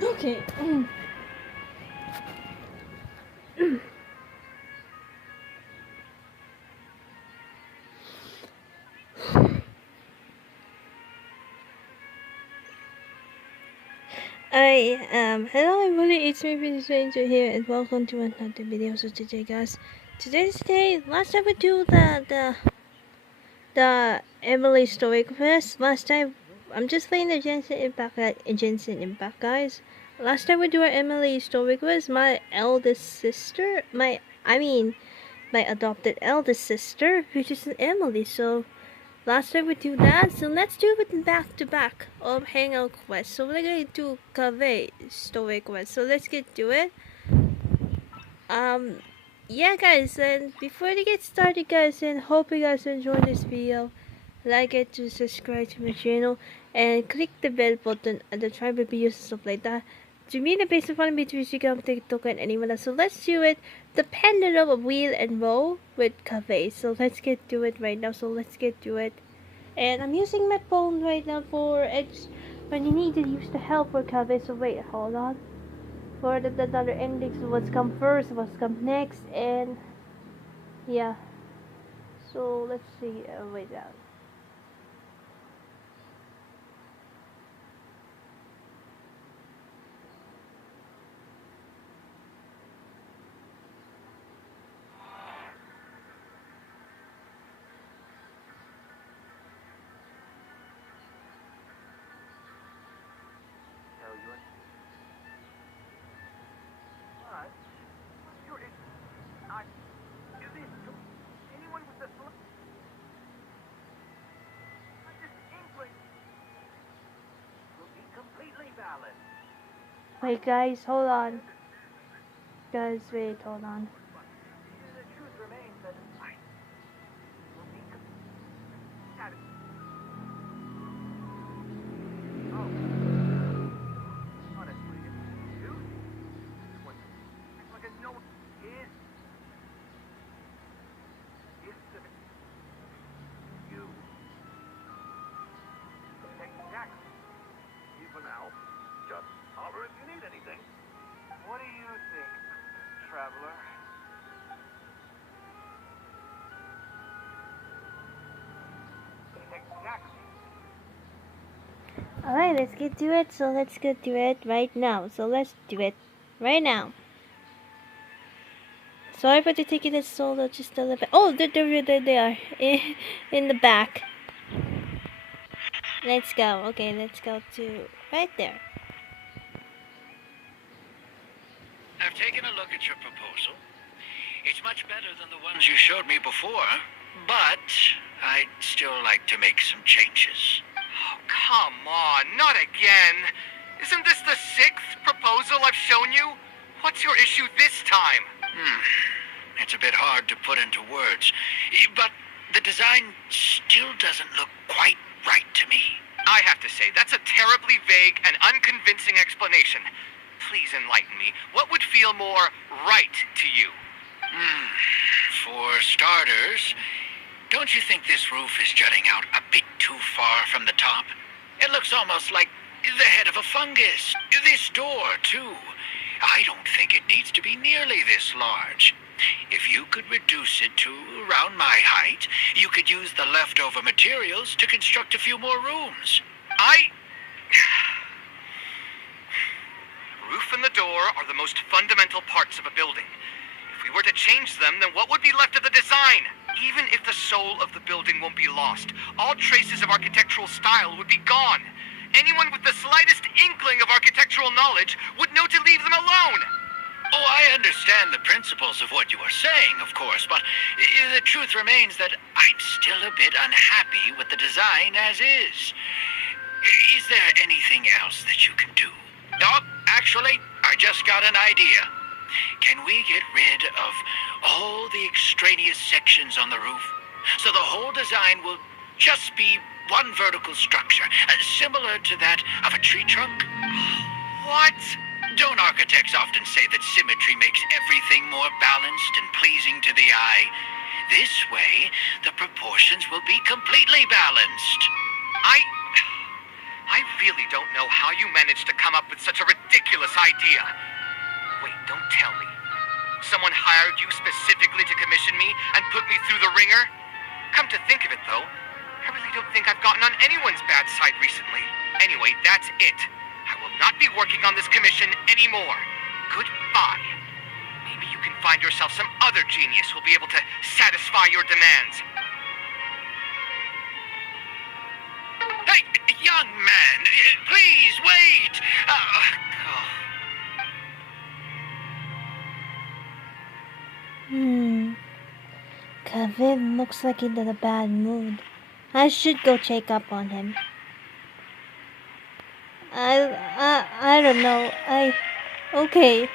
Okay. Hello everybody, it's me, Pretty Stranger here, and welcome to another video. So today, guys, today's the day. Last time we do the Emily story quest. Last time, I'm just playing the Genshin Impact, guys. Last time we do our Emily story quest. My eldest sister, my adopted eldest sister, which is an Emily. So last time we do that, so let's do it back to back of Hangout quest. So we're gonna do Kaveh story quest. So let's get to it. Yeah, guys, and before we get started, guys, and hope you guys enjoy this video, like it, to subscribe to my channel, and click the bell button and the try videos and stuff like that. To me, the basic fun between Instagram, TikTok, and anyone else. So let's do it. The pendulum of wheel and roll with Kaveh. So let's get to it right now. So let's get to it. And I'm using my phone right now for when you need to use the help for Kaveh. So wait, hold on. For the other endings, what's come first, what's come next, and yeah. So let's see. Wait out. Wait, guys, hold on. Guys, wait, hold on. What do you think, traveler? Exactly. Alright, let's get to it. So let's get to it right now. So let's do it right now. Sorry for the taking it solo just a little bit. Oh, there they are. In the back. Let's go. Okay, let's go to right there. I've taken a look at your proposal. It's much better than the ones you showed me before, but I'd still like to make some changes. Oh, come on, not again. Isn't this the 6th proposal I've shown you? What's your issue this time? It's a bit hard to put into words, but the design still doesn't look quite right to me. I have to say, that's a terribly vague and unconvincing explanation. Please enlighten me. What would feel more right to you? For starters, don't you think this roof is jutting out a bit too far from the top? It looks almost like the head of a fungus. This door, too. I don't think it needs to be nearly this large. If you could reduce it to around my height, you could use the leftover materials to construct a few more rooms. Roof and the door are the most fundamental parts of a building. If we were to change them, then what would be left of the design? Even if the soul of the building won't be lost, all traces of architectural style would be gone. Anyone with the slightest inkling of architectural knowledge would know to leave them alone. Oh, I understand the principles of what you are saying, of course, but the truth remains that I'm still a bit unhappy with the design as is. Is there anything else that you can do? Oh, actually, I just got an idea. Can we get rid of all the extraneous sections on the roof so the whole design will just be one vertical structure, similar to that of a tree trunk? What? Don't architects often say that symmetry makes everything more balanced and pleasing to the eye? This way, the proportions will be completely balanced. I really don't know how you managed to come up with such a ridiculous idea. Wait, don't tell me. Someone hired you specifically to commission me and put me through the ringer? Come to think of it, though, I really don't think I've gotten on anyone's bad side recently. Anyway, that's it. I will not be working on this commission anymore. Goodbye. Maybe you can find yourself some other genius who'll be able to satisfy your demands. Hey, young man, please wait. Kaveh looks like he's in a bad mood. I should go check up on him. I don't know. Okay.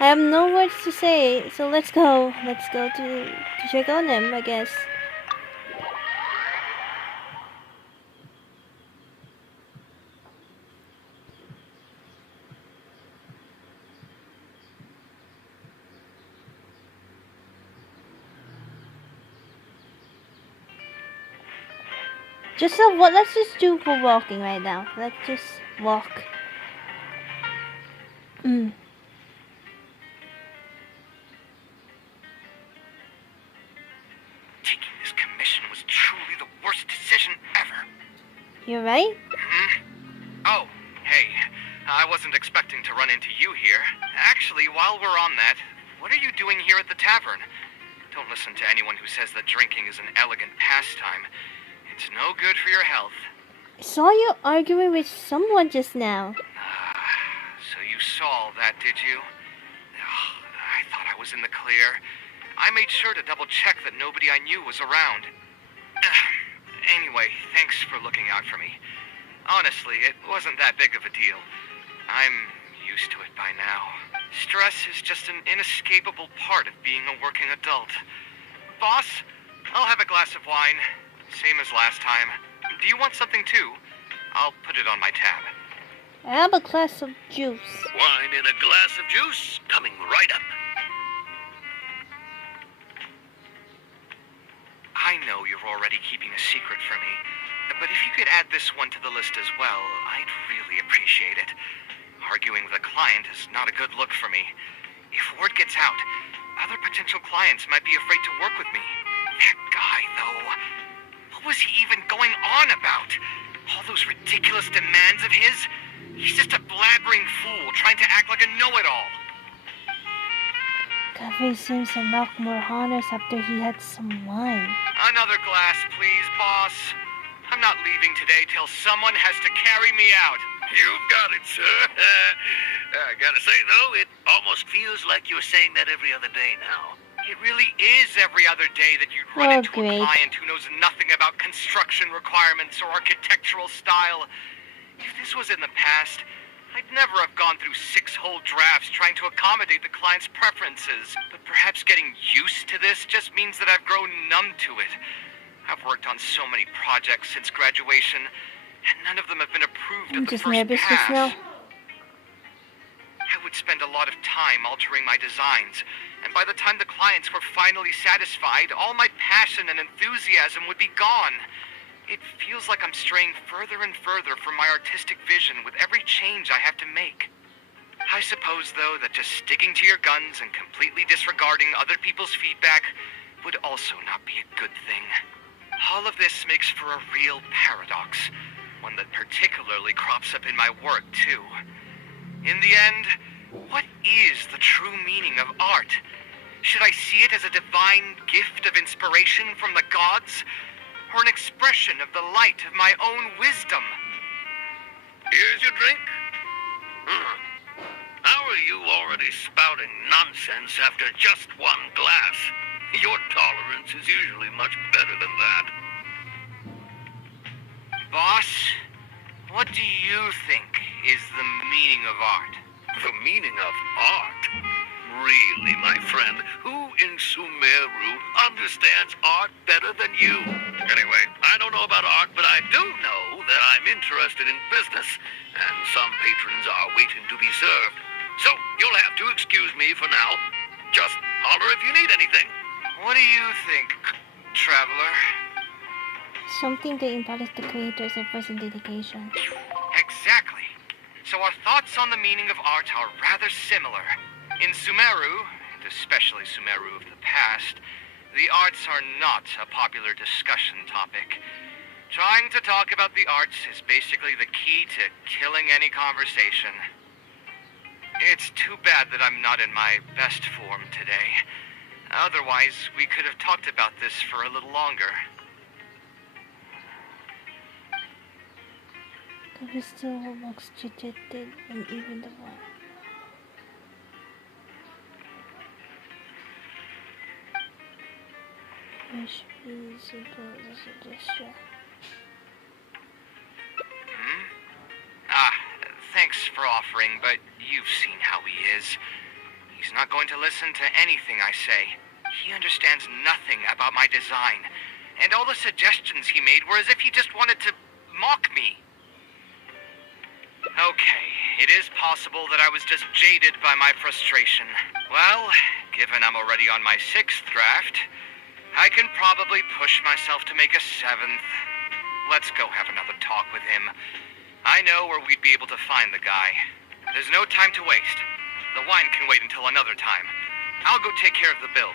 I have no words to say, so let's go. Let's go to check on him, I guess. Let's just do for walking right now. Let's just walk. Taking this commission was truly the worst decision ever. You're right? Oh, hey. I wasn't expecting to run into you here. Actually, while we're on that, what are you doing here at the tavern? Don't listen to anyone who says that drinking is an elegant pastime. It's no good for your health. I saw you arguing with someone just now. So you saw that, did you? I thought I was in the clear. I made sure to double check that nobody I knew was around. Anyway, thanks for looking out for me. Honestly, it wasn't that big of a deal. I'm used to it by now. Stress is just an inescapable part of being a working adult. Boss, I'll have a glass of wine. Same as last time. Do you want something too? I'll put it on my tab. I have a glass of juice. Wine in a glass of juice, coming right up. I know you're already keeping a secret from me, but if you could add this one to the list as well, I'd really appreciate it. Arguing with a client is not a good look for me. If word gets out, other potential clients might be afraid to work with me. That guy, though, what was he even going on about? All those ridiculous demands of his? He's just a blabbering fool trying to act like a know-it-all. Kaveh seems to knock more honors after he had some wine. Another glass, please, boss. I'm not leaving today till someone has to carry me out. You've got it, sir. I gotta say, though, it almost feels like you're saying that every other day now. It really is every other day that you'd run into great. a client who knows nothing about construction requirements or architectural style. If this was in the past, I'd never have gone through 6 whole drafts trying to accommodate the client's preferences. But perhaps getting used to this just means that I've grown numb to it. I've worked on so many projects since graduation, and none of them have been approved I'm at the just first nervous just now. pass. I would spend a lot of time altering my designs, and by the time the clients were finally satisfied, all my passion and enthusiasm would be gone. It feels like I'm straying further and further from my artistic vision with every change I have to make. I suppose, though, that just sticking to your guns and completely disregarding other people's feedback would also not be a good thing. All of this makes for a real paradox, one that particularly crops up in my work, too. In the end, what is the true meaning of art? Should I see it as a divine gift of inspiration from the gods, or an expression of the light of my own wisdom? Here's your drink. How are you already spouting nonsense after just one glass? Your tolerance is usually much better than that. Boss, what do you think is the meaning of art? The meaning of art? Really, my friend, who in Sumeru understands art better than you? Anyway, I don't know about art, but I do know that I'm interested in business, and some patrons are waiting to be served. So, you'll have to excuse me for now. Just holler if you need anything. What do you think, traveler? Something that embodies the creator's efforts and dedication. Exactly. So our thoughts on the meaning of art are rather similar. In Sumeru, and especially Sumeru of the past, the arts are not a popular discussion topic. Trying to talk about the arts is basically the key to killing any conversation. It's too bad that I'm not in my best form today. Otherwise, we could have talked about this for a little longer. Kaveh still looks dejected and even the one. Wish me simple as a gesture. Thanks for offering, but you've seen how he is. He's not going to listen to anything I say. He understands nothing about my design, and all the suggestions he made were as if he just wanted to mock me. Okay, it is possible that I was just jaded by my frustration. Well, given I'm already on my 6th draft, I can probably push myself to make a 7th. Let's go have another talk with him. I know where we'd be able to find the guy. There's no time to waste. The wine can wait until another time. I'll go take care of the bill.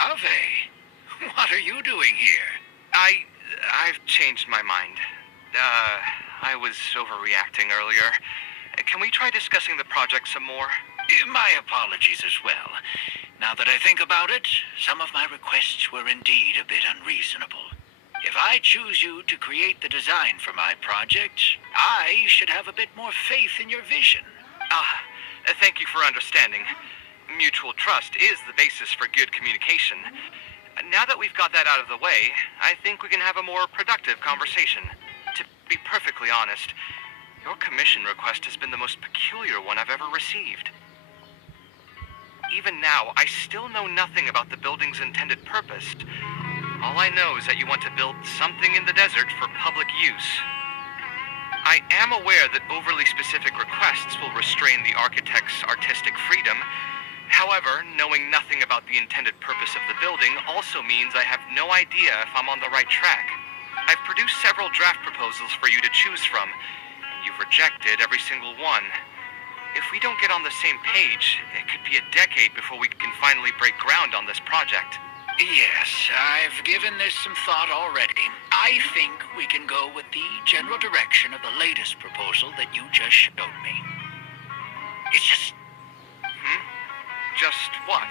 Kaveh, what are you doing here? I've changed my mind. I was overreacting earlier. Can we try discussing the project some more? My apologies as well. Now that I think about it, some of my requests were indeed a bit unreasonable. If I choose you to create the design for my project, I should have a bit more faith in your vision. Thank you for understanding. Mutual trust is the basis for good communication. Now that we've got that out of the way, I think we can have a more productive conversation. To be perfectly honest, your commission request has been the most peculiar one I've ever received. Even now, I still know nothing about the building's intended purpose. All I know is that you want to build something in the desert for public use. I am aware that overly specific requests will restrain the architect's artistic freedom. However, knowing nothing about the intended purpose of the building also means I have no idea if I'm on the right track. I've produced several draft proposals for you to choose from. You've rejected every single one. If we don't get on the same page, it could be a decade before we can finally break ground on this project. Yes, I've given this some thought already. I think we can go with the general direction of the latest proposal that you just showed me. It's just... Just what?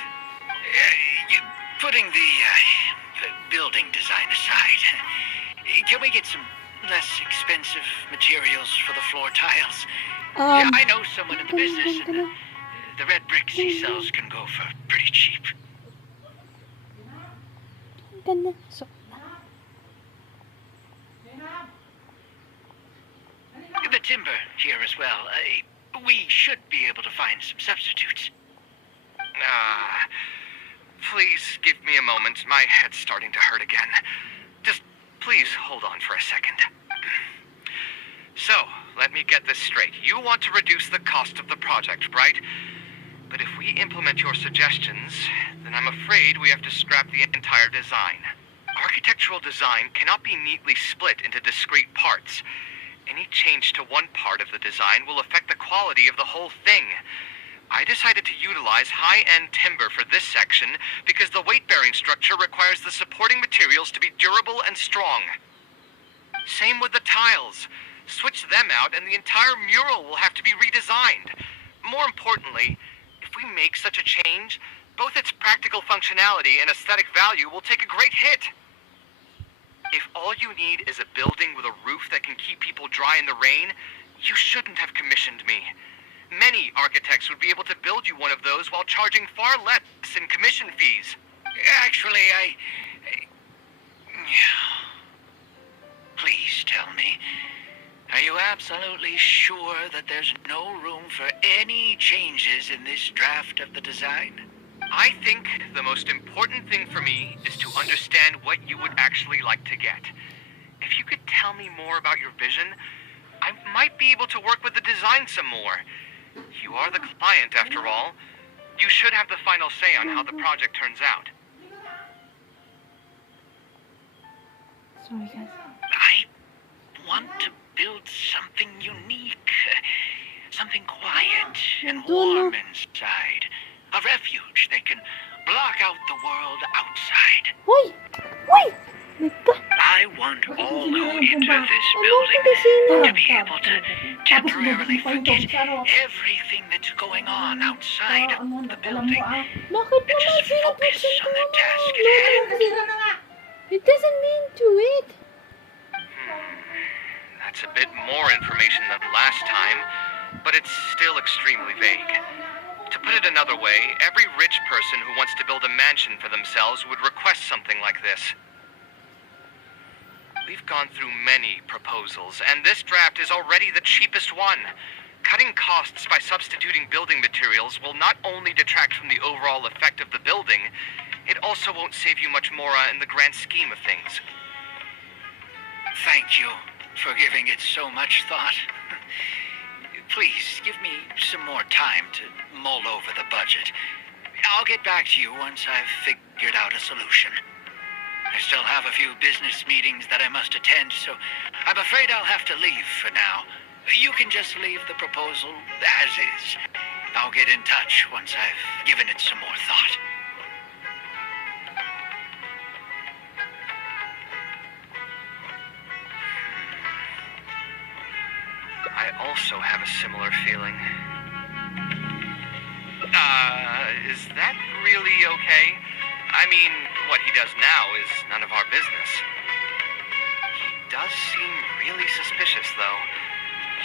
Putting the building design aside, can we get some less expensive materials for the floor tiles? Yeah, I know someone in the business, and the red bricks he sells can go for pretty cheap. Ganda. So, The timber here as well. We should be able to find some substitutes. Please give me a moment. My head's starting to hurt again. Just please hold on for a second. So, let me get this straight. You want to reduce the cost of the project, right? But if we implement your suggestions, then I'm afraid we have to scrap the entire design. Architectural design cannot be neatly split into discrete parts. Any change to one part of the design will affect the quality of the whole thing. I decided to utilize high-end timber for this section because the weight-bearing structure requires the supporting materials to be durable and strong. Same with the tiles. Switch them out and the entire mural will have to be redesigned. More importantly, if we make such a change, both its practical functionality and aesthetic value will take a great hit. If all you need is a building with a roof that can keep people dry in the rain, you shouldn't have commissioned me. Many architects would be able to build you one of those while charging far less in commission fees. Actually, Please tell me, are you absolutely sure that there's no room for any changes in this draft of the design? I think the most important thing for me is to understand what you would actually like to get. If you could tell me more about your vision, I might be able to work with the design some more. You are the client, after all. You should have the final say on how the project turns out. sorry guys. I want to build something unique. Something quiet and warm inside. A refuge that can block out the world outside. Wait! Wait! My God! I want all who enter this building to be able to temporarily forget everything that's going on outside of the building Bakit and just focus on the task at hand. It doesn't mean to it. That's a bit more information than last time, but it's still extremely vague. To put it another way, every rich person who wants to build a mansion for themselves would request something like this. We've gone through many proposals, and this draft is already the cheapest one. Cutting costs by substituting building materials will not only detract from the overall effect of the building, it also won't save you much more in the grand scheme of things. Thank you for giving it so much thought. Please, give me some more time to mull over the budget. I'll get back to you once I've figured out a solution. I still have a few business meetings that I must attend, so I'm afraid I'll have to leave for now. You can just leave the proposal as is. I'll get in touch once I've given it some more thought. I also have a similar feeling. Is that really okay? I mean, what he does now is none of our business. He does seem really suspicious, though.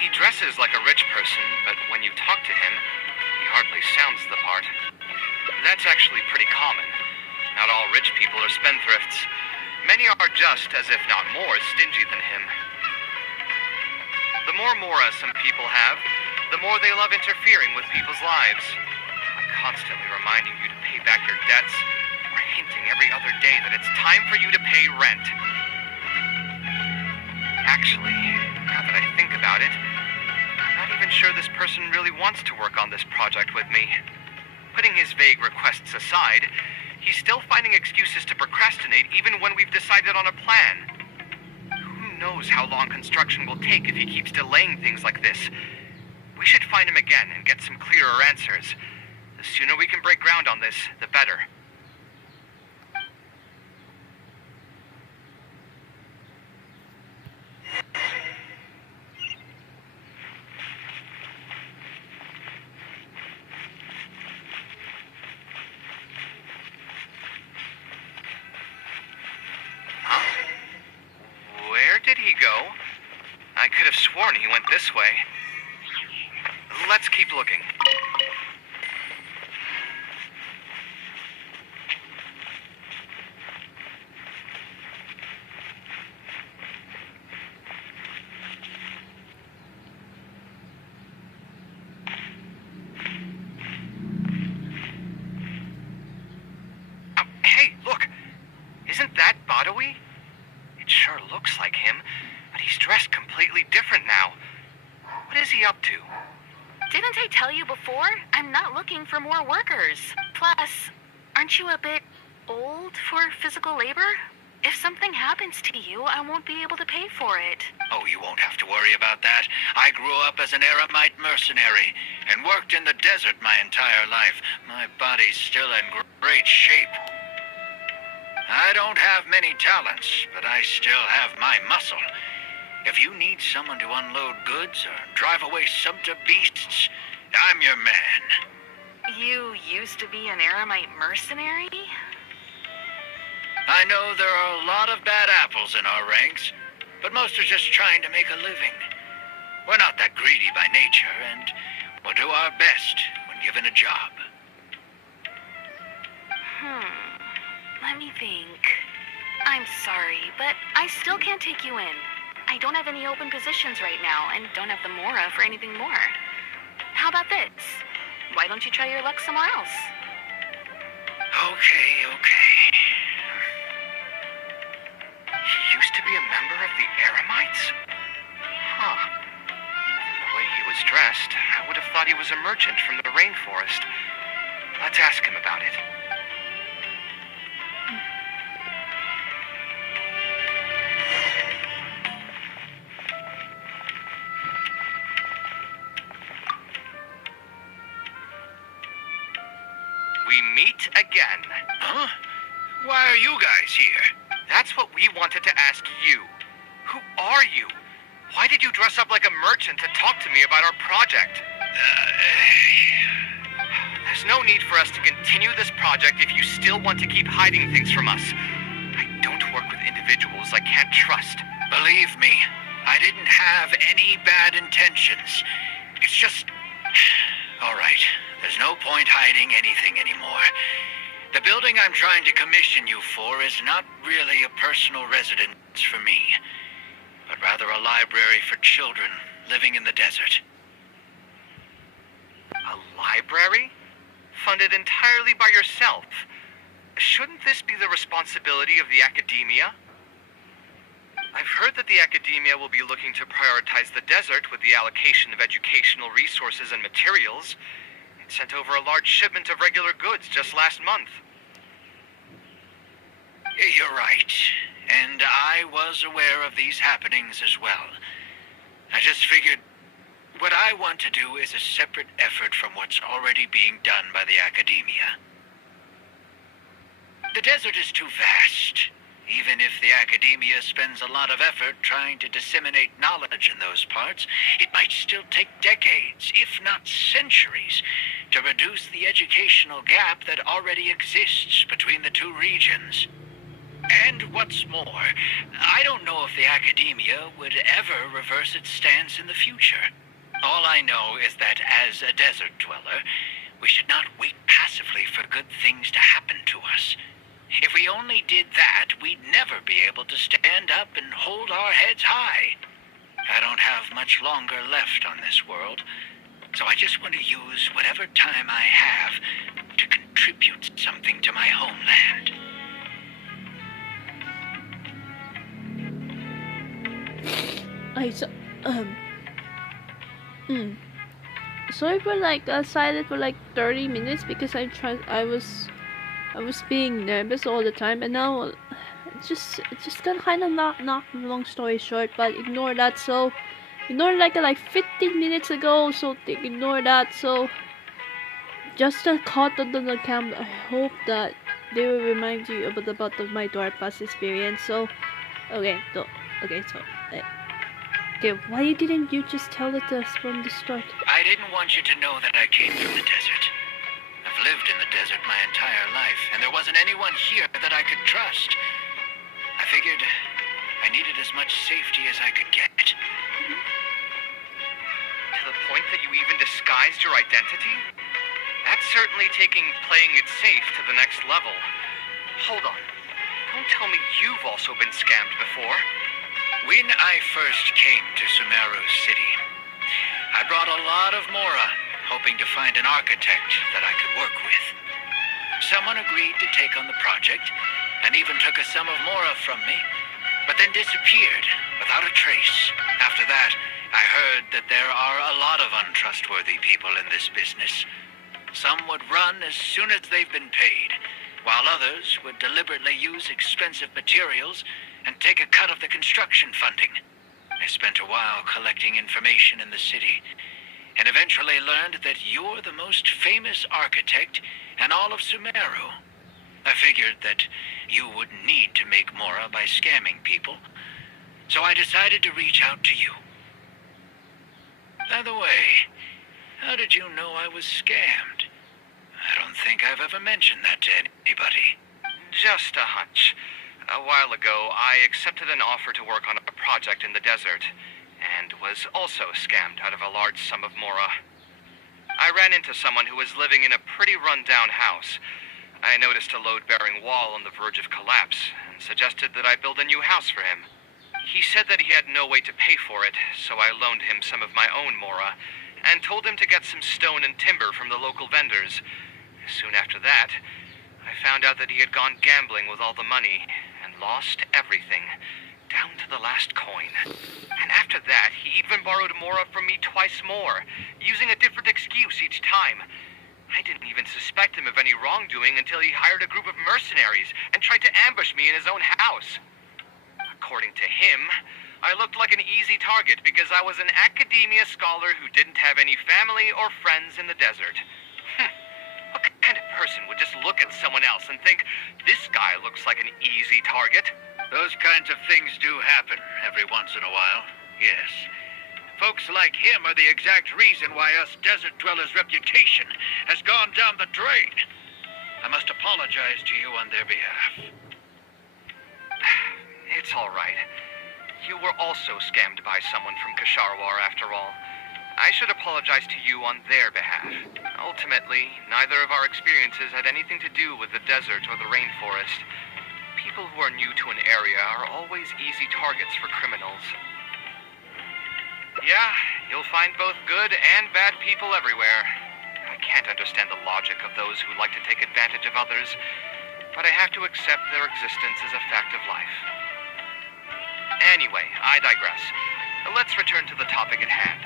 He dresses like a rich person, but when you talk to him, he hardly sounds the part. That's actually pretty common. Not all rich people are spendthrifts. Many are just, as if not more, stingy than him. The more mora some people have, the more they love interfering with people's lives. By constantly reminding you to pay back your debts, or hinting every other day that it's time for you to pay rent. Actually, now that I think about it, I'm not even sure this person really wants to work on this project with me. Putting his vague requests aside, he's still finding excuses to procrastinate even when we've decided on a plan. Who knows how long construction will take if he keeps delaying things like this? We should find him again and get some clearer answers. The sooner we can break ground on this, the better. did he go? I could have sworn he went this way. Let's keep looking. Hey, look! Isn't that Badawi? It sure looks like him, but he's dressed completely different now. What is he up to? Didn't I tell you before? I'm not looking for more workers. Plus, aren't you a bit old for physical labor? If something happens to you, I won't be able to pay for it. Oh, you won't have to worry about that. I grew up as an eremite mercenary and worked in the desert my entire life. My body's still in great shape. I don't have many talents, but I still have my muscle. If you need someone to unload goods or drive away sumpter beasts, I'm your man. You used to be an eremite mercenary? I know there are a lot of bad apples in our ranks, but most are just trying to make a living. We're not that greedy by nature, and we'll do our best when given a job. Let me think. I'm sorry, but I still can't take you in. I don't have any open positions right now, and don't have the mora for anything more. How about this? Why don't you try your luck somewhere else? Okay. He used to be a member of the Eremites? Huh. The way he was dressed, I would have thought he was a merchant from the rainforest. Let's ask him about it. We meet again. Huh? Why are you guys here? That's what we wanted to ask you. Who are you? Why did you dress up like a merchant to talk to me about our project? There's no need for us to continue this project if you still want to keep hiding things from us. I don't work with individuals I can't trust. Believe me, I didn't have any bad intentions. It's just... All right, there's no point hiding anything anymore. The building I'm trying to commission you for is not really a personal residence for me, but rather a library for children living in the desert. A library? Funded entirely by yourself? Shouldn't this be the responsibility of the academia? I've heard that the academia will be looking to prioritize the desert with the allocation of educational resources and materials. It sent over a large shipment of regular goods just last month. You're right, and I was aware of these happenings as well. I just figured what I want to do is a separate effort from what's already being done by the academia. The desert is too vast. Even if the academia spends a lot of effort trying to disseminate knowledge in those parts, it might still take decades, if not centuries, to reduce the educational gap that already exists between the two regions. And what's more, I don't know if the academia would ever reverse its stance in the future. All I know is that as a desert dweller, we should not wait passively for good things to happen to us. If we only did that, we'd never be able to stand up and hold our heads high. I don't have much longer left on this world, so I just want to use whatever time I have to contribute something to my homeland. Sorry for silent for 30 minutes because I was being nervous all the time, and now it just got kind of not long story short, but ignore that. So ignore like 15 minutes ago, so ignore that. So just caught on the camera. I hope that they will remind you about my Dwarf Pass experience. So okay, why didn't you just tell it to us from the start? I didn't want you to know that I came from the desert. I've lived in the desert my entire life, and there wasn't anyone here that I could trust. I figured I needed as much safety as I could get. To the point that you even disguised your identity? That's certainly taking playing it safe to the next level. Hold on. Don't tell me you've also been scammed before. When I first came to Sumeru City, I brought a lot of Mora, hoping to find an architect that I could work with. Someone agreed to take on the project, and even took a sum of Mora from me, but then disappeared without a trace. After that, I heard that there are a lot of untrustworthy people in this business. Some would run as soon as they've been paid, while others would deliberately use expensive materials and take a cut of the construction funding. I spent a while collecting information in the city, and eventually learned that you're the most famous architect in all of Sumeru. I figured that you wouldn't need to make Mora by scamming people, so I decided to reach out to you. By the way, how did you know I was scammed? I don't think I've ever mentioned that to anybody. Just a hunch. A while ago, I accepted an offer to work on a project in the desert, and was also scammed out of a large sum of Mora. I ran into someone who was living in a pretty run-down house. I noticed a load-bearing wall on the verge of collapse, and suggested that I build a new house for him. He said that he had no way to pay for it, so I loaned him some of my own Mora, and told him to get some stone and timber from the local vendors. Soon after that, I found out that he had gone gambling with all the money, and lost everything, down to the last coin. And after that, he even borrowed Mora from me twice more, using a different excuse each time. I didn't even suspect him of any wrongdoing until he hired a group of mercenaries and tried to ambush me in his own house. According to him, I looked like an easy target because I was an academia scholar who didn't have any family or friends in the desert. What kind of person would just look at someone else and think, this guy looks like an easy target? Those kinds of things do happen every once in a while, yes. Folks like him are the exact reason why us desert dwellers' reputation has gone down the drain. I must apologize to you on their behalf. It's all right. You were also scammed by someone from Kasharwar, after all. I should apologize to you on their behalf. Ultimately, neither of our experiences had anything to do with the desert or the rainforest. People who are new to an area are always easy targets for criminals. Yeah, you'll find both good and bad people everywhere. I can't understand the logic of those who like to take advantage of others, but I have to accept their existence as a fact of life. Anyway, I digress. Let's return to the topic at hand.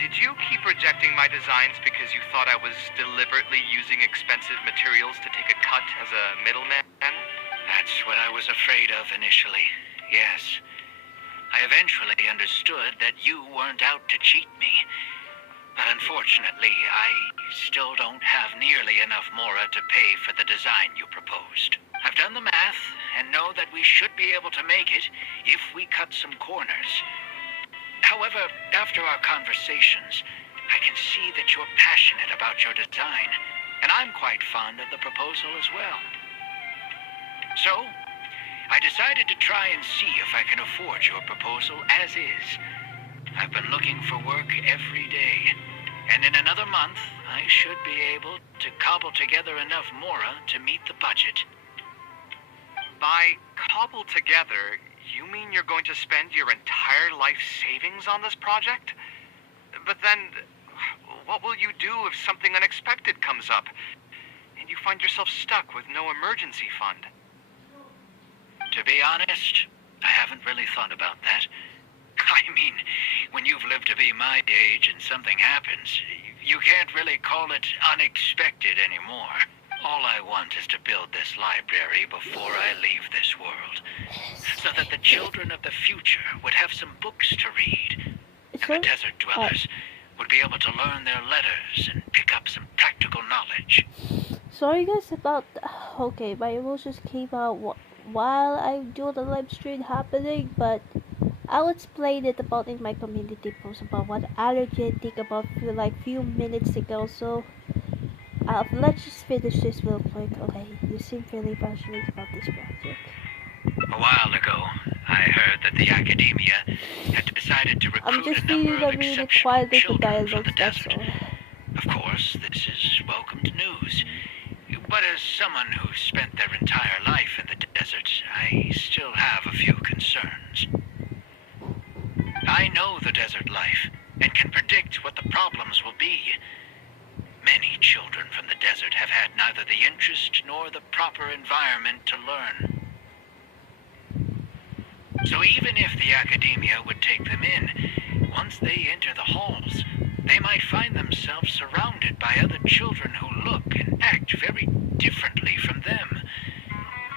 Did you keep rejecting my designs because you thought I was deliberately using expensive materials to take a cut as a middleman? That's what I was afraid of initially, yes. I eventually understood that you weren't out to cheat me. But unfortunately, I still don't have nearly enough Mora to pay for the design you proposed. I've done the math and know that we should be able to make it if we cut some corners. However, after our conversations, I can see that you're passionate about your design, and I'm quite fond of the proposal as well. So, I decided to try and see if I can afford your proposal as is. I've been looking for work every day, and in another month, I should be able to cobble together enough Mora to meet the budget. By cobble together, you mean you're going to spend your entire life savings on this project? But then, what will you do if something unexpected comes up, and you find yourself stuck with no emergency fund? To be honest, I haven't really thought about that. I mean, when you've lived to be my age and something happens, you can't really call it unexpected anymore. All I want is to build this library before I leave this world, so that the children of the future would have some books to read, and the desert dwellers would be able to learn their letters and pick up some practical knowledge. Sorry guys about okay, my emotions came out while I do the live stream happening, but I'll explain it about in my community post about what allergy I think about few minutes ago. So let's just finish this real quick. Okay, you seem really passionate about this project. A while ago, I heard that the academia had decided to I'm recruit just a number reading of the really exceptional quietly for children from the dialogues, that's desert. all. Of course, this is welcomed news. But as someone who spent their entire life in the desert, I still have a few concerns. I know the desert life and can predict what the problems will be. Many children from the desert have had neither the interest nor the proper environment to learn. So even if the academia would take them in, once they enter the halls, they might find themselves surrounded by other children who look and act very differently from them.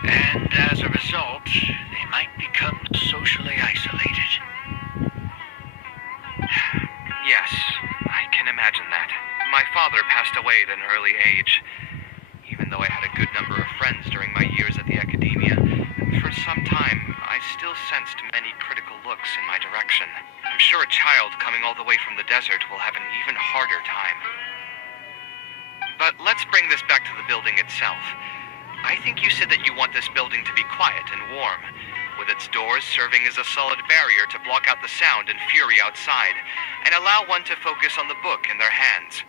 And as a result, they might become socially isolated. Yes, I can imagine that. My father passed away at an early age. Even though I had a good number of friends during my years at the academia, for some time I still sensed many critical looks in my direction. I'm sure a child coming all the way from the desert will have an even harder time. But let's bring this back to the building itself. I think you said that you want this building to be quiet and warm, with its doors serving as a solid barrier to block out the sound and fury outside, and allow one to focus on the book in their hands.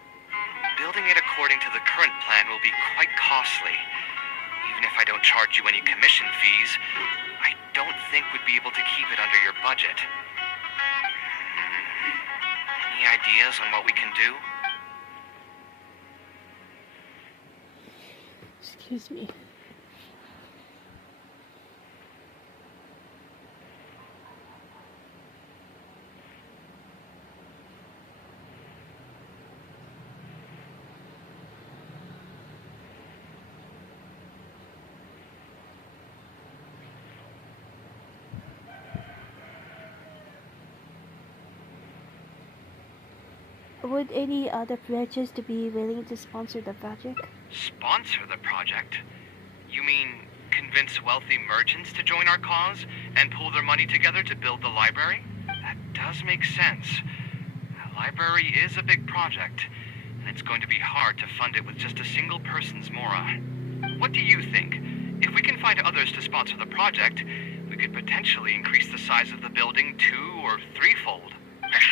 Building it according to the current plan will be quite costly. Even if I don't charge you any commission fees, I don't think we'd be able to keep it under your budget. Any ideas on what we can do? Excuse me. Would any other branches to be willing to sponsor the project? Sponsor the project? You mean convince wealthy merchants to join our cause and pool their money together to build the library? That does make sense. A library is a big project, and it's going to be hard to fund it with just a single person's mora. What do you think? If we can find others to sponsor the project, we could potentially increase the size of the building 2- or 3-fold.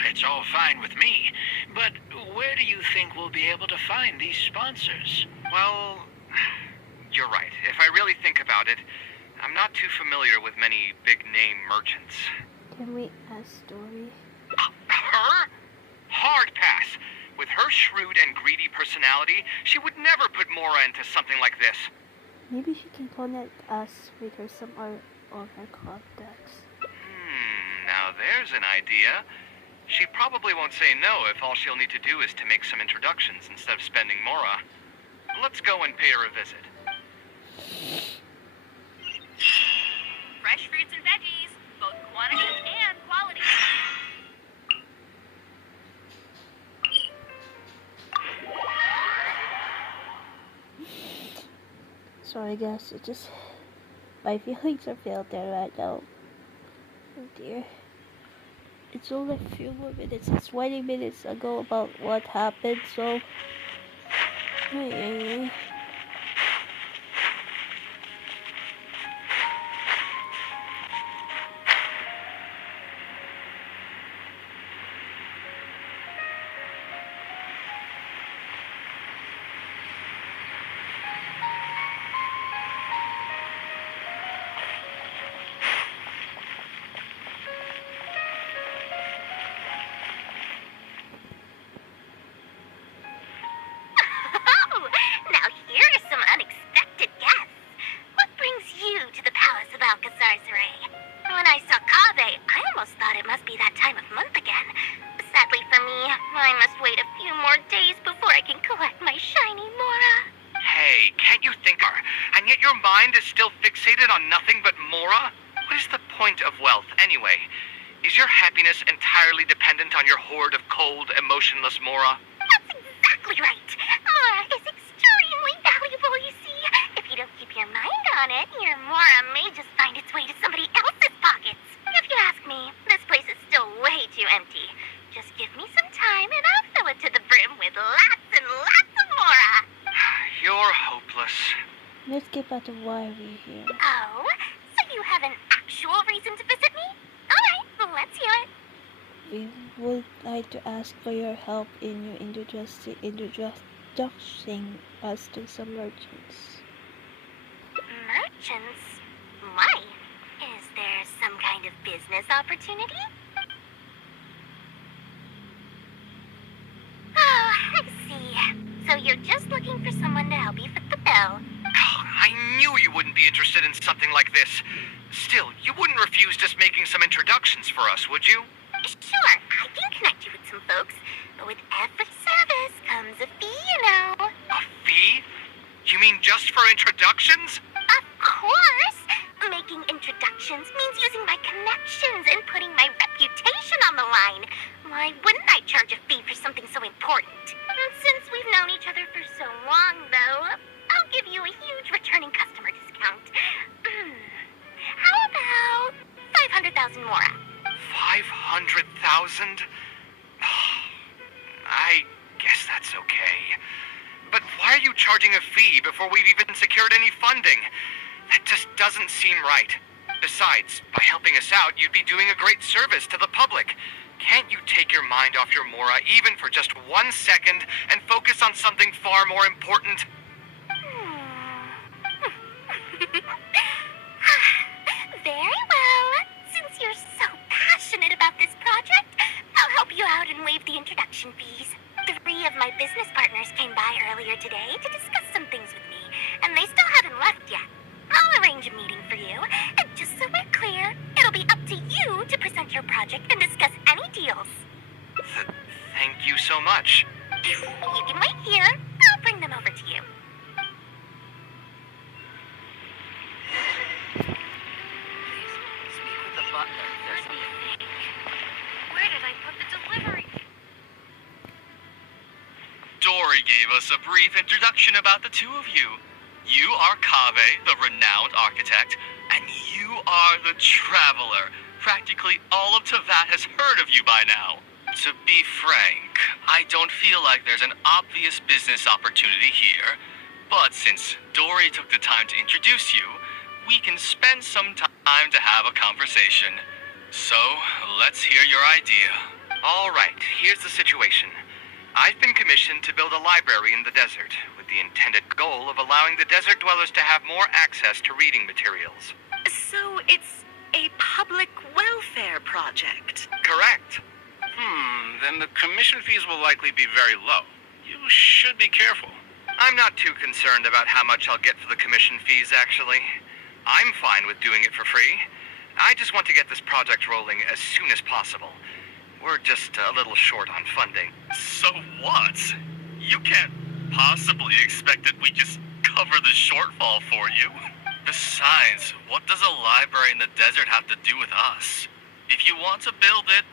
It's all fine with me, but where do you think we'll be able to find these sponsors? Well, you're right. If I really think about it, I'm not too familiar with many big-name merchants. Can we ask Story? Her? Hard pass. With her shrewd and greedy personality, she would never put Mora into something like this. Maybe she can connect us with her some of her contacts. Now there's an idea. She probably won't say no if all she'll need to do is to make some introductions instead of spending Mora. Let's go and pay her a visit. Fresh fruits and veggies, both quantity and quality. Sorry guys, it just my feelings are filled there right now. Oh dear. It's only a few more minutes. It's 20 minutes ago about what happened, so ay. Now here are some unexpected guests. What brings you to the Palace of Alcazar's-Ray? When I saw Kaveh, I almost thought it must be that time of month again. Sadly for me, I must wait a few more days before I can collect my shiny Mora. Hey, can't you think her? And yet your mind is still fixated on nothing but Mora? What is the point of wealth, anyway? Is your happiness entirely dependent on your hoard of cold, emotionless Mora? That's exactly right. Mora is extremely valuable, you see. If you don't keep your mind on it, your Mora may just find its way to somebody else's pockets. If you ask me, this place is still way too empty. Just give me some time and I'll fill it to the brim with lots and lots of Mora. You're hopeless. Let's get back to why we're here. Oh, so you have an actual reason to visit We would like to ask for your help in your introducing us to some merchants. Merchants? Why? Is there some kind of business opportunity? Oh, I see. So you're just looking for someone to help you fit the bill. I knew you wouldn't be interested in something like this. Still, you wouldn't refuse just making some introductions for us, would you? Sure, I can connect you with some folks, but with every service comes a fee, you know. A fee? You mean just for introductions? Of course! Making introductions means using my connections and putting my reputation on the line. Why wouldn't I charge a fee for something so important? And since we've known each other for so long, though, I'll give you a huge returning customer discount. How about 500,000 more? 500,000? I guess that's okay. But why are you charging a fee before we've even secured any funding? That just doesn't seem right. Besides, by helping us out, you'd be doing a great service to the public. Can't you take your mind off your Mora even for just 1 second and focus on something far more important? Very well. Since you're so passionate about this project, I'll help you out and waive the introduction fees. 3 of my business partners came by earlier today to discuss some things with me, and they still haven't left yet. I'll arrange a meeting for you, and just so we're clear, it'll be up to you to present your project and discuss any deals. Thank you so much. You can wait here. I'll bring them over to you. Speak with the butler. Let me think. Where did I put the delivery? Dory gave us a brief introduction about the two of you. You are Kaveh, the renowned architect, and you are the traveler. Practically all of Teyvat has heard of you by now. To be frank, I don't feel like there's an obvious business opportunity here, but since Dory took the time to introduce you, we can spend some time to have a conversation. So, let's hear your idea. All right, here's the situation. I've been commissioned to build a library in the desert, with the intended goal of allowing the desert dwellers to have more access to reading materials. So it's a public welfare project. Correct. Then the commission fees will likely be very low. You should be careful. I'm not too concerned about how much I'll get for the commission fees, actually. I'm fine with doing it for free. I just want to get this project rolling as soon as possible. We're just a little short on funding. So what? You can't possibly expect that we just cover the shortfall for you. Besides, what does a library in the desert have to do with us? If you want to build it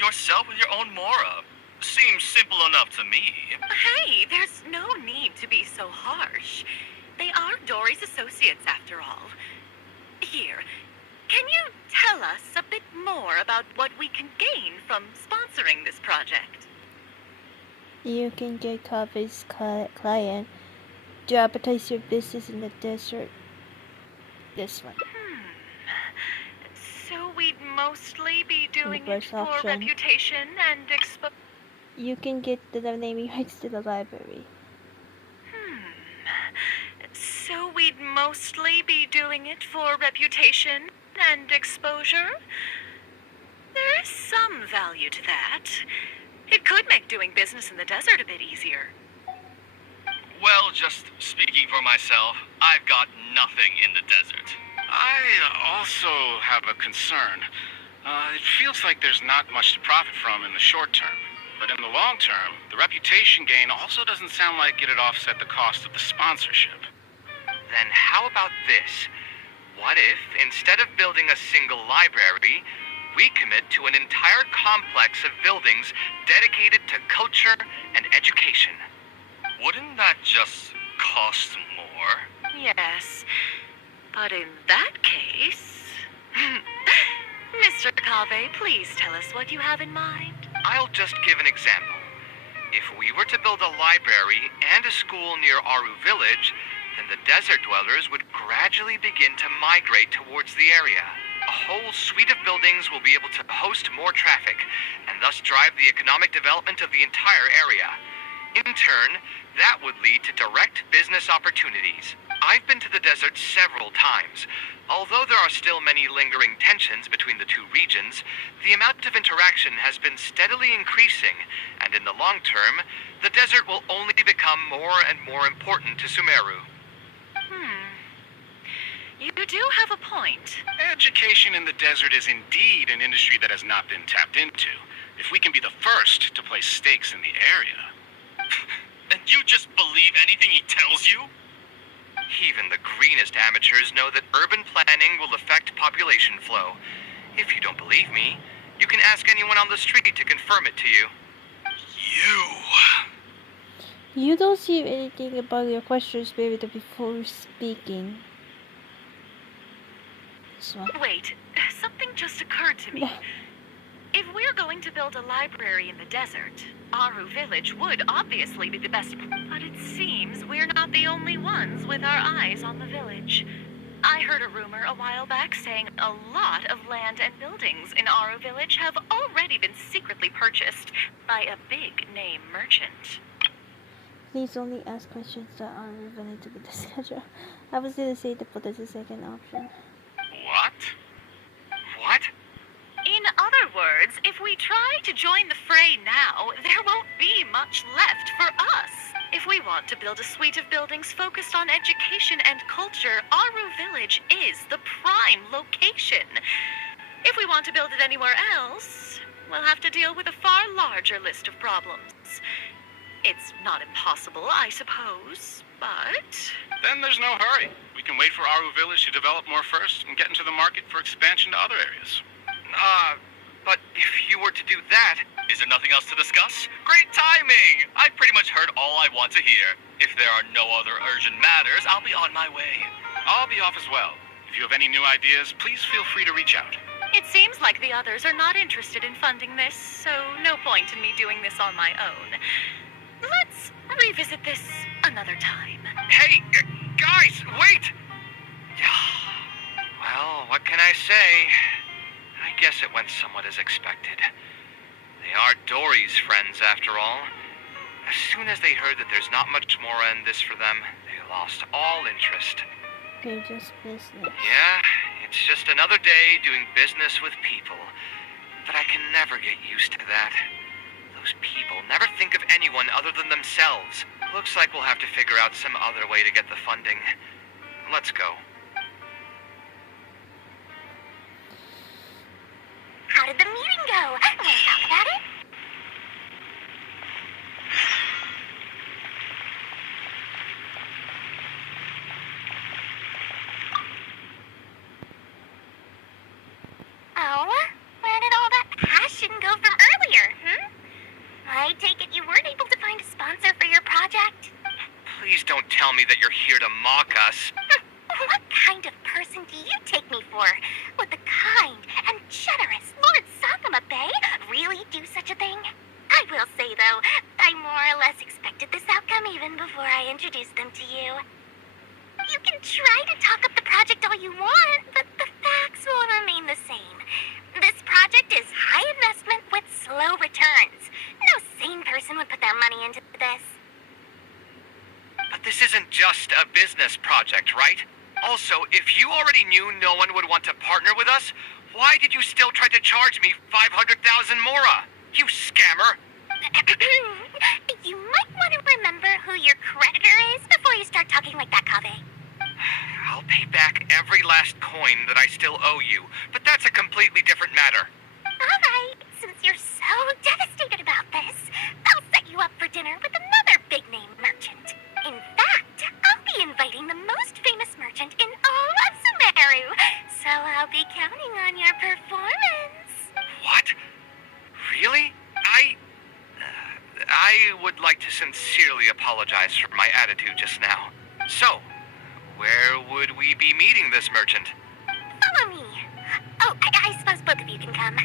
yourself with your own Mora. Seems simple enough to me. Hey, there's no need to be so harsh. They are Dory's associates after all. Here, can you tell us a bit more about what we can gain from sponsoring this project? You can get Kaveh's client to advertise your business in the desert. This one. So we'd mostly be doing it first for option. reputation and You can get the naming rights to the library. So we'd mostly be doing it for reputation and exposure? There is some value to that. It could make doing business in the desert a bit easier. Well, just speaking for myself, I've got nothing in the desert. I also have a concern. It feels like there's not much to profit from in the short term. But in the long term, the reputation gain also doesn't sound like it'd offset the cost of the sponsorship. Then how about this? What if, instead of building a single library, we commit to an entire complex of buildings dedicated to culture and education? Wouldn't that just cost more? Yes, but in that case... Mr. Kaveh, please tell us what you have in mind. I'll just give an example. If we were to build a library and a school near Aru Village, then the desert dwellers would gradually begin to migrate towards the area. A whole suite of buildings will be able to host more traffic, and thus drive the economic development of the entire area. In turn, that would lead to direct business opportunities. I've been to the desert several times. Although there are still many lingering tensions between the two regions, the amount of interaction has been steadily increasing, and in the long term, the desert will only become more and more important to Sumeru. You do have a point. Education in the desert is indeed an industry that has not been tapped into. If we can be the first to place stakes in the area. And you just believe anything he tells you? Even the greenest amateurs know that urban planning will affect population flow. If you don't believe me, you can ask anyone on the street to confirm it to you. You don't see anything about your questions, baby, before speaking. Wait, something just occurred to me. If we're going to build a library in the desert, Aru Village would obviously be the best. But it seems we're not the only ones with our eyes on the village. I heard a rumor a while back saying a lot of land and buildings in Aru Village have already been secretly purchased by a big-name merchant. Please only ask questions that are relevant to the schedule. I was gonna say to put as a second option. What? What? In other words, if we try to join the fray now, there won't be much left for us. If we want to build a suite of buildings focused on education and culture, Aru Village is the prime location. If we want to build it anywhere else, we'll have to deal with a far larger list of problems. It's not impossible, I suppose, but... Then there's no hurry. We can wait for Aru Village to develop more first and get into the market for expansion to other areas. But if you were to do that... Is there nothing else to discuss? Great timing! I pretty much heard all I want to hear. If there are no other urgent matters, I'll be on my way. I'll be off as well. If you have any new ideas, please feel free to reach out. It seems like the others are not interested in funding this, so no point in me doing this on my own. Let's revisit this another time. Hey, guys, wait! Well, what can I say? I guess it went somewhat as expected. They are Dory's friends, after all. As soon as they heard that there's not much more in this for them, they lost all interest. They're just business. Yeah, it's just another day doing business with people. But I can never get used to that. Those people never think of anyone other than themselves. Looks like we'll have to figure out some other way to get the funding. Let's go. How did the meeting go? Want to talk about it? Oh, where did all that passion go from earlier, I take it you weren't able to find a sponsor for your project? Please don't tell me that you're here to mock us. What kind of person do you take me for? Would the kind and generous Lord Sakuma Bay really do such a thing? I will say, though, I more or less expected this outcome even before I introduced them to you. You can try to talk up the project all you want, but the facts will remain the same. This project is high investment with slow returns. No sane person would put their money into this. But this isn't just a business project, right? Also, if you already knew no one would want to partner with us, why did you still try to charge me 500,000 mora? You scammer! You might want to remember who your creditor is before you start talking like that, Kaveh. I'll pay back every last coin that I still owe you, but that's a completely different matter. All right, since you're so devastated about this, I'll set you up for dinner with another big-name merchant. In fact, I'll be inviting the most famous merchant in all of Sumeru, so I'll be counting on your performance. What? Really? I would like to sincerely apologize for my attitude just now. So, where would we be meeting this merchant? Follow me. Oh, I suppose both of you can come.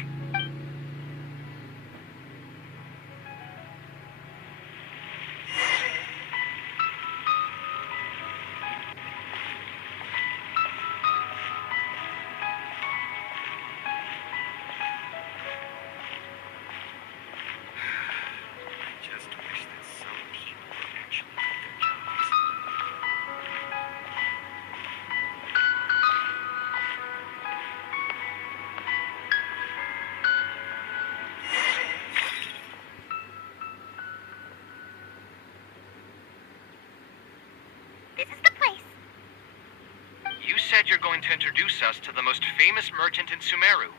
said you're going to introduce us to the most famous merchant in Sumeru.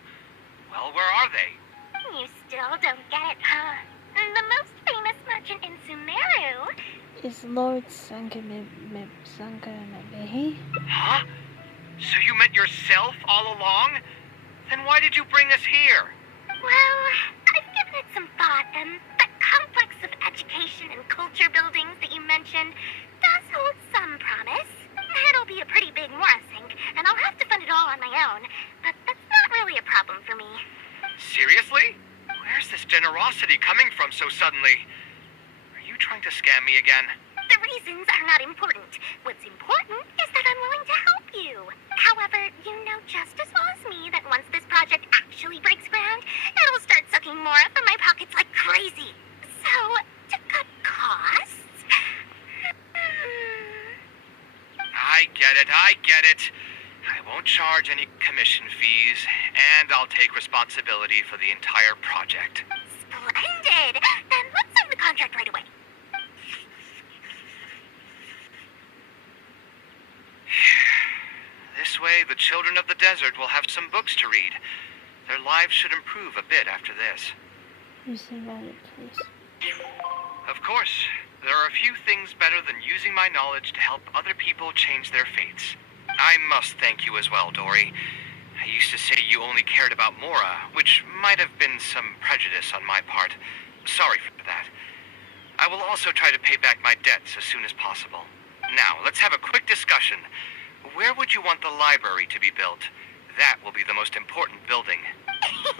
Well, where are they? You still don't get it, huh? The most famous merchant in Sumeru. Is Lord Sankaramabehe? Huh? So you met yourself all along? Then why did you bring us here? Well, I've given it some thought, and that complex of education and culture buildings that you mentioned does hold some promise. It'll be a pretty big Mora sink, and I'll have to fund it all on my own, but that's not really a problem for me. Seriously? Where's this generosity coming from so suddenly? Are you trying to scam me again? The reasons are not important. What's important is that I'm willing to help you. However, you know just as well as me that once this project actually breaks ground, it'll start sucking Mora from my pockets like crazy. So, to cut costs... I get it. I won't charge any commission fees, and I'll take responsibility for the entire project. Splendid! Then let's sign the contract right away. This way, the children of the desert will have some books to read. Their lives should improve a bit after this. Use the valid place. Of course, there are a few things better than using my knowledge to help other people change their fates. I must thank you as well, Dory. I used to say you only cared about Mora, which might have been some prejudice on my part. Sorry for that. I will also try to pay back my debts as soon as possible. Now, let's have a quick discussion. Where would you want the library to be built? That will be the most important building.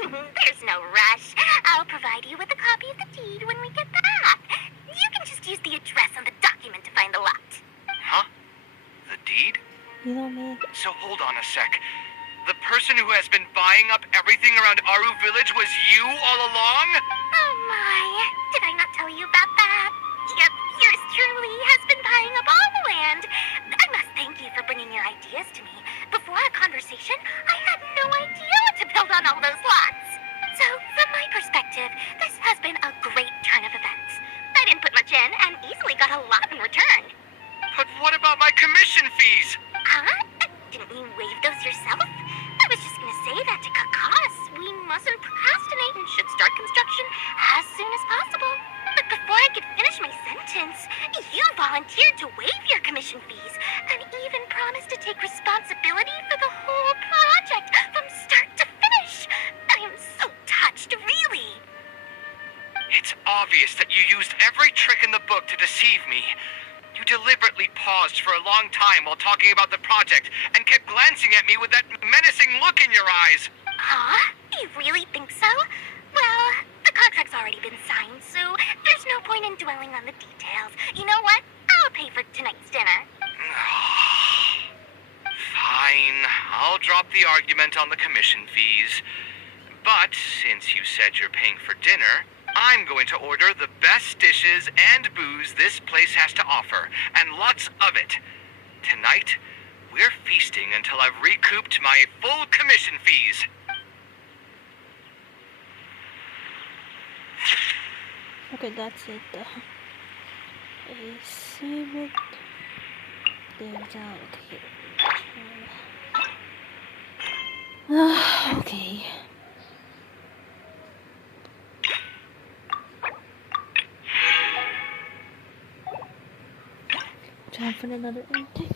There's no rush. I'll provide you with a copy of the deed when we get back. You can just use the address on the document to find the lot. Huh? The deed? You know me. So hold on a sec. The person who has been buying up everything around Aru Village was you all along? Oh my, did I not tell you about that? Yep, yours truly has been buying up all the land. I must thank you for bringing your ideas to me. Before our conversation, I had no idea what to build on all those lots. So, from my perspective, this has been a great turn of events. I didn't put much in and easily got a lot in return. But what about my commission fees? Huh? Didn't you waive those yourself? I was just gonna say that to cut costs. We mustn't procrastinate and should start construction as soon as possible. But before I could finish my sentence, you volunteered to waive your commission fees and even promised to take responsibility for the whole project from start to finish. I am so touched, really. It's obvious that you used every trick in the book to deceive me. You deliberately paused for a long time while talking about the project and kept glancing at me with that menacing look in your eyes. Huh? You really think so? Well, the contract's already been signed, so there's no point in dwelling on the details. You know what? I'll pay for tonight's dinner. Fine. I'll drop the argument on the commission fees. But since you said you're paying for dinner, I'm going to order the best dishes and booze this place has to offer, and lots of it. Tonight, we're feasting until I've recouped my full commission fees. Okay, that's it. A seven. There's out here. Okay. Time for another intake.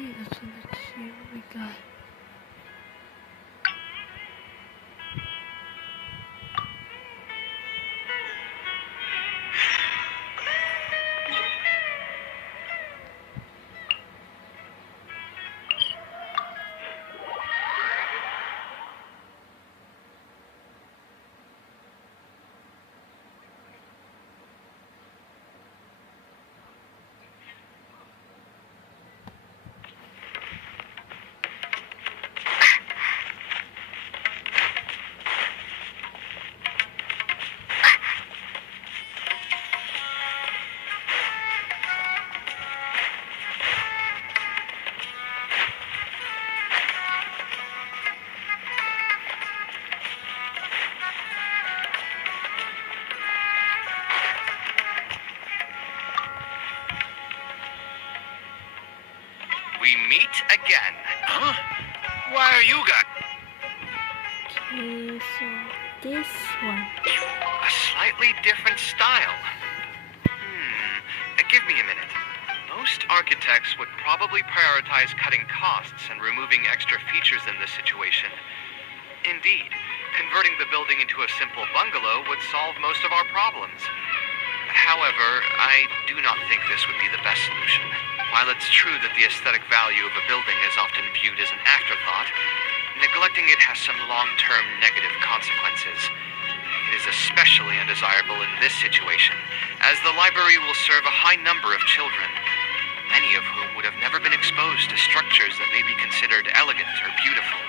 Okay, so let's see what we got. again. Huh? Why are you guys... Okay, so this one. A slightly different style. Give me a minute. Most architects would probably prioritize cutting costs and removing extra features in this situation. Indeed, converting the building into a simple bungalow would solve most of our problems. However, I do not think this would be the best solution. While it's true that the aesthetic value of a building is often viewed as an afterthought, neglecting it has some long-term negative consequences. It is especially undesirable in this situation, as the library will serve a high number of children, many of whom would have never been exposed to structures that may be considered elegant or beautiful.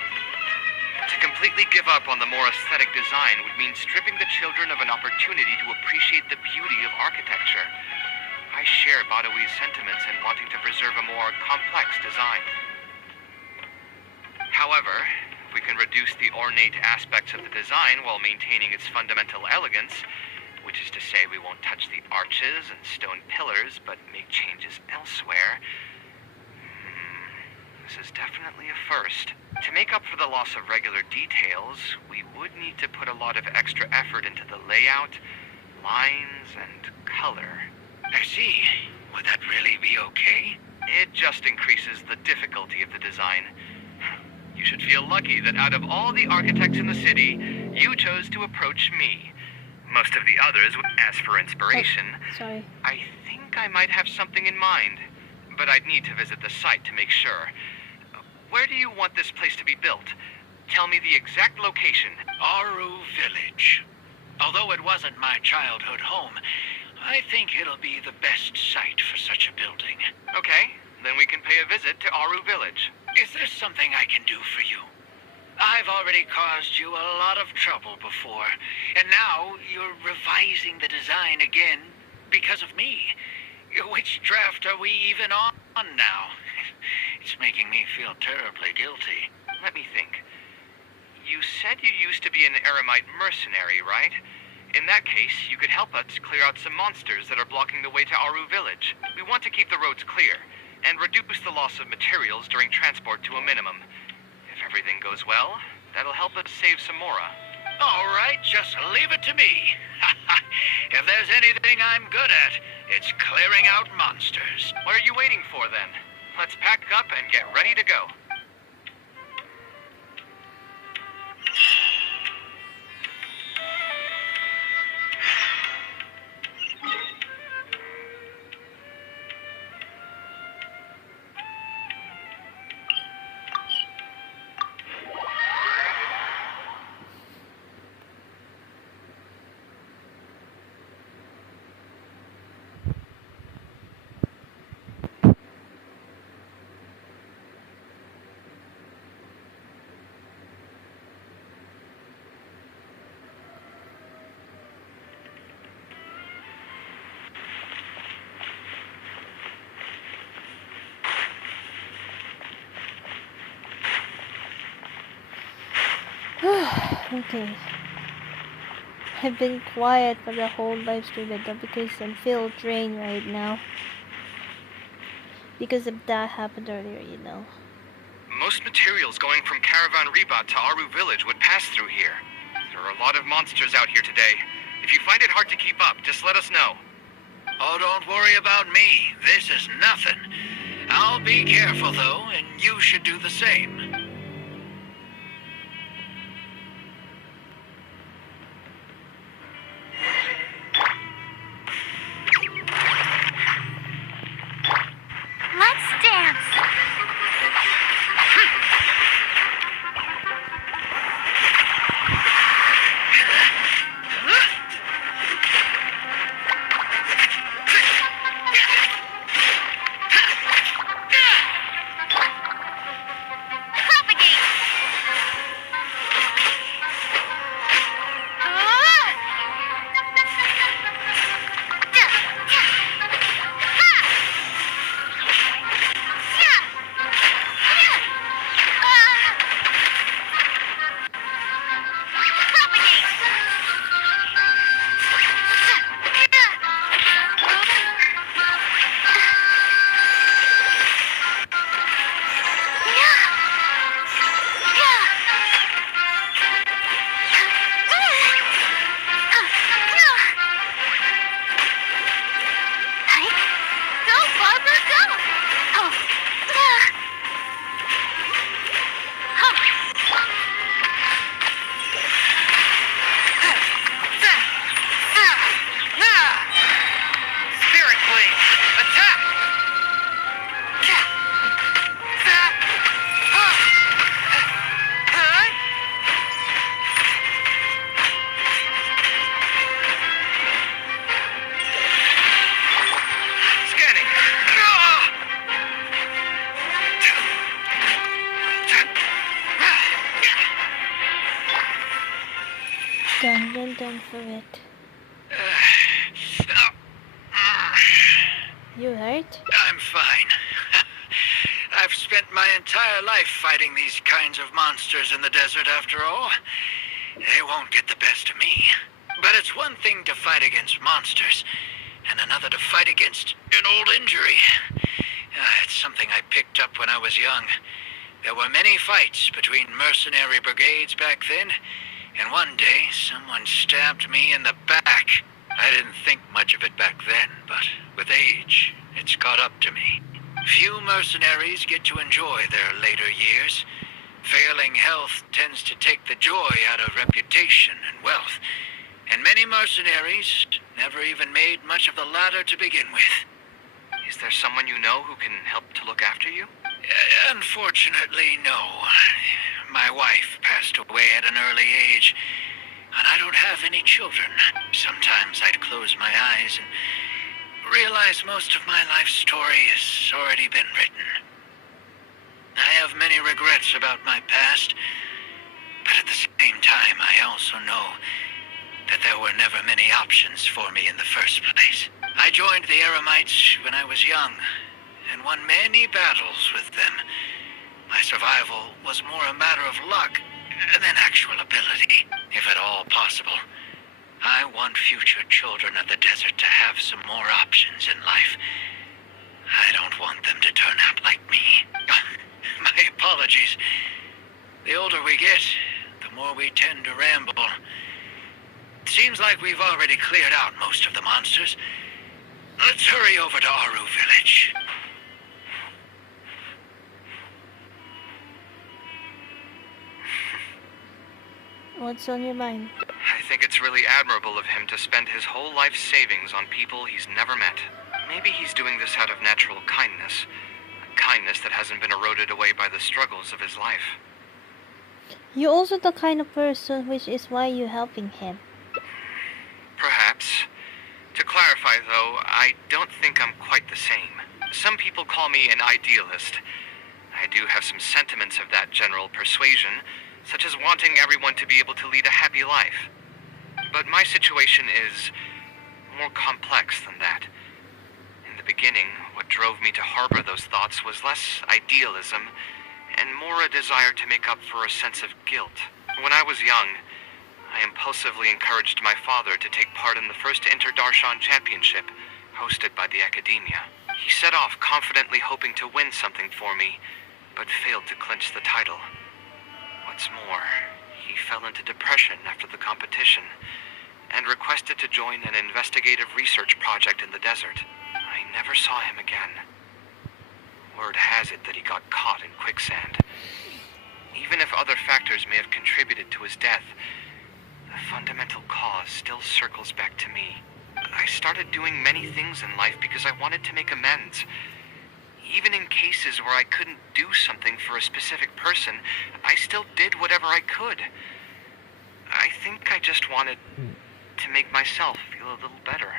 To completely give up on the more aesthetic design would mean stripping the children of an opportunity to appreciate the beauty of architecture. I share Badawi's sentiments in wanting to preserve a more complex design. However, if we can reduce the ornate aspects of the design while maintaining its fundamental elegance, which is to say we won't touch the arches and stone pillars, but make changes elsewhere, this is definitely a first. To make up for the loss of regular details, we would need to put a lot of extra effort into the layout, lines, and color. I see. Would that really be okay? It just increases the difficulty of the design. You should feel lucky that out of all the architects in the city, you chose to approach me. Most of the others would ask for inspiration. Oh, sorry. I think I might have something in mind, but I'd need to visit the site to make sure. Where do you want this place to be built? Tell me the exact location. Aru Village. Although it wasn't my childhood home, I think it'll be the best site for such a building. Okay, then we can pay a visit to Aru Village. Is there something I can do for you? I've already caused you a lot of trouble before, and now you're revising the design again because of me. Which draft are we even on now? It's making me feel terribly guilty. Let me think. You said you used to be an Eremite mercenary, right? In that case, you could help us clear out some monsters that are blocking the way to Aru Village. We want to keep the roads clear and reduce the loss of materials during transport to a minimum. If everything goes well, that'll help us save some Mora. All right, just leave it to me. If there's anything I'm good at, it's clearing out monsters. What are you waiting for then? Let's pack up and get ready to go. Okay. I've been quiet for the whole live stream because I'm feel drained right now. Because of that happened earlier, you know. Most materials going from Caravan Ribat to Aru Village would pass through here. There are a lot of monsters out here today. If you find it hard to keep up, just let us know. Oh, don't worry about me. This is nothing. I'll be careful, though, and you should do the same. Let's dance. Done for it. You hurt? I'm fine. I've spent my entire life fighting these kinds of monsters in the desert after all. They won't get the best of me. But it's one thing to fight against monsters, and another to fight against an old injury. It's something I picked up when I was young. There were many fights between mercenary brigades back then, and one day someone stabbed me in the back. I didn't think much of it back then, but with age, it's caught up to me. Few mercenaries get to enjoy their later years. Failing health tends to take the joy out of reputation and wealth, and many mercenaries never even made much of the latter to begin with. Is there someone you know who can help to look after you? Unfortunately, no. My wife passed away at an early age, and I don't have any children. Sometimes I'd close my eyes and realize most of my life story has already been written. I have many regrets about my past, but at the same time, I also know that there were never many options for me in the first place. I joined the Eremites when I was young, and won many battles with them. My survival was more a matter of luck than actual ability, if at all possible. I want future children of the desert to have some more options in life. I don't want them to turn out like me. My apologies. The older we get, the more we tend to ramble. Seems like we've already cleared out most of the monsters. Let's hurry over to Aru Village. What's on your mind? I think it's really admirable of him to spend his whole life's savings on people he's never met. Maybe he's doing this out of natural kindness. A kindness that hasn't been eroded away by the struggles of his life. You're also the kind of person, which is why you're helping him. Perhaps. To clarify, though, I don't think I'm quite the same. Some people call me an idealist. I do have some sentiments of that general persuasion, such as wanting everyone to be able to lead a happy life. But my situation is more complex than that. In the beginning, what drove me to harbor those thoughts was less idealism and more a desire to make up for a sense of guilt. When I was young, I impulsively encouraged my father to take part in the first Inter-Darshan Championship, hosted by the Academia. He set off confidently hoping to win something for me, but failed to clinch the title. What's more, he fell into depression after the competition, and requested to join an investigative research project in the desert. I never saw him again. Word has it that he got caught in quicksand. Even if other factors may have contributed to his death, the fundamental cause still circles back to me. I started doing many things in life because I wanted to make amends. Even in cases where I couldn't do something for a specific person, I still did whatever I could. I think I just wanted to make myself feel a little better.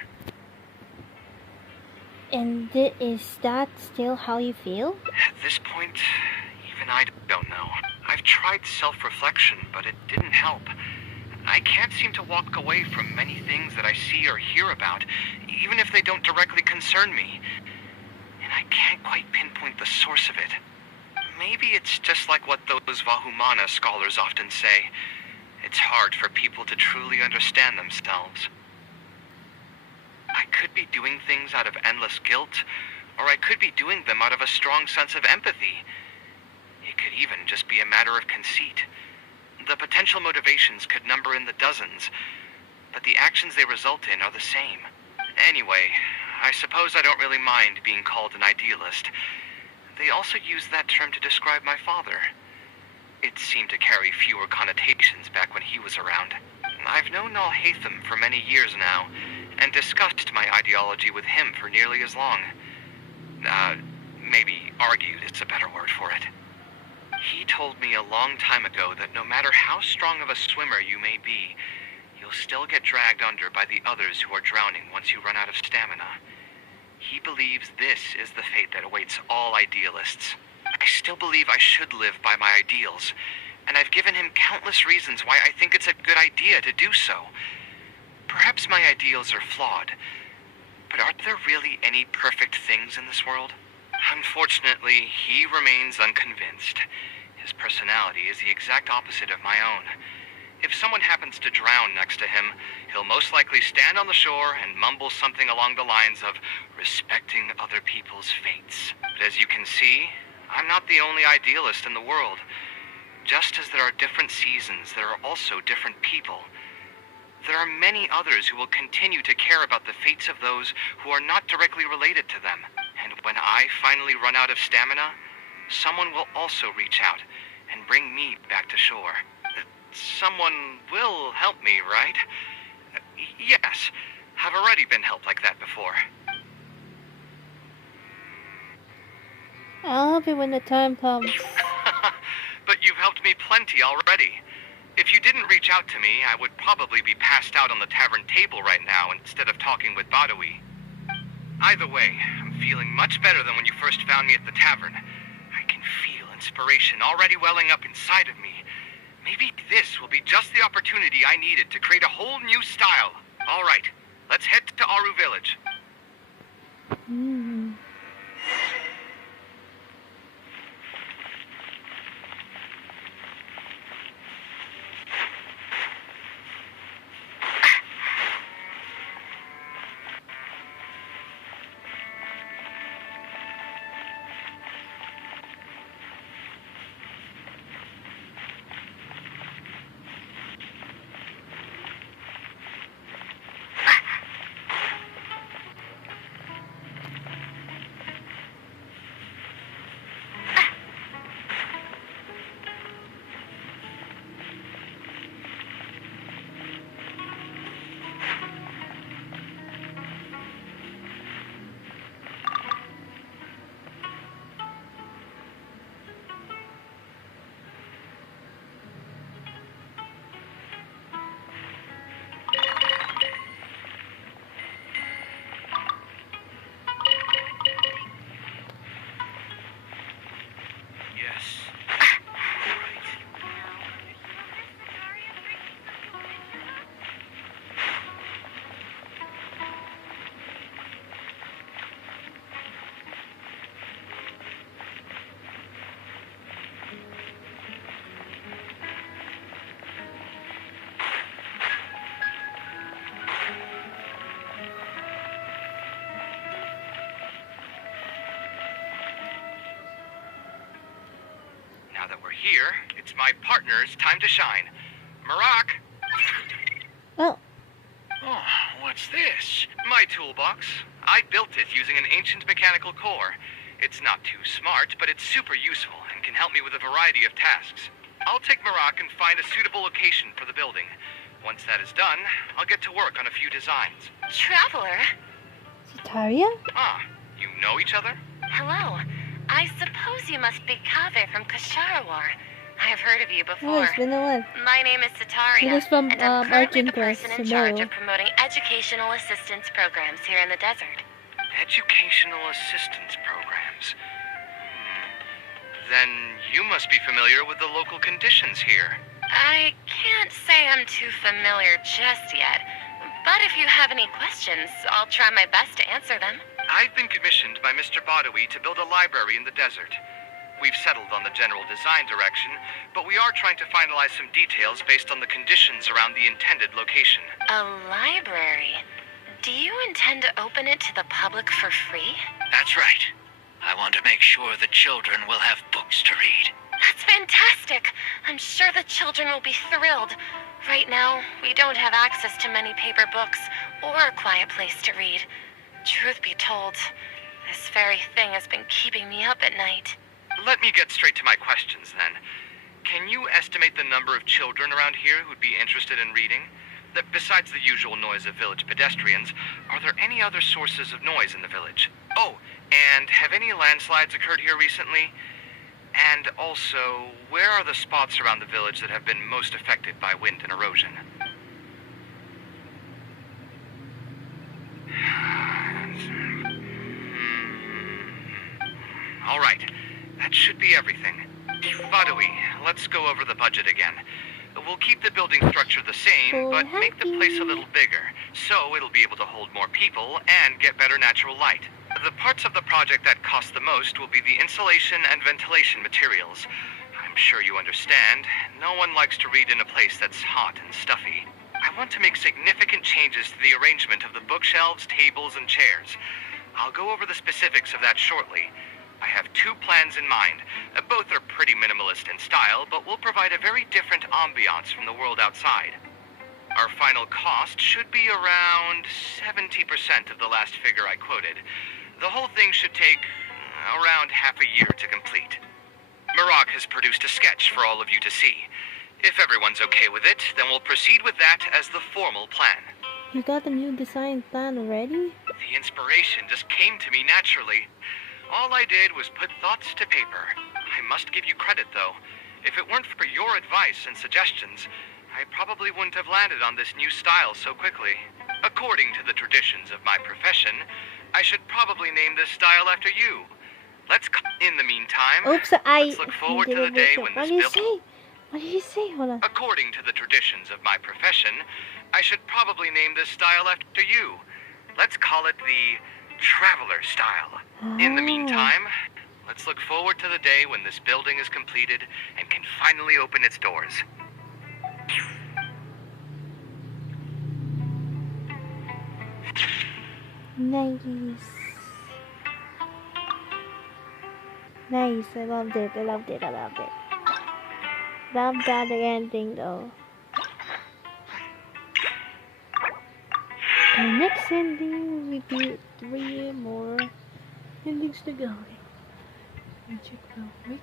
And is that still how you feel? At this point, even I don't know. I've tried self-reflection, but it didn't help. I can't seem to walk away from many things that I see or hear about, even if they don't directly concern me. And I can't quite pinpoint the source of it. Maybe it's just like what those Vahumana scholars often say. It's hard for people to truly understand themselves. I could be doing things out of endless guilt, or I could be doing them out of a strong sense of empathy. It could even just be a matter of conceit. The potential motivations could number in the dozens, but the actions they result in are the same. Anyway, I suppose I don't really mind being called an idealist. They also used that term to describe my father. It seemed to carry fewer connotations back when he was around. I've known Al-Haytham for many years now, and discussed my ideology with him for nearly as long. Maybe argued is a better word for it. He told me a long time ago that no matter how strong of a swimmer you may be, you'll still get dragged under by the others who are drowning once you run out of stamina. He believes this is the fate that awaits all idealists. I still believe I should live by my ideals, and I've given him countless reasons why I think it's a good idea to do so. Perhaps my ideals are flawed, but are there really any perfect things in this world? Unfortunately, he remains unconvinced. His personality is the exact opposite of my own. If someone happens to drown next to him, he'll most likely stand on the shore and mumble something along the lines of respecting other people's fates. But as you can see, I'm not the only idealist in the world. Just as there are different seasons, there are also different people. There are many others who will continue to care about the fates of those who are not directly related to them. And when I finally run out of stamina, someone will also reach out and bring me back to shore. Someone will help me, right? Yes, I've already been helped like that before. I'll help you when the time comes. But you've helped me plenty already. If you didn't reach out to me, I would probably be passed out on the tavern table right now instead of talking with Badawi. Either way, I'm feeling much better than when you first found me at the tavern. I can feel inspiration already welling up inside of me. Maybe this will be just the opportunity I needed to create a whole new style. All right, let's head to Aru Village. Now that we're here, it's my partner's time to shine. Marak! Oh, Oh, what's this? My toolbox. I built it using an ancient mechanical core. It's not too smart, but it's super useful and can help me with a variety of tasks. I'll take Marak and find a suitable location for the building. Once that is done, I'll get to work on a few designs. Traveler? Sataria? Ah, you know each other? Hello. I suppose you must be Kaveh from Kasharawar. I have heard of you Oh, before. it's been a while. My name is Sataria, It is from, and I'm currently the Argent person in charge Sumeru. of promoting educational assistance programs here in the desert. Educational assistance programs. Then you must be familiar with the local conditions here. I can't say I'm too familiar just yet, but if you have any questions, I'll try my best to answer them. I've been commissioned by Mr. Badawi to build a library in the desert. We've settled on the general design direction, but we are trying to finalize some details based on the conditions around the intended location. A library? Do you intend to open it to the public for free? That's right. I want to make sure the children will have books to read. That's fantastic. I'm sure the children will be thrilled. Right now, we don't have access to many paper books or a quiet place to read. Truth be told, this very thing has been keeping me up at night. Let me get straight to my questions, then. Can you estimate the number of children around here who'd be interested in reading? Besides the usual noise of village pedestrians, are there any other sources of noise in the village? Oh, and have any landslides occurred here recently? And also, where are the spots around the village that have been most affected by wind and erosion? All right. That should be everything. Badawi, let's go over the budget again. We'll keep the building structure the same, but make the place a little bigger, so it'll be able to hold more people and get better natural light. The parts of the project that cost the most will be the insulation and ventilation materials. I'm sure you understand, no one likes to read in a place that's hot and stuffy. I want to make significant changes to the arrangement of the bookshelves, tables, and chairs. I'll go over the specifics of that shortly. I have two plans in mind. Both are pretty minimalist in style, but will provide a very different ambiance from the world outside. Our final cost should be around 70% of the last figure I quoted. The whole thing should take around half a year to complete. Marak has produced a sketch for all of you to see. If everyone's okay with it, then we'll proceed with that as the formal plan. You got a new design plan already? The inspiration just came to me naturally. All I did was put thoughts to paper. I must give you credit, though. If it weren't for your advice and suggestions, I probably wouldn't have landed on this new style so quickly. According to the traditions of my profession, I should probably name this style after you. In the meantime, Oops, let's look forward to the day when What this did you building... say? What did you say? Hold on. According to the traditions of my profession, I should probably name this style after you. Let's call it the Traveler style. In the meantime, let's look forward to the day when this building is completed and can finally open its doors. Nice. Nice. I loved it. I loved it. I loved it. Love that ending though. The next ending will be 3 more endings to go. Let me check real quick.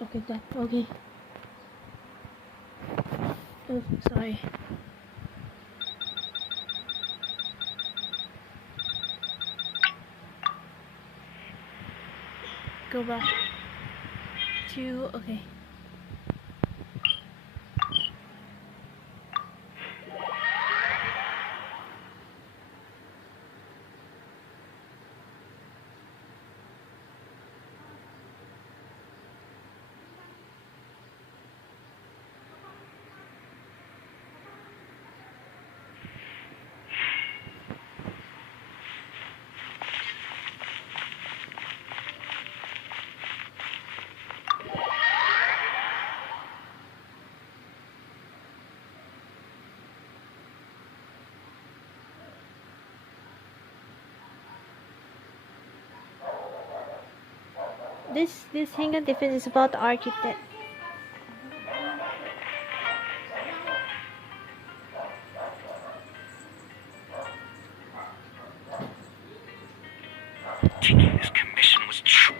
Okay, done. Okay. Oh, sorry. Go back to, okay. This Hangout defense is about the architect. Taking this commission was true.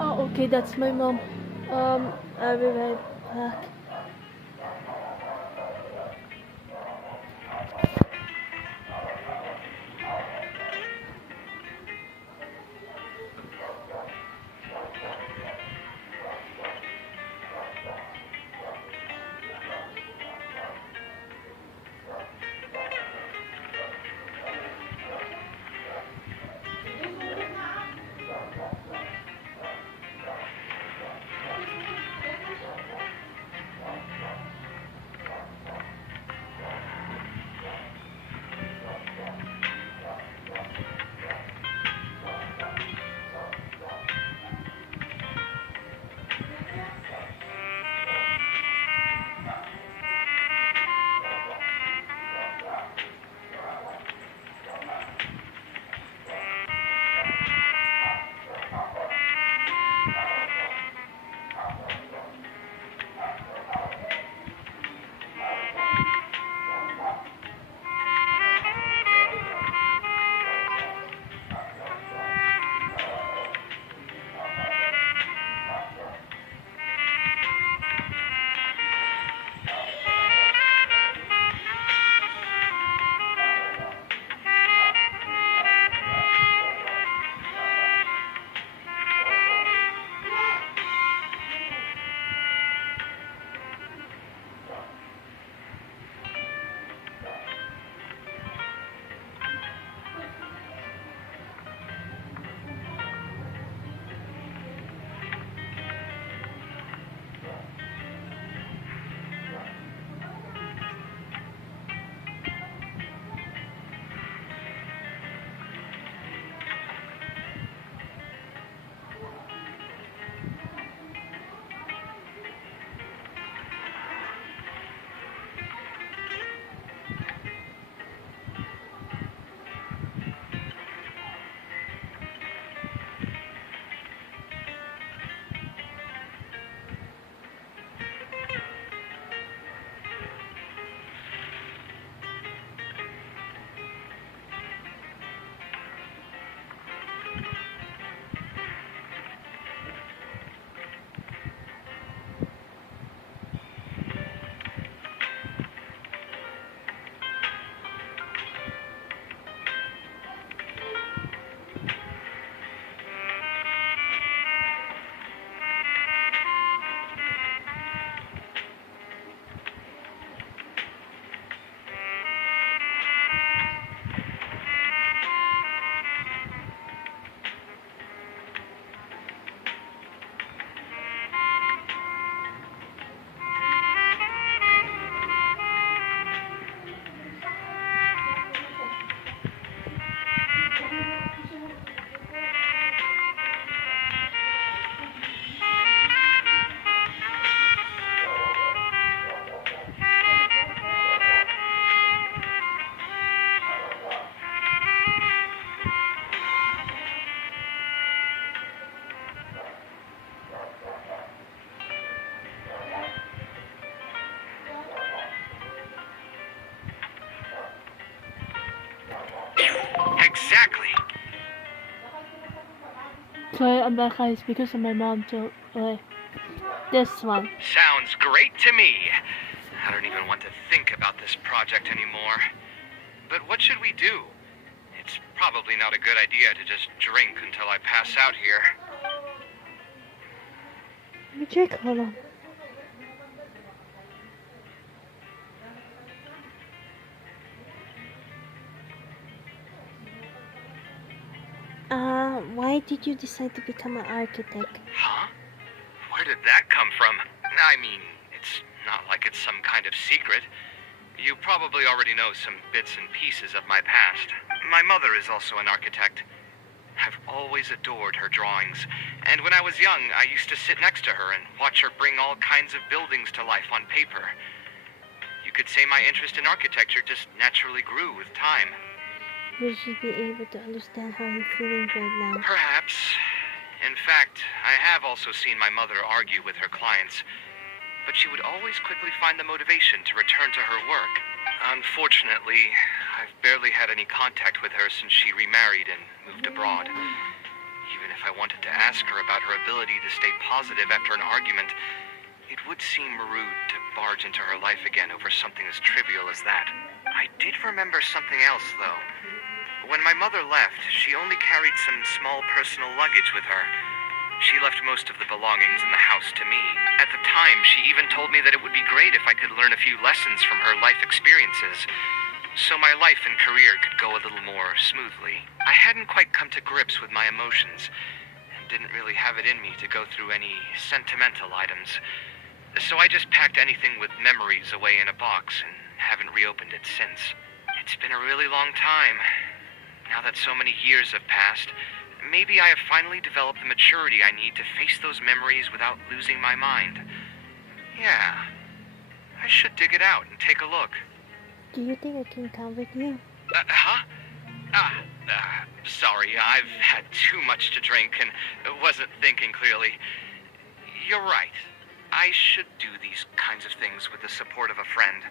Oh, okay, that's my mom. I'll be right back. exactly. Sorry, I'm back, guys, because of my mom, so, this one. Sounds great to me. I don't even want to think about this project anymore. But what should we do? It's probably not a good idea to just drink until I pass out here. Let me check, hold on. Why did you decide to become an architect? Huh? Where did that come from? I mean, it's not like it's some kind of secret. You probably already know some bits and pieces of my past. My mother is also an architect. I've always adored her drawings, and when I was young, I used to sit next to her and watch her bring all kinds of buildings to life on paper. You could say my interest in architecture just naturally grew with time. You should be able to understand how I'm feeling right now. Perhaps. In fact, I have also seen my mother argue with her clients, but she would always quickly find the motivation to return to her work. Unfortunately, I've barely had any contact with her since she remarried and moved abroad. Even if I wanted to ask her about her ability to stay positive after an argument, it would seem rude to barge into her life again over something as trivial as that. I did remember something else, though. When my mother left, she only carried some small personal luggage with her. She left most of the belongings in the house to me. At the time, she even told me that it would be great if I could learn a few lessons from her life experiences, so my life and career could go a little more smoothly. I hadn't quite come to grips with my emotions, and didn't really have it in me to go through any sentimental items. So I just packed anything with memories away in a box and haven't reopened it since. It's been a really long time. Now that so many years have passed, maybe I have finally developed the maturity I need to face those memories without losing my mind. Yeah, I should dig it out and take a look. Do you think I can come with you? Huh? Sorry, I've had too much to drink and wasn't thinking clearly. You're right. I should do these kinds of things with the support of a friend.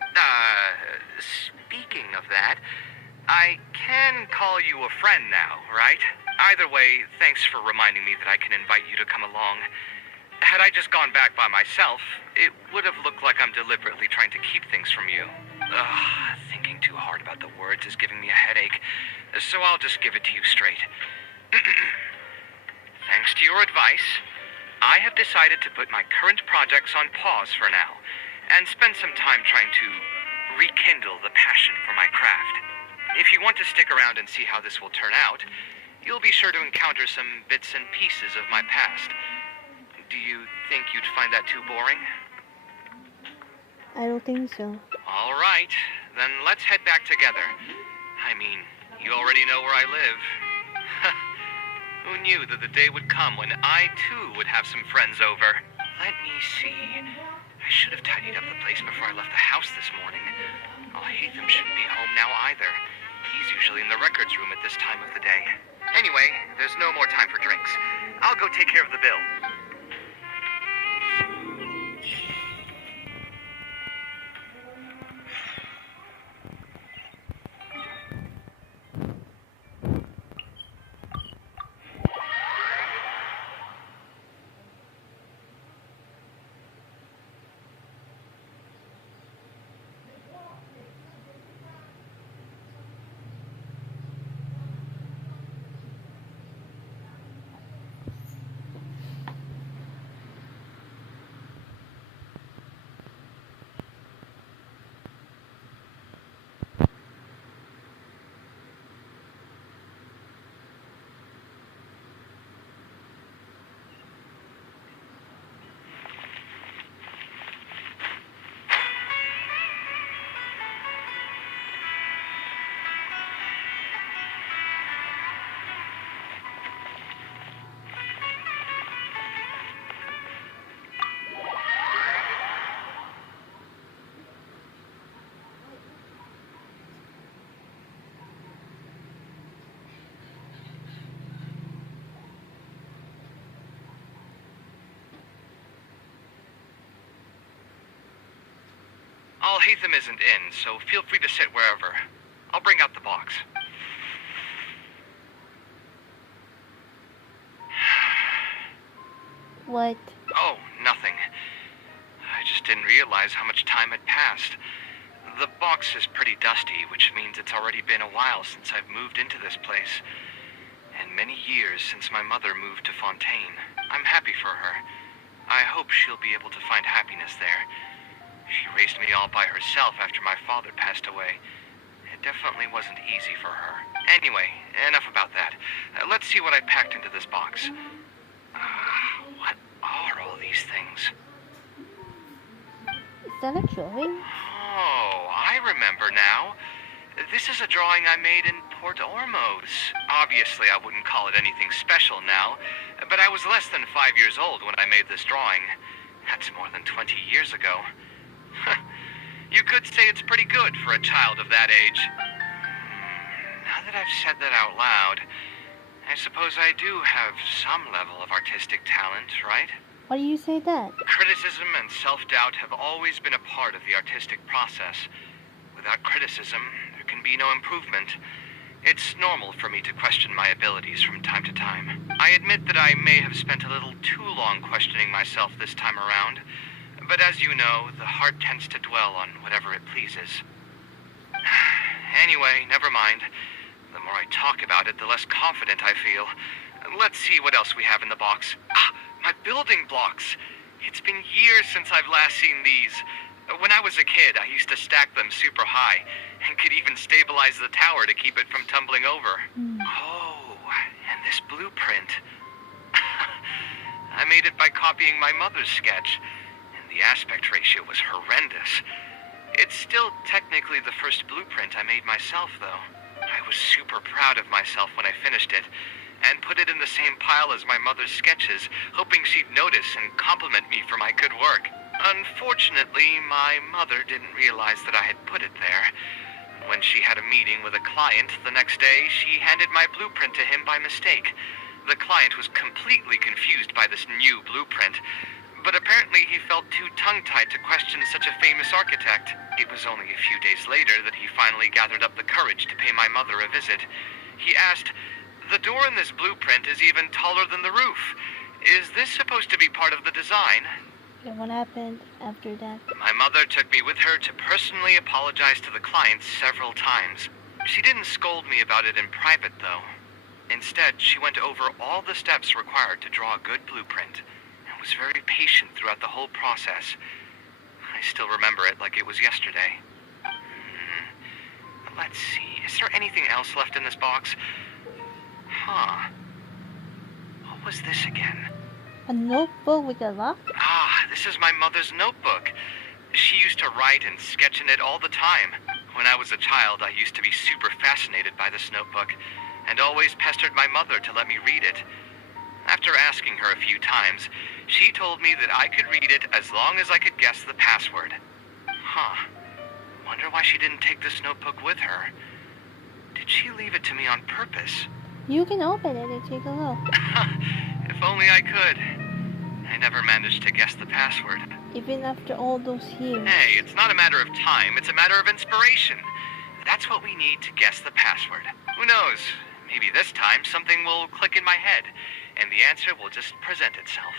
Speaking of that, I can call you a friend now, right? Either way, thanks for reminding me that I can invite you to come along. Had I just gone back by myself, it would have looked like I'm deliberately trying to keep things from you. Thinking too hard about the words is giving me a headache, so I'll just give it to you straight. Thanks to your advice, I have decided to put my current projects on pause for now, and spend some time trying to rekindle the passion for my craft. If you want to stick around and see how this will turn out, you'll be sure to encounter some bits and pieces of my past. Do you think you'd find that too boring? I don't think so. All right, then let's head back together. I mean, you already know where I live. Who knew that the day would come when I, too, would have some friends over? Let me see. I should have tidied up the place before I left the house this morning. Hatham shouldn't be home now either. He's usually in the records room at this time of the day. Anyway, there's no more time for drinks. I'll go take care of the bill. Hatham isn't in, so feel free to sit wherever. I'll bring out the box. What? Oh, nothing. I just didn't realize how much time had passed. The box is pretty dusty, which means it's already been a while since I've moved into this place. And many years since my mother moved to Fontaine. I'm happy for her. I hope she'll be able to find happiness there. She raised me all by herself after my father passed away. It definitely wasn't easy for her. Anyway, enough about that. Let's see what I packed into this box. What are all these things? Is that a drawing? Oh, I remember now. This is a drawing I made in Port Ormos. Obviously, I wouldn't call it anything special now, but I was less than 5 years old when I made this drawing. That's more than 20 years ago. You could say it's pretty good for a child of that age. Now that I've said that out loud, I suppose I do have some level of artistic talent, right? Why do you say that? Criticism and self-doubt have always been a part of the artistic process. Without criticism, there can be no improvement. It's normal for me to question my abilities from time to time. I admit that I may have spent a little too long questioning myself this time around, but as you know, the heart tends to dwell on whatever it pleases. Anyway, never mind. The more I talk about it, the less confident I feel. Let's see what else we have in the box. My building blocks. It's been years since I've last seen these. When I was a kid, I used to stack them super high and could even stabilize the tower to keep it from tumbling over. Oh, and this blueprint. I made it by copying my mother's sketch, and the aspect ratio was horrendous. It's still technically the first blueprint I made myself, though. I was super proud of myself when I finished it, and put it in the same pile as my mother's sketches, hoping she'd notice and compliment me for my good work. Unfortunately, my mother didn't realize that I had put it there. When she had a meeting with a client the next day, she handed my blueprint to him by mistake. The client was completely confused by this new blueprint, but apparently he felt too tongue-tied to question such a famous architect. It was only a few days later that he finally gathered up the courage to pay my mother a visit. He asked, "The door in this blueprint is even taller than the roof. Is this supposed to be part of the design?" And what happened after that? My mother took me with her to personally apologize to the client several times. She didn't scold me about it in private, though. Instead, she went over all the steps required to draw a good blueprint and was very patient throughout the whole process. I still remember it like it was yesterday. Let's see, is there anything else left in this box? What was this again? A notebook with a lock? This is my mother's notebook. She used to write and sketch in it all the time. When I was a child, I used to be super fascinated by this notebook, and always pestered my mother to let me read it. After asking her a few times, she told me that I could read it as long as I could guess the password. Wonder why she didn't take this notebook with her. Did she leave it to me on purpose? You can open it and take a look. If only I could. I never managed to guess the password. Even after all those years. Hey, it's not a matter of time, it's a matter of inspiration. That's what we need to guess the password. Who knows? Maybe this time something will click in my head, and the answer will just present itself.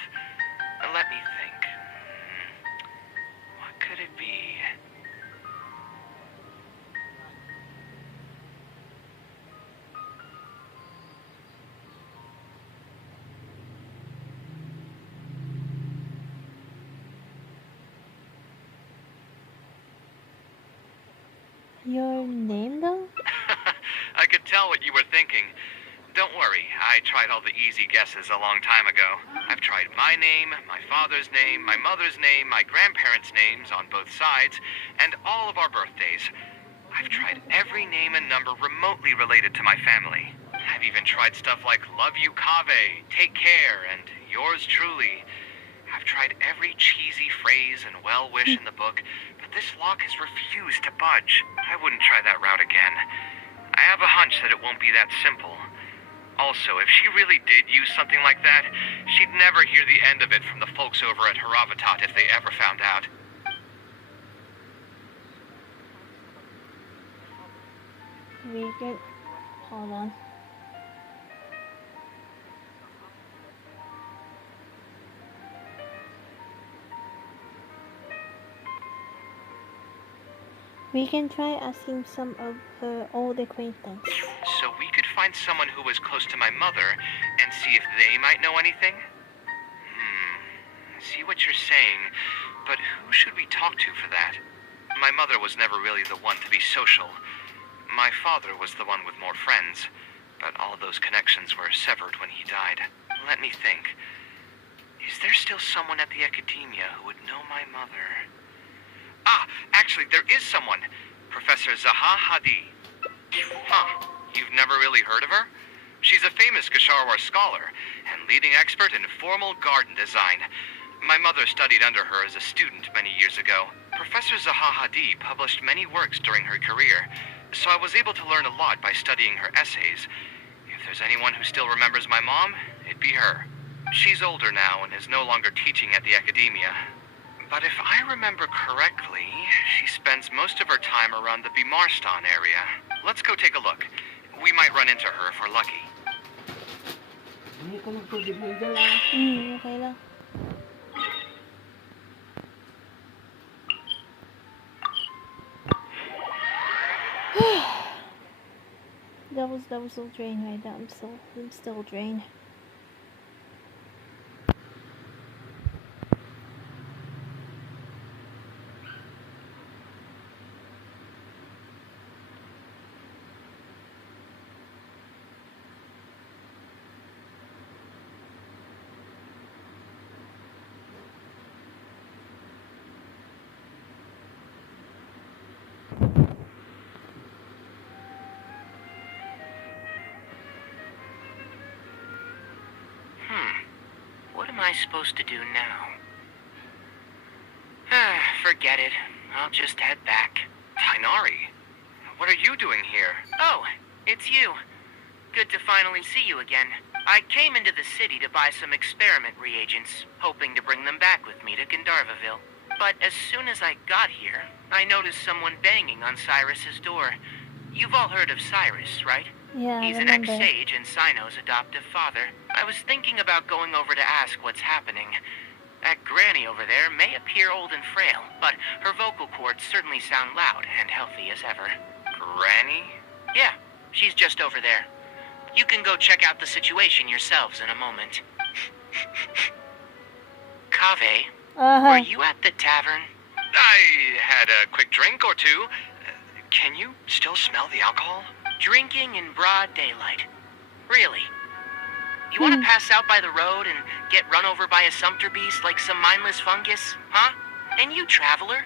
Let me think. What could it be? Your name, though? I could tell what you were thinking. Don't worry, I tried all the easy guesses a long time ago. I've tried my name, my father's name, my mother's name, my grandparents' names on both sides, and all of our birthdays. I've tried every name and number remotely related to my family. I've even tried stuff like Love You Kaveh, Take Care, and Yours Truly. I've tried every cheesy phrase and well-wish in the book, but this lock has refused to budge. I wouldn't try that route again. I have a hunch that it won't be that simple. Also, if she really did use something like that, she'd never hear the end of it from the folks over at Haravatat if they ever found out. We can... Hold on. We can try asking some of her old acquaintance. So we could find someone who was close to my mother and see if they might know anything? I see what you're saying, but who should we talk to for that? My mother was never really the one to be social. My father was the one with more friends, but all those connections were severed when he died. Let me think. Is there still someone at the academia who would know my mother? Ah, actually, there is someone. Professor Zaha Hadi. Huh, you've never really heard of her? She's a famous Gasharwar scholar and leading expert in formal garden design. My mother studied under her as a student many years ago. Professor Zaha Hadi published many works during her career, so I was able to learn a lot by studying her essays. If there's anyone who still remembers my mom, it'd be her. She's older now and is no longer teaching at the academia. But if I remember correctly, she spends most of her time around the Bimarstan area. Let's go take a look. We might run into her if we're lucky. Okay lang. That was so drained right now. I'm still drained. What am I supposed to do now? Forget it. I'll just head back. Tainari, what are you doing here? Oh, it's you. Good to finally see you again. I came into the city to buy some experiment reagents, hoping to bring them back with me to Gandharvaville. But as soon as I got here, I noticed someone banging on Cyrus's door. You've all heard of Cyrus, right? Yeah, He's I an remember. ex-sage and Sino's adoptive father. I was thinking about going over to ask what's happening. That granny over there may appear old and frail, but her vocal cords certainly sound loud and healthy as ever. Granny? Yeah, she's just over there. You can go check out the situation yourselves in a moment. Kaveh, were you at the tavern? I had a quick drink or two. Can you still smell the alcohol? Drinking in broad daylight. Really? You want to pass out by the road and get run over by a sumpter beast like some mindless fungus, huh? And you, traveler?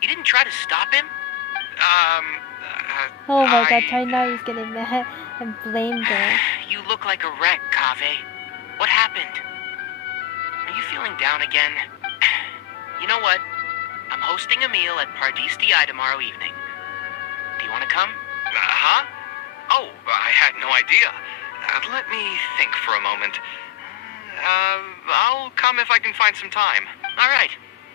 You didn't try to stop him? Oh my god, Tainari's getting mad and blamed her. You look like a wreck, Kaveh. What happened? Are you feeling down again? You know what? I'm hosting a meal at Pardis Di tomorrow evening. Do you want to come? Huh? Oh, I had no idea. Let me think for a moment. I'll come if I can find some time. All right.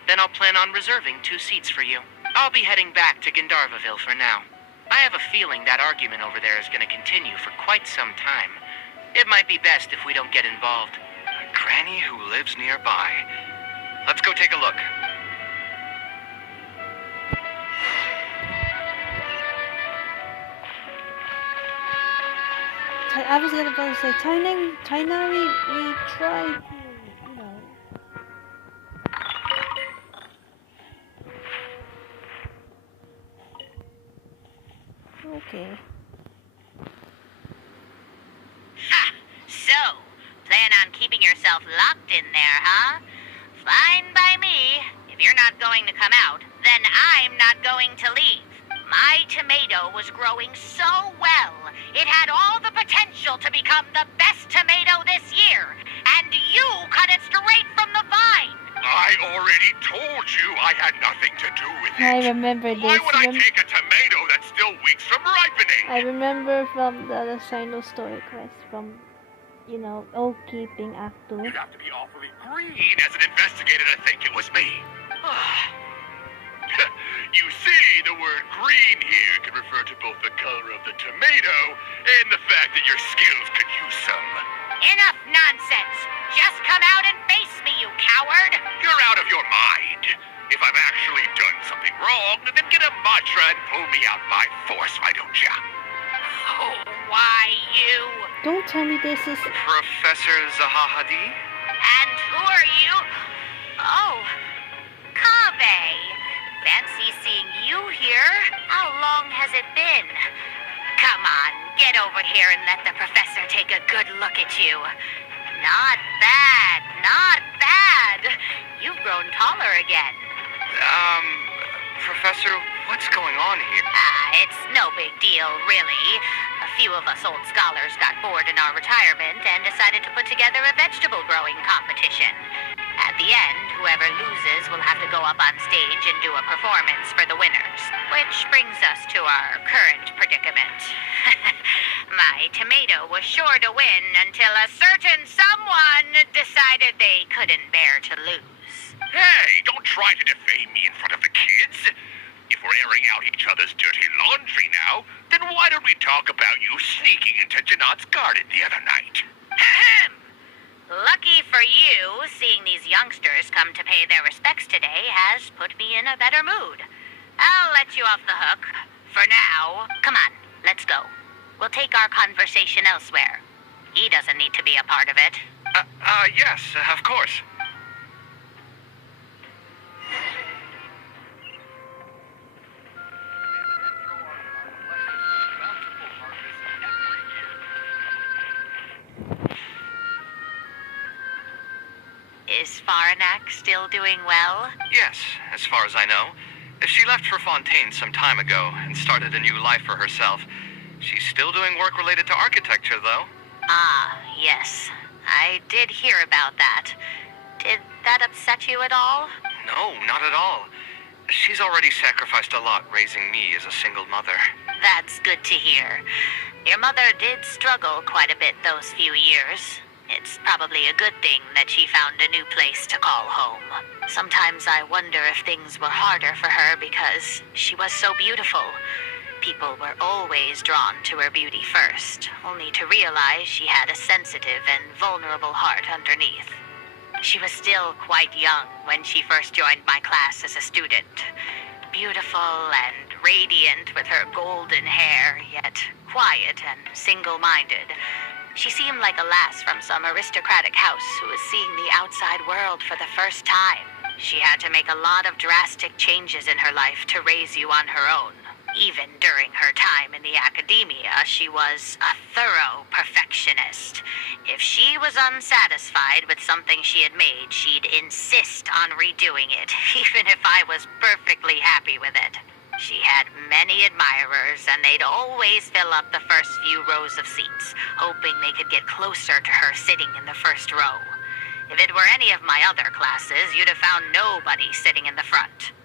Then I'll plan on reserving 2 seats for you. I'll be heading back to Gandharvaville for now. I have a feeling that argument over there is going to continue for quite some time. It might be best if we don't get involved. A granny who lives nearby. Let's go take a look. I was gonna say, Tainari, we tried to, you know. Okay. Ha! So, plan on keeping yourself locked in there, huh? Fine by me. If you're not going to come out, then I'm not going to leave. My tomato was growing so well, it had all the potential to become the best tomato this year, and you cut it straight from the vine. I already told you I had nothing to do with it. I remember this. Why would I take a tomato that's still weeks from ripening? I remember from the Sino story quest from, you know, Oak Keeping Act 2. You'd have to be awfully green as an investigator to think it was me. You see, the word green here can refer to both the color of the tomato and the fact that your skills could use some. Enough nonsense. Just come out and face me, you coward. You're out of your mind. If I've actually done something something wrong, then get a mantra and pull me out by force, why don't ya? Oh, why you? Don't tell me this is... Professor Zahahadi? And who are you? Oh, Kaveh. Fancy seeing you here. How long has it been? Come on, get over here and let the professor take a good look at you. Not bad, not bad. You've grown taller again. Professor, what's going on here? It's no big deal, really. A few of us old scholars got bored in our retirement and decided to put together a vegetable growing competition. At the end, whoever loses will have to go up on stage and do a performance for the winners. Which brings us to our current predicament. My tomato was sure to win until a certain someone decided they couldn't bear to lose. Hey, don't try to defame me in front of the kids. If we're airing out each other's dirty laundry now, then why don't we talk about you sneaking into Janat's garden the other night? Ahem. Lucky for you, seeing these youngsters come to pay their respects today has put me in a better mood. I'll let you off the hook. For now, come on, let's go. We'll take our conversation elsewhere. He doesn't need to be a part of it. Yes, of course. Is Faranak still doing well? Yes, as far as I know. She left for Fontaine some time ago and started a new life for herself. She's still doing work related to architecture, though. Ah, yes. I did hear about that. Did that upset you at all? No, not at all. She's already sacrificed a lot raising me as a single mother. That's good to hear. Your mother did struggle quite a bit those few years. It's probably a good thing that she found a new place to call home. Sometimes I wonder if things were harder for her because she was so beautiful. People were always drawn to her beauty first, only to realize she had a sensitive and vulnerable heart underneath. She was still quite young when she first joined my class as a student. Beautiful and radiant with her golden hair, yet quiet and single-minded. She seemed like a lass from some aristocratic house who was seeing the outside world for the first time. She had to make a lot of drastic changes in her life to raise you on her own. Even during her time in the academia, she was a thorough perfectionist. If she was unsatisfied with something she had made, she'd insist on redoing it, even if I was perfectly happy with it. She had many admirers, and they'd always fill up the first few rows of seats, hoping they could get closer to her sitting in the first row. If it were any of my other classes, you'd have found nobody sitting in the front.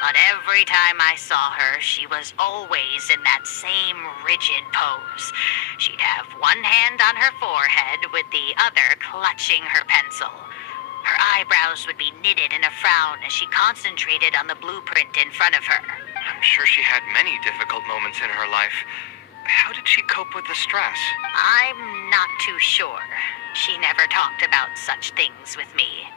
But every time I saw her, she was always in that same rigid pose. She'd have one hand on her forehead with the other clutching her pencil. Her eyebrows would be knitted in a frown as she concentrated on the blueprint in front of her. I'm sure she had many difficult moments in her life. How did she cope with the stress? I'm not too sure. She never talked about such things with me.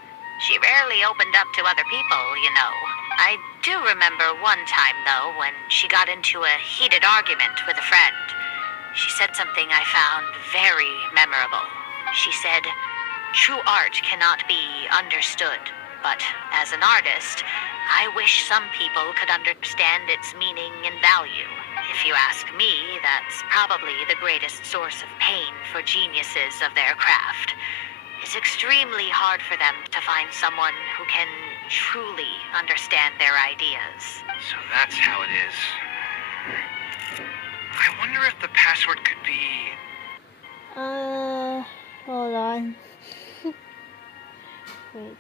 She rarely opened up to other people, you know. I do remember one time, though, when she got into a heated argument with a friend. She said something I found very memorable. She said, "True art cannot be understood, but as an artist, I wish some people could understand its meaning and value. If you ask me, that's probably the greatest source of pain for geniuses of their craft. It's extremely hard for them to find someone who can truly understand their ideas." So that's how it is. I wonder if the password could be... Hold on. Wait.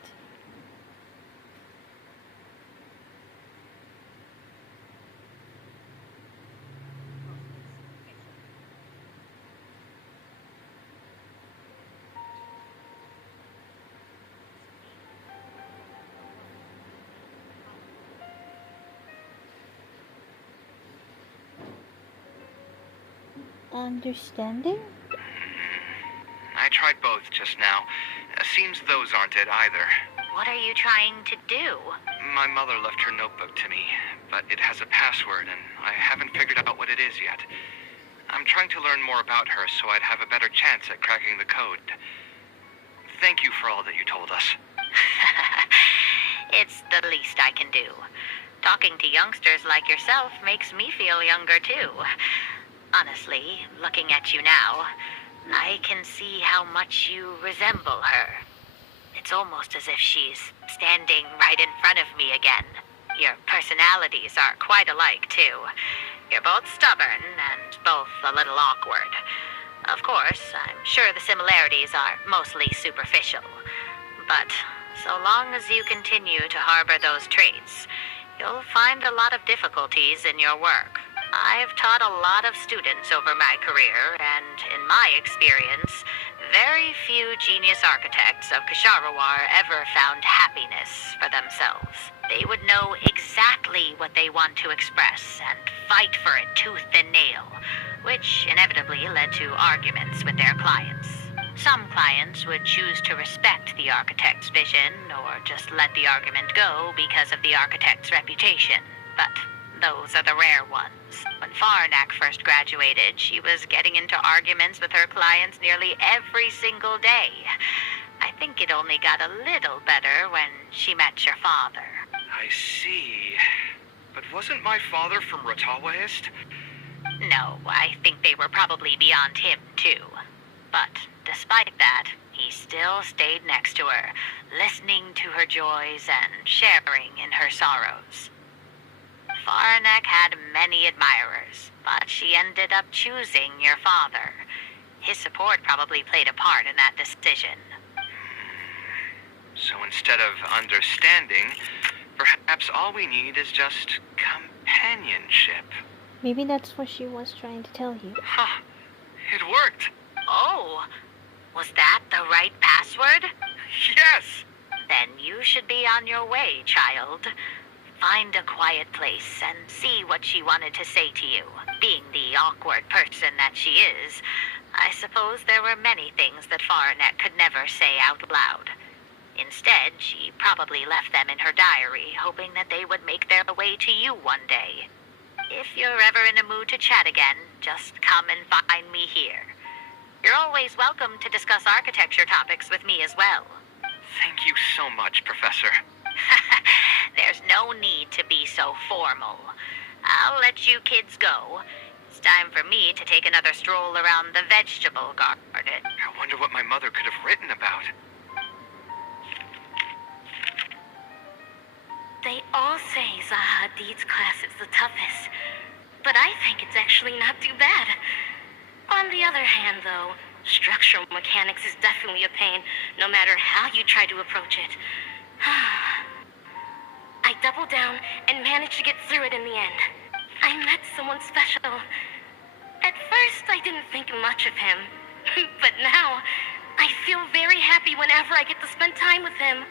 Understanding? I tried both just now. Seems those aren't it either. What are you trying to do? My mother left her notebook to me, but it has a password, and I haven't figured out what it is yet. I'm trying to learn more about her so I'd have a better chance at cracking the code. Thank you for all that you told us. It's the least I can do. Talking to youngsters like yourself makes me feel younger, too. Honestly, looking at you now, I can see how much you resemble her. It's almost as if she's standing right in front of me again. Your personalities are quite alike, too. You're both stubborn and both a little awkward. Of course, I'm sure the similarities are mostly superficial. But so long as you continue to harbor those traits, you'll find a lot of difficulties in your work. I've taught a lot of students over my career, and in my experience, very few genius architects of Ksharawar ever found happiness for themselves. They would know exactly what they want to express and fight for it tooth and nail, which inevitably led to arguments with their clients. Some clients would choose to respect the architect's vision or just let the argument go because of the architect's reputation, but those are the rare ones. When Farnak first graduated, she was getting into arguments with her clients nearly every single day. I think it only got a little better when she met your father. I see. But wasn't my father from Rotawaist? No, I think they were probably beyond him, too. But despite that, he still stayed next to her, listening to her joys and sharing in her sorrows. Farnak had many admirers, but she ended up choosing your father. His support probably played a part in that decision. So instead of understanding, perhaps all we need is just companionship. Maybe that's what she was trying to tell you. Huh. It worked. Oh, was that the right password? Yes! Then you should be on your way, child. Find a quiet place and see what she wanted to say to you. Being the awkward person that she is, I suppose there were many things that Farnak could never say out loud. Instead, she probably left them in her diary, hoping that they would make their way to you one day. If you're ever in a mood to chat again, just come and find me here. You're always welcome to discuss architecture topics with me as well. Thank you so much, Professor. There's no need to be so formal. I'll let you kids go. It's time for me to take another stroll around the vegetable garden. I wonder what my mother could have written about. They all say Zaha Hadid's class is the toughest, but I think it's actually not too bad. On the other hand, though, structural mechanics is definitely a pain, no matter how you try to approach it. I doubled down and managed to get through it in the end. I met someone special. At first, I didn't think much of him, but now, I feel very happy whenever I get to spend time with him.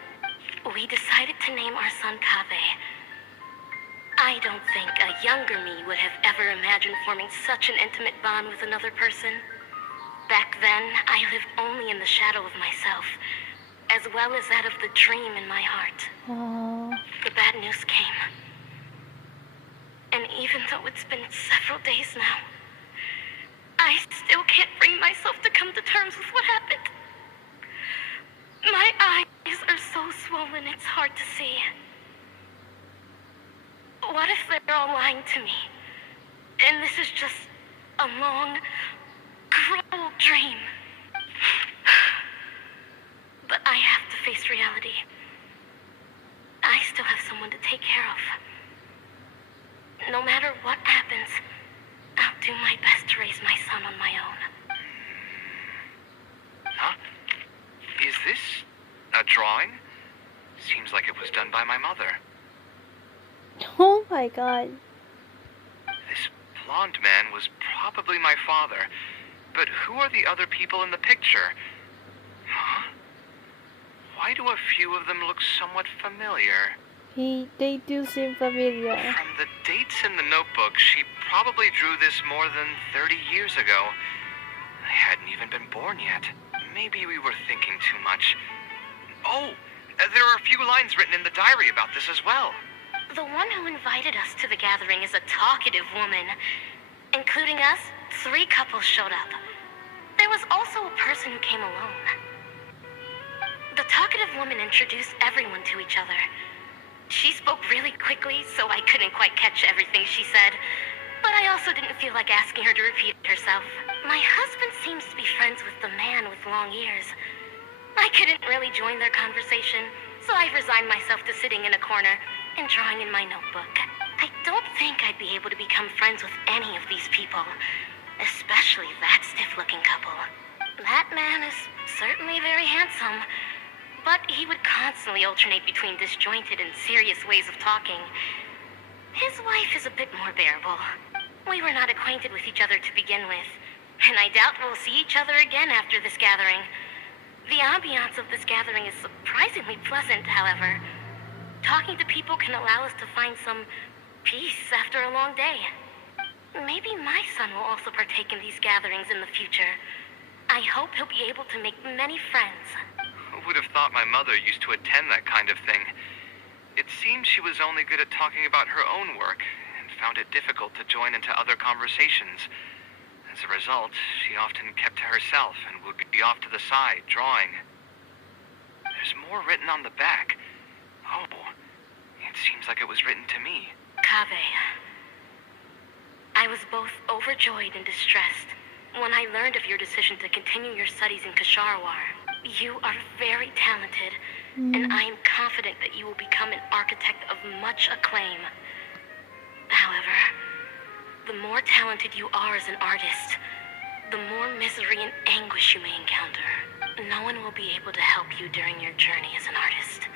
We decided to name our son Kaveh. I don't think a younger me would have ever imagined forming such an intimate bond with another person. Back then, I lived only in the shadow of myself, as well as that of the dream in my heart. Aww. The bad news came. And even though it's been several days now, I still can't bring myself to come to terms with what happened. My eyes are so swollen it's hard to see. What if they're all lying to me? And this is just a long, cruel dream. But I have to face reality. I still have someone to take care of. No matter what happens, I'll do my best to raise my son on my own. Huh? Is this a drawing? Seems like it was done by my mother. Oh my god. This blonde man was probably my father. But who are the other people in the picture? Huh? Why do a few of them look somewhat familiar? They do seem familiar. From the dates in the notebook, she probably drew this more than 30 years ago. I hadn't even been born yet. Maybe we were thinking too much. Oh, There are a few lines written in the diary about this as well. The one who invited us to the gathering is a talkative woman. Including us, 3 couples showed up. There was also a person who came alone. The talkative woman introduced everyone to each other. She spoke really quickly, so I couldn't quite catch everything she said. But I also didn't feel like asking her to repeat herself. My husband seems to be friends with the man with long ears. I couldn't really join their conversation, so I resigned myself to sitting in a corner and drawing in my notebook. I don't think I'd be able to become friends with any of these people, especially that stiff-looking couple. That man is certainly very handsome, but he would constantly alternate between disjointed and serious ways of talking. His wife is a bit more bearable. We were not acquainted with each other to begin with, and I doubt we'll see each other again after this gathering. The ambiance of this gathering is surprisingly pleasant, however. Talking to people can allow us to find some peace after a long day. Maybe my son will also partake in these gatherings in the future. I hope he'll be able to make many friends. Who would have thought my mother used to attend that kind of thing? It seemed she was only good at talking about her own work, and found it difficult to join into other conversations. As a result, she often kept to herself and would be off to the side, drawing. There's more written on the back. Oh, it seems like it was written to me. Kaveh, I was both overjoyed and distressed when I learned of your decision to continue your studies in Kasharwar. You are very talented, and I am confident that you will become an architect of much acclaim. However, the more talented you are as an artist, the more misery and anguish you may encounter. No one will be able to help you during your journey as an artist.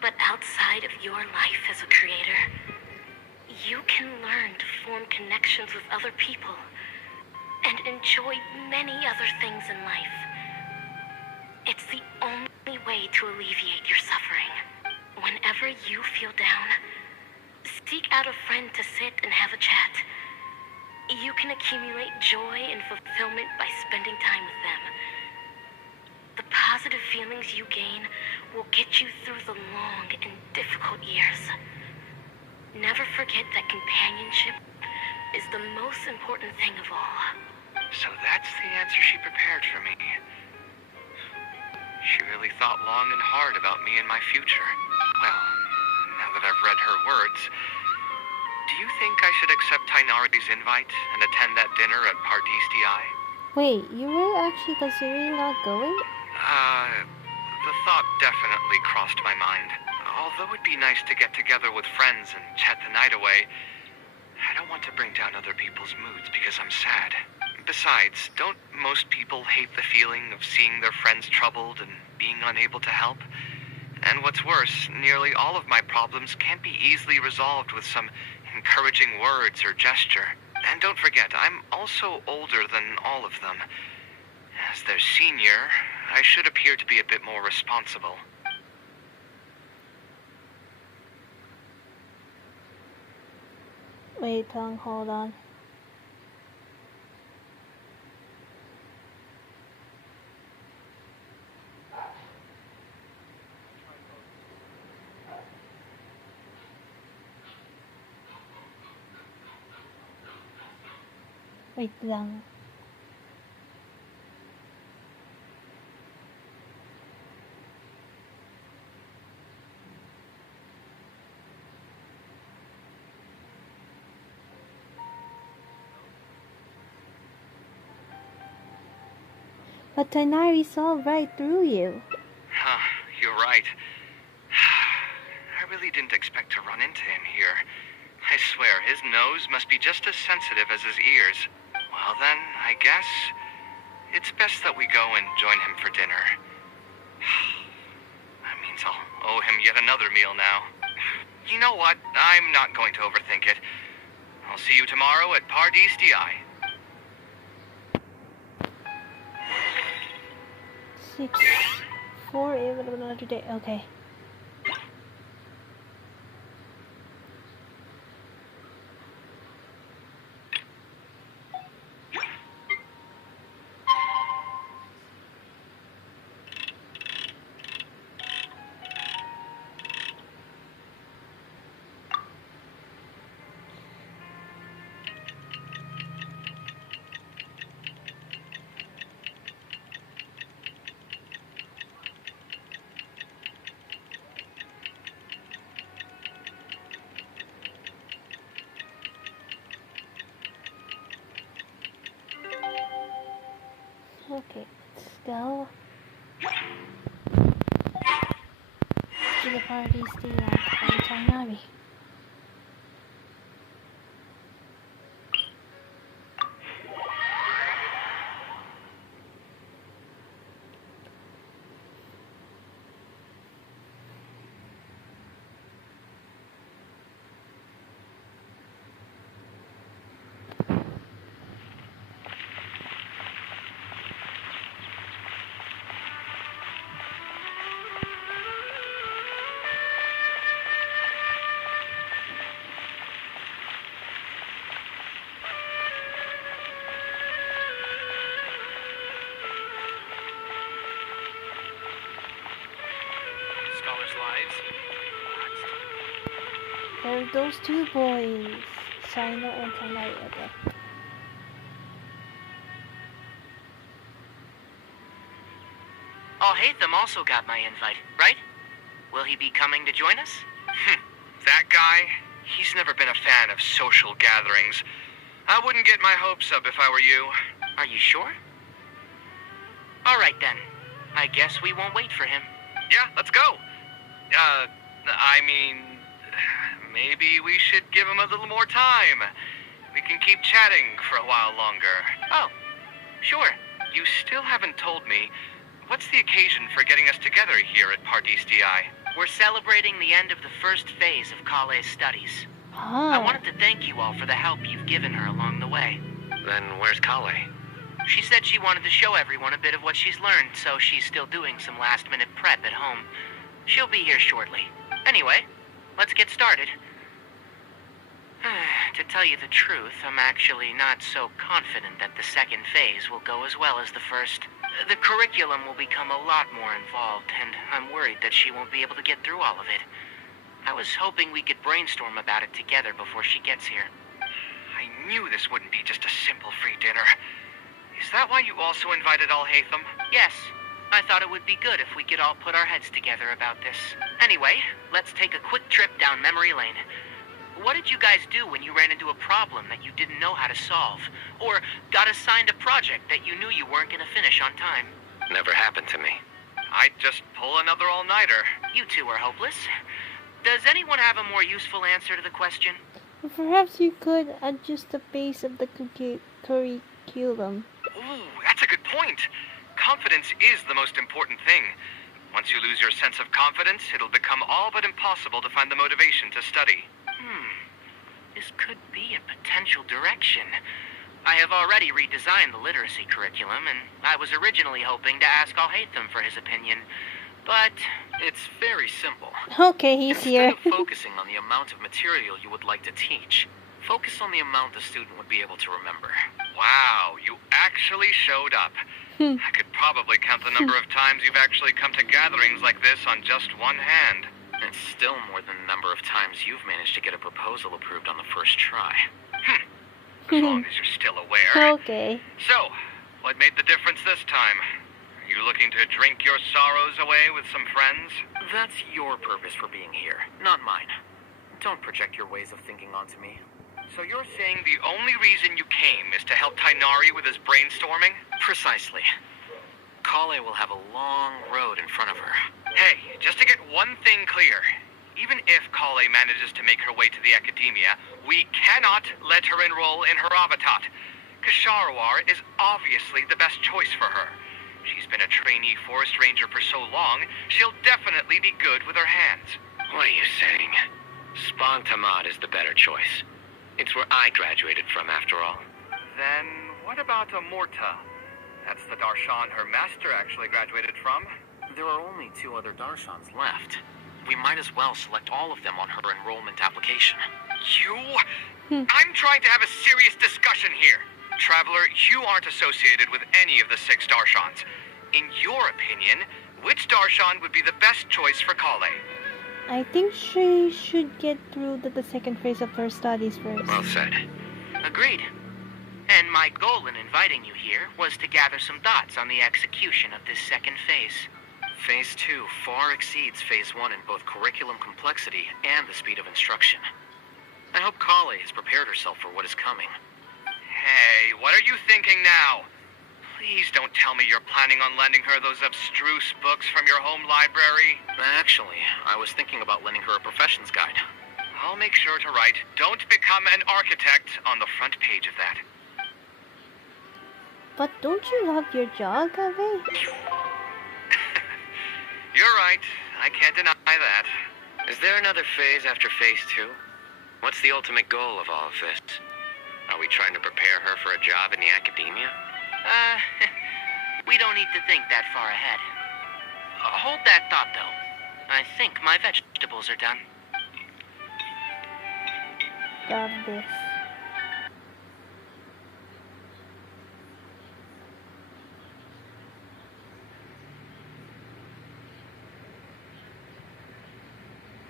But outside of your life as a creator, you can learn to form connections with other people and enjoy many other things in life. It's the only way to alleviate your suffering. Whenever you feel down, seek out a friend to sit and have a chat. You can accumulate joy and fulfillment by spending time with them. The positive feelings you gain will get you through the long and difficult years. Never forget that companionship is the most important thing of all. So that's the answer she prepared for me. She really thought long and hard about me and my future. Well, now that I've read her words, do you think I should accept Tainari's invite and attend that dinner at Pardis DI? Wait, you were actually considering not going? The thought definitely crossed my mind. Although it'd be nice to get together with friends and chat the night away, I don't want to bring down other people's moods because I'm sad. Besides, don't most people hate the feeling of seeing their friends troubled and being unable to help? And what's worse, nearly all of my problems can't be easily resolved with some encouraging words or gesture. And don't forget, I'm also older than all of them. As their senior, I should appear to be a bit more responsible. Wait, Tong, hold on. Wait lang. But Tainari saw right through you. You're right. I really didn't expect to run into him here. I swear, his nose must be just as sensitive as his ears. Well then, I guess it's best that we go and join him for dinner. That means I'll owe him yet another meal now. You know what? I'm not going to overthink it. I'll see you tomorrow at Pardis DI. 6, 4, even another day. Okay. go. To the party stay at Tainari. Scholars' lives. There are those two boys, Sino and Tanai. Okay. Oh, Hatham also got my invite, right? Will he be coming to join us? That guy, he's never been a fan of social gatherings. I wouldn't get my hopes up if I were you. Are you sure? All right then. I guess we won't wait for him. Yeah, let's go. I mean, maybe we should give him a little more time. We can keep chatting for a while longer. Oh, sure. You still haven't told me, what's the occasion for getting us together here at Pardis DI? We're celebrating the end of the first phase of Kaveh's studies. I wanted to thank you all for the help you've given her along the way. Then where's Kaveh? She said she wanted to show everyone a bit of what she's learned, so she's still doing some last-minute prep at home. She'll be here shortly. Anyway, let's get started. To tell you the truth, I'm actually not so confident that the second phase will go as well as the first. The curriculum will become a lot more involved, and I'm worried that she won't be able to get through all of it. I was hoping we could brainstorm about it together before she gets here. I knew this wouldn't be just a simple free dinner. Is that why you also invited all Hatham? Yes. I thought it would be good if we could all put our heads together about this. Anyway, let's take a quick trip down memory lane. What did you guys do when you ran into a problem that you didn't know how to solve? Or got assigned a project that you knew you weren't going to finish on time? Never happened to me. I'd just pull another all-nighter. You two are hopeless. Does anyone have a more useful answer to the question? Perhaps you could adjust the pace of the curriculum. Ooh, that's a good point. Confidence is the most important thing. Once you lose your sense of confidence, it'll become all but impossible to find the motivation to study. This could be a potential direction. I have already redesigned the literacy curriculum, and I was originally hoping to ask Al-Haytham for his opinion. But it's very simple. Okay, he's here. Instead of focusing on the amount of material you would like to teach, focus on the amount the student would be able to remember. Wow, you actually showed up. I could probably count the number of times you've actually come to gatherings like this on just one hand. It's still more than the number of times you've managed to get a proposal approved on the first try. As long as you're still aware. Okay. So, what made the difference this time? Are you looking to drink your sorrows away with some friends? That's your purpose for being here, not mine. Don't project your ways of thinking onto me. So you're saying the only reason you came is to help Tainari with his brainstorming? Precisely. Kaveh will have a long road in front of her. Hey, just to get one thing clear. Even if Kaveh manages to make her way to the academia, we cannot let her enroll in her avatat. Kasharawar is obviously the best choice for her. She's been a trainee forest ranger for so long, she'll definitely be good with her hands. What are you saying? Spontamad is the better choice. It's where I graduated from, after all. Then what about Amorta? That's the darshan her master actually graduated from. There are only 2 other darshans left. We might as well select all of them on her enrollment application. I'm trying to have a serious discussion here. Traveler, you aren't associated with any of the 6 darshans. In your opinion, which darshan would be the best choice for Kaveh? I think she should get through the second phase of her studies first. Well said. Agreed. And my goal in inviting you here was to gather some thoughts on the execution of this second phase. Phase 2 far exceeds Phase 1 in both curriculum complexity and the speed of instruction. I hope Kaveh has prepared herself for what is coming. Hey, what are you thinking now? Please don't tell me you're planning on lending her those abstruse books from your home library. Actually, I was thinking about lending her a professions guide. I'll make sure to write, "Don't become an architect," on the front page of that. But don't you love your job, Kaveh? You're right. I can't deny that. Is there another phase after phase 2? What's the ultimate goal of all of this? Are we trying to prepare her for a job in the academia? We don't need to think that far ahead. Hold that thought, though. I think my vegetables are done. Got this.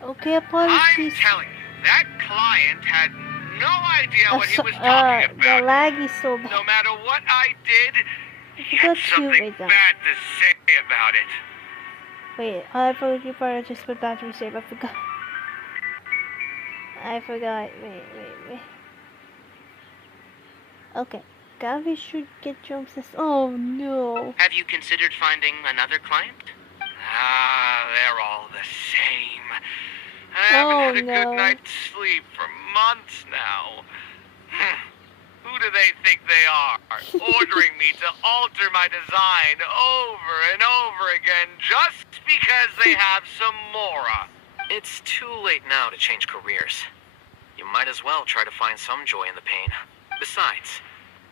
Okay, apologies. I'm telling you, that client had no idea what he was The talking about. lag is so bad. No matter what I did, he forgot had to something wait down. bad to say about it. Wait, I forgot just put battery save. I forgot. Wait. Okay. Kaveh should get jumps this. Oh no. Have you considered finding another client? They're all the same. I haven't had a good night's sleep for months now. Who do they think they are? Ordering me to alter my design over and over again just because they have some mora. It's too late now to change careers. You might as well try to find some joy in the pain. Besides,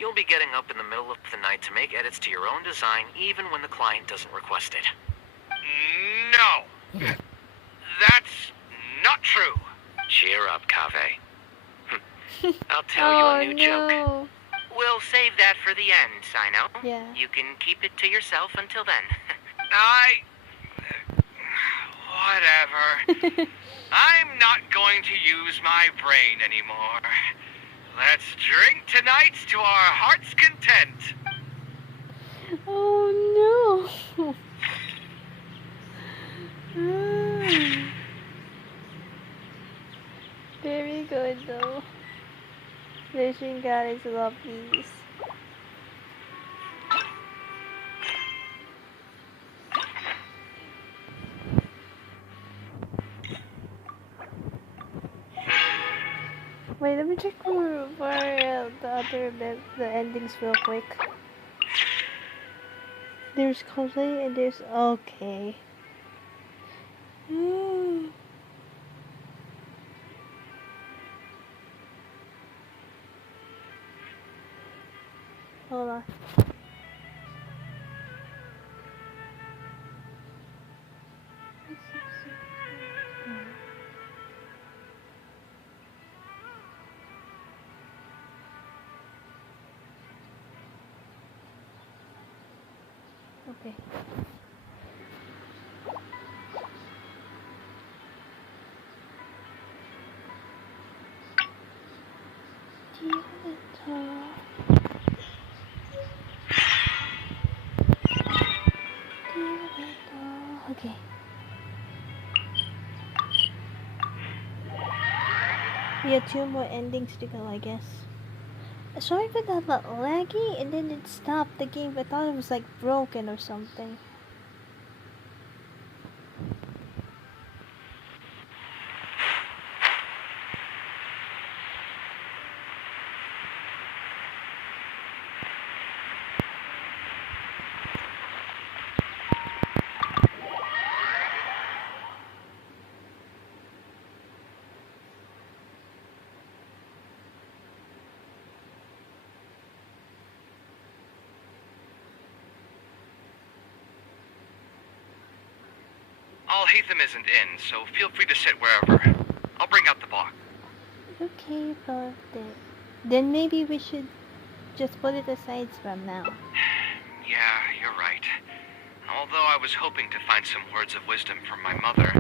you'll be getting up in the middle of the night to make edits to your own design even when the client doesn't request it. No. That's not true. Cheer up, Kaveh. I'll tell you a new joke. We'll save that for the end, Sino. Yeah. You can keep it to yourself until then. Whatever. I'm not going to use my brain anymore. Let's drink tonight to our heart's content. Oh no. Very good though. Fishing guys love these. Wait, let me check for the other the endings real quick. There's Kaveh and there's okay. Hold on. Okay. Okay. We have 2 more endings to go, I guess. Sorry for that laggy, and then it stopped the game. I thought it was like broken or something. Alhaitham isn't in, so feel free to sit wherever. I'll bring out the box. Okay, but then maybe we should just put it aside from now. Yeah, you're right. Although I was hoping to find some words of wisdom from my mother,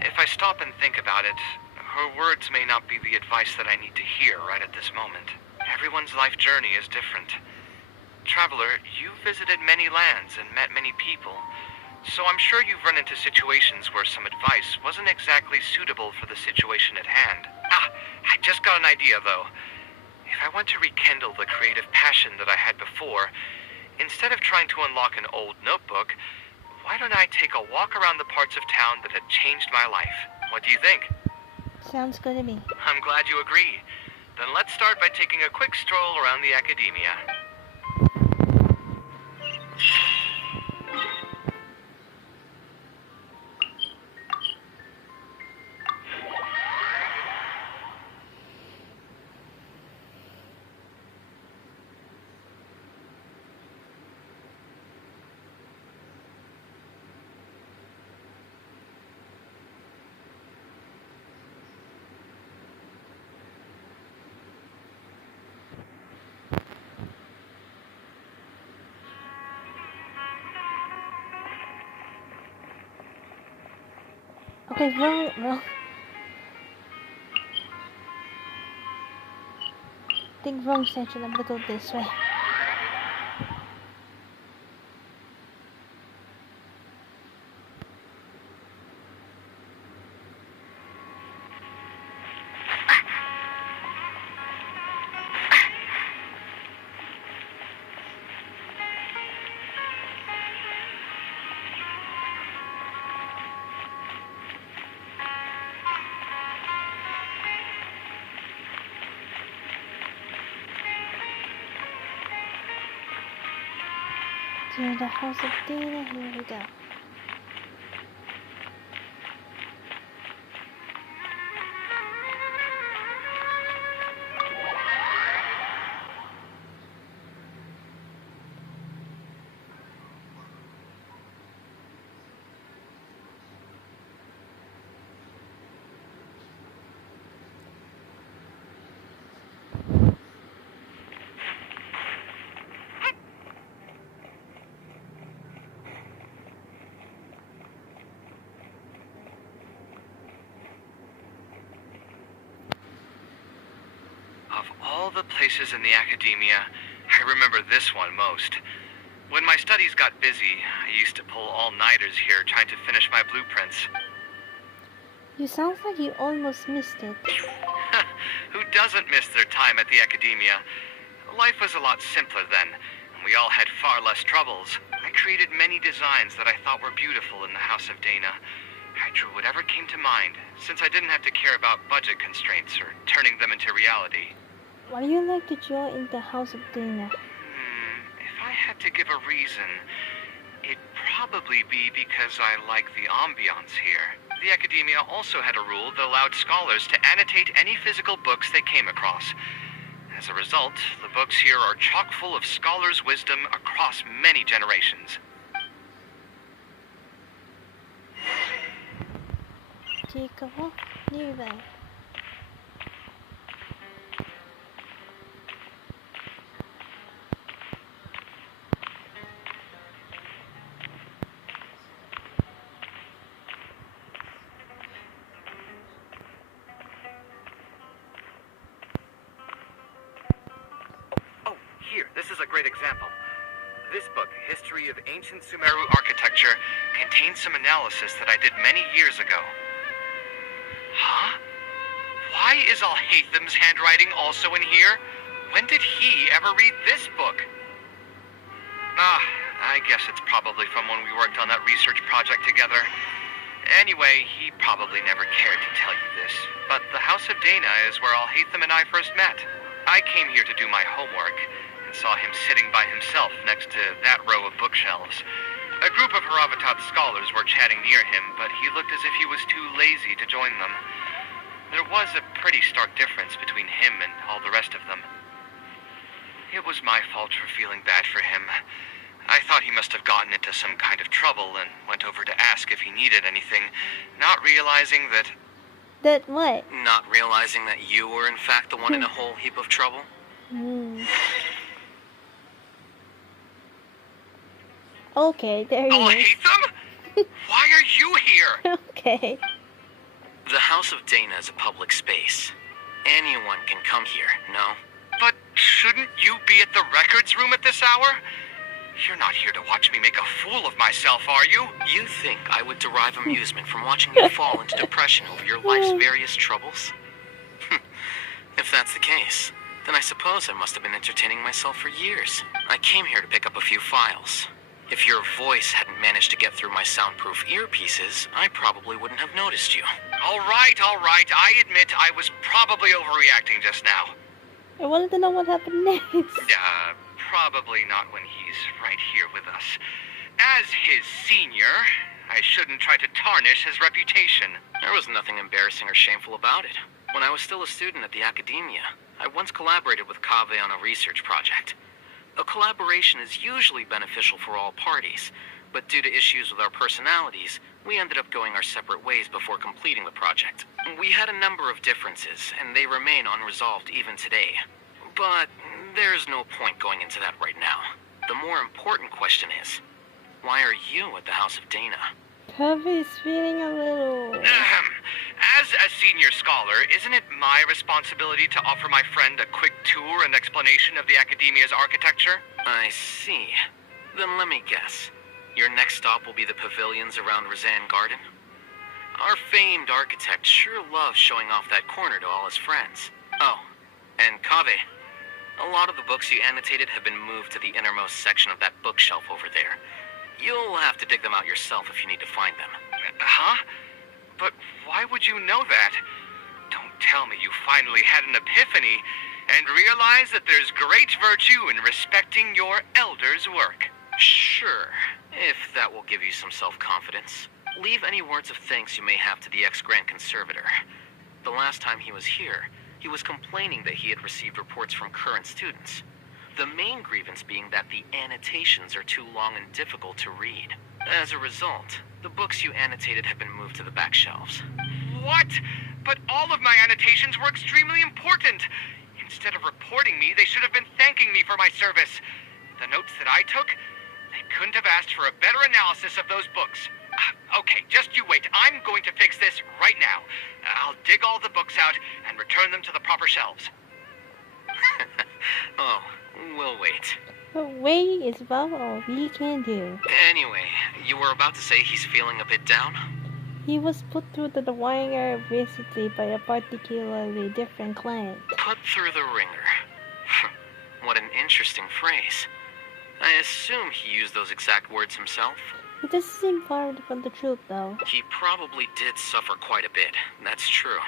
if I stop and think about it, her words may not be the advice that I need to hear right at this moment. Everyone's life journey is different. Traveler, you've visited many lands and met many people, so I'm sure you've run into situations where some advice wasn't exactly suitable for the situation at hand. I just got an idea, though. If I want to rekindle the creative passion that I had before, Instead of trying to unlock an old notebook, why don't I take a walk around the parts of town that had changed my life? What do you think? Sounds good to me. I'm glad you agree. Then let's start by taking a quick stroll around the academia. Okay, wrong. Think wrong section. I'm gonna go this way. To the House of Dana. Here we go. Of all the places in the academia, I remember this one most. When my studies got busy, I used to pull all-nighters here trying to finish my blueprints. You sound like you almost missed it. Who doesn't miss their time at the academia? Life was a lot simpler then, and we all had far less troubles. I created many designs that I thought were beautiful in the House of Dana. I drew whatever came to mind, since I didn't have to care about budget constraints or turning them into reality. Why do you like to draw in the House of Dana? If I had to give a reason, it'd probably be because I like the ambiance here. The academia also had a rule that allowed scholars to annotate any physical books they came across. As a result, the books here are chock full of scholars' wisdom across many generations. Take a walk nearby. Oh, here, this is a great example. This book, History of Ancient Sumeru Architecture, contains some analysis that I did many years ago. Huh? Why is Alhatham's handwriting also in here? When did he ever read this book? I guess it's probably from when we worked on that research project together. Anyway, he probably never cared to tell you this, but the House of Dana is where Alhatham and I first met. I came here to do my homework, and saw him sitting by himself next to that row of bookshelves. A group of Haravatat scholars were chatting near him, but he looked as if he was too lazy to join them. There was a pretty stark difference between him and all the rest of them. It was my fault for feeling bad for him. I thought he must have gotten into some kind of trouble and went over to ask if he needed anything, not realizing that... That what? Not realizing that you were in fact the one in a whole heap of trouble? Okay, there he is. Alhatham? Why are you here? Okay. The House of Dana is a public space. Anyone can come here, no? But shouldn't you be at the records room at this hour? You're not here to watch me make a fool of myself, are you? You think I would derive amusement from watching you fall into depression over your life's various troubles? If that's the case, Then I suppose I must have been entertaining myself for years. I came here to pick up a few files. If your voice hadn't managed to get through my soundproof earpieces, I probably wouldn't have noticed you. All right. I admit I was probably overreacting just now. I wanted to know what happened next. Probably not when he's right here with us. As his senior, I shouldn't try to tarnish his reputation. There was nothing embarrassing or shameful about it. When I was still a student at the academia, I once collaborated with Kaveh on a research project. A collaboration is usually beneficial for all parties, but due to issues with our personalities, we ended up going our separate ways before completing the project. We had a number of differences, and they remain unresolved even today. But there's no point going into that right now. The more important question is, why are you at the House of Dana? Kaveh is feeling a little... As a senior scholar, isn't it my responsibility to offer my friend a quick tour and explanation of the academia's architecture? I see. Then let me guess. Your next stop will be the pavilions around Razan Garden? Our famed architect sure loves showing off that corner to all his friends. Oh, and Kaveh, a lot of the books you annotated have been moved to the innermost section of that bookshelf over there. You'll have to dig them out yourself if you need to find them. Huh? But why would you know that? Don't tell me you finally had an epiphany and realized that there's great virtue in respecting your elder's work. Sure, if that will give you some self-confidence. Leave any words of thanks you may have to the ex-Grand Conservator. The last time he was here, he was complaining that he had received reports from current students. The main grievance being that the annotations are too long and difficult to read. As a result, the books you annotated have been moved to the back shelves. What? But all of my annotations were extremely important. Instead of reporting me, they should have been thanking me for my service. The notes that I took, they couldn't have asked for a better analysis of those books. Okay, just you wait. I'm going to fix this right now. I'll dig all the books out and return them to the proper shelves. Oh, we'll wait. But waiting is about all we can do. Anyway, you were about to say he's feeling a bit down? He was put through the ringer recently by a particularly different client. Put through the ringer. What an interesting phrase. I assume he used those exact words himself. It doesn't seem far from the truth, though. He probably did suffer quite a bit, that's true.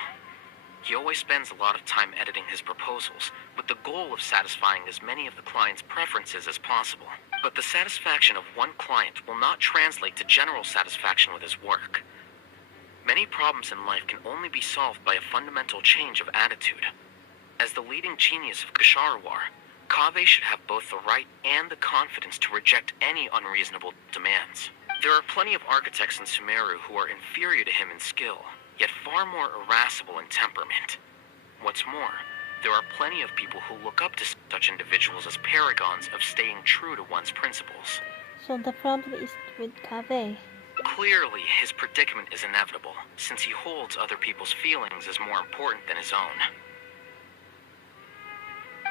He always spends a lot of time editing his proposals, with the goal of satisfying as many of the client's preferences as possible. But the satisfaction of one client will not translate to general satisfaction with his work. Many problems in life can only be solved by a fundamental change of attitude. As the leading genius of Ksharawar, Kaveh should have both the right and the confidence to reject any unreasonable demands. There are plenty of architects in Sumeru who are inferior to him in skill, yet far more irascible in temperament. What's more, there are plenty of people who look up to such individuals as paragons of staying true to one's principles. So the problem is with Kaveh. Clearly, his predicament is inevitable, since he holds other people's feelings as more important than his own.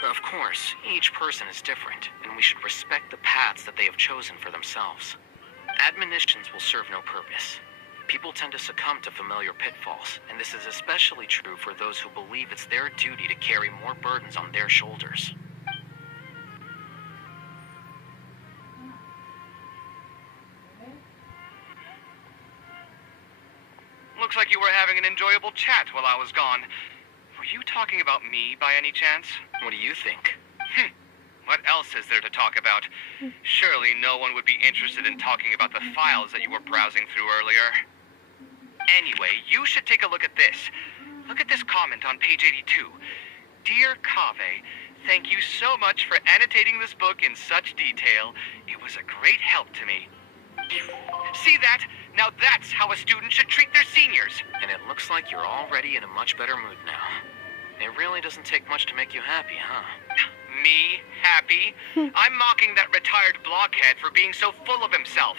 Of course, each person is different, and we should respect the paths that they have chosen for themselves. Admonitions will serve no purpose. People tend to succumb to familiar pitfalls, and this is especially true for those who believe it's their duty to carry more burdens on their shoulders. Looks like you were having an enjoyable chat while I was gone. Were you talking about me by any chance? What do you think? What else is there to talk about? Surely no one would be interested in talking about the files that you were browsing through earlier. Anyway, you should take a look at this. Look at this comment on page 82. Dear Kaveh, thank you so much for annotating this book in such detail. It was a great help to me. See that? Now that's how a student should treat their seniors. And it looks like you're already in a much better mood now. It really doesn't take much to make you happy, huh? Me? Happy? I'm mocking that retired blockhead for being so full of himself.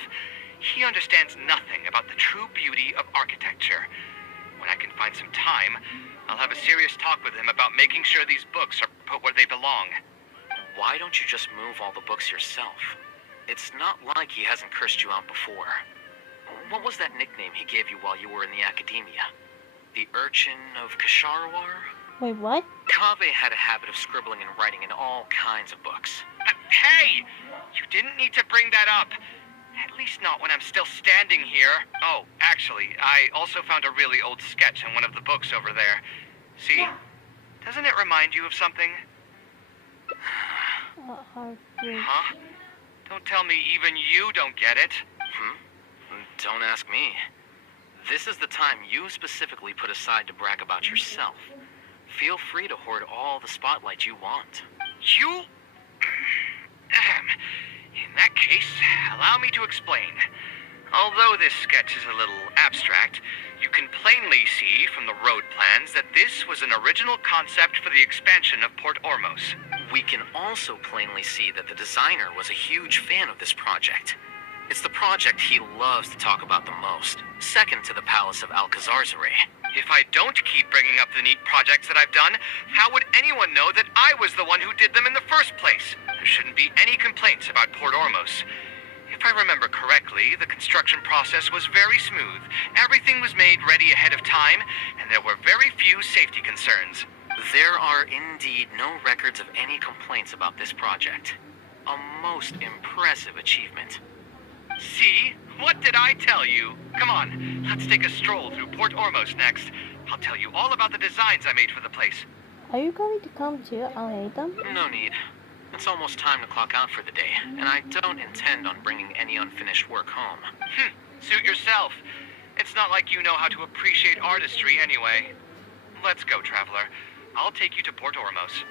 He understands nothing about the true beauty of architecture. When I can find some time, I'll have a serious talk with him about making sure these books are put where they belong. Why don't you just move all the books yourself? It's not like he hasn't cursed you out before. What was that nickname he gave you while you were in the academia? The Urchin of Ksharawar? Wait, what? Kaveh had a habit of scribbling and writing in all kinds of books. Hey! You didn't need to bring that up. At least not when I'm still standing here. Oh, actually, I also found a really old sketch in one of the books over there. See? Doesn't it remind you of something? Huh? Don't tell me even you don't get it. Don't ask me. This is the time you specifically put aside to brag about yourself. Feel free to hoard all the spotlight you want. You? In that case, allow me to explain. Although this sketch is a little abstract, you can plainly see from the road plans that this was an original concept for the expansion of Port Ormos. We can also plainly see that the designer was a huge fan of this project. It's the project he loves to talk about the most, second to the Palace of Alcazarzare. If I don't keep bringing up the neat projects that I've done, how would anyone know that I was the one who did them in the first place? There shouldn't be any complaints about Port Ormos. If I remember correctly, the construction process was very smooth. Everything was made ready ahead of time, and there were very few safety concerns. There are indeed no records of any complaints about this project. A most impressive achievement. See? What did I tell you? Come on, let's take a stroll through Port Ormos next. I'll tell you all about the designs I made for the place. Are you going to come too? I'll hate them. No need. It's almost time to clock out for the day, and I don't intend on bringing any unfinished work home. Suit yourself. It's not like you know how to appreciate artistry anyway. Let's go, traveler. I'll take you to Port Ormos.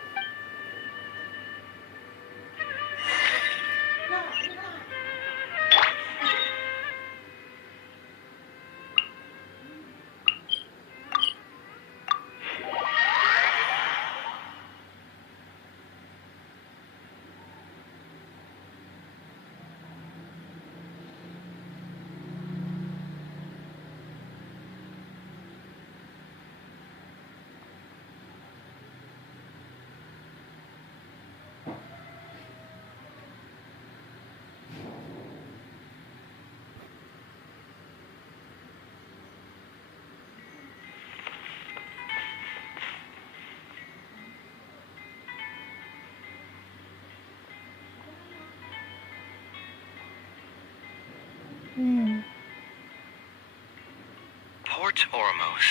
Port Ormos.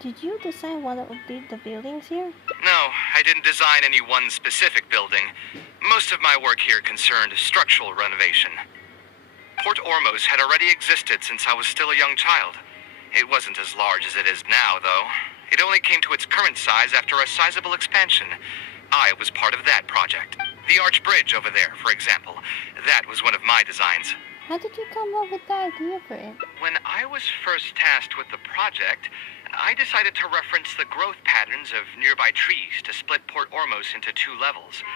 Did you design one of the buildings here? No, I didn't design any one specific building. Most of my work here concerned structural renovation. Port Ormos had already existed since I was still a young child. It wasn't as large as it is now, though. It only came to its current size after a sizable expansion. I was part of that project. The arch bridge over there, for example. That was one of my designs. How did you come up with the idea for it? When I was first tasked with the project, I decided to reference the growth patterns of nearby trees to split Port Ormos into 2 levels.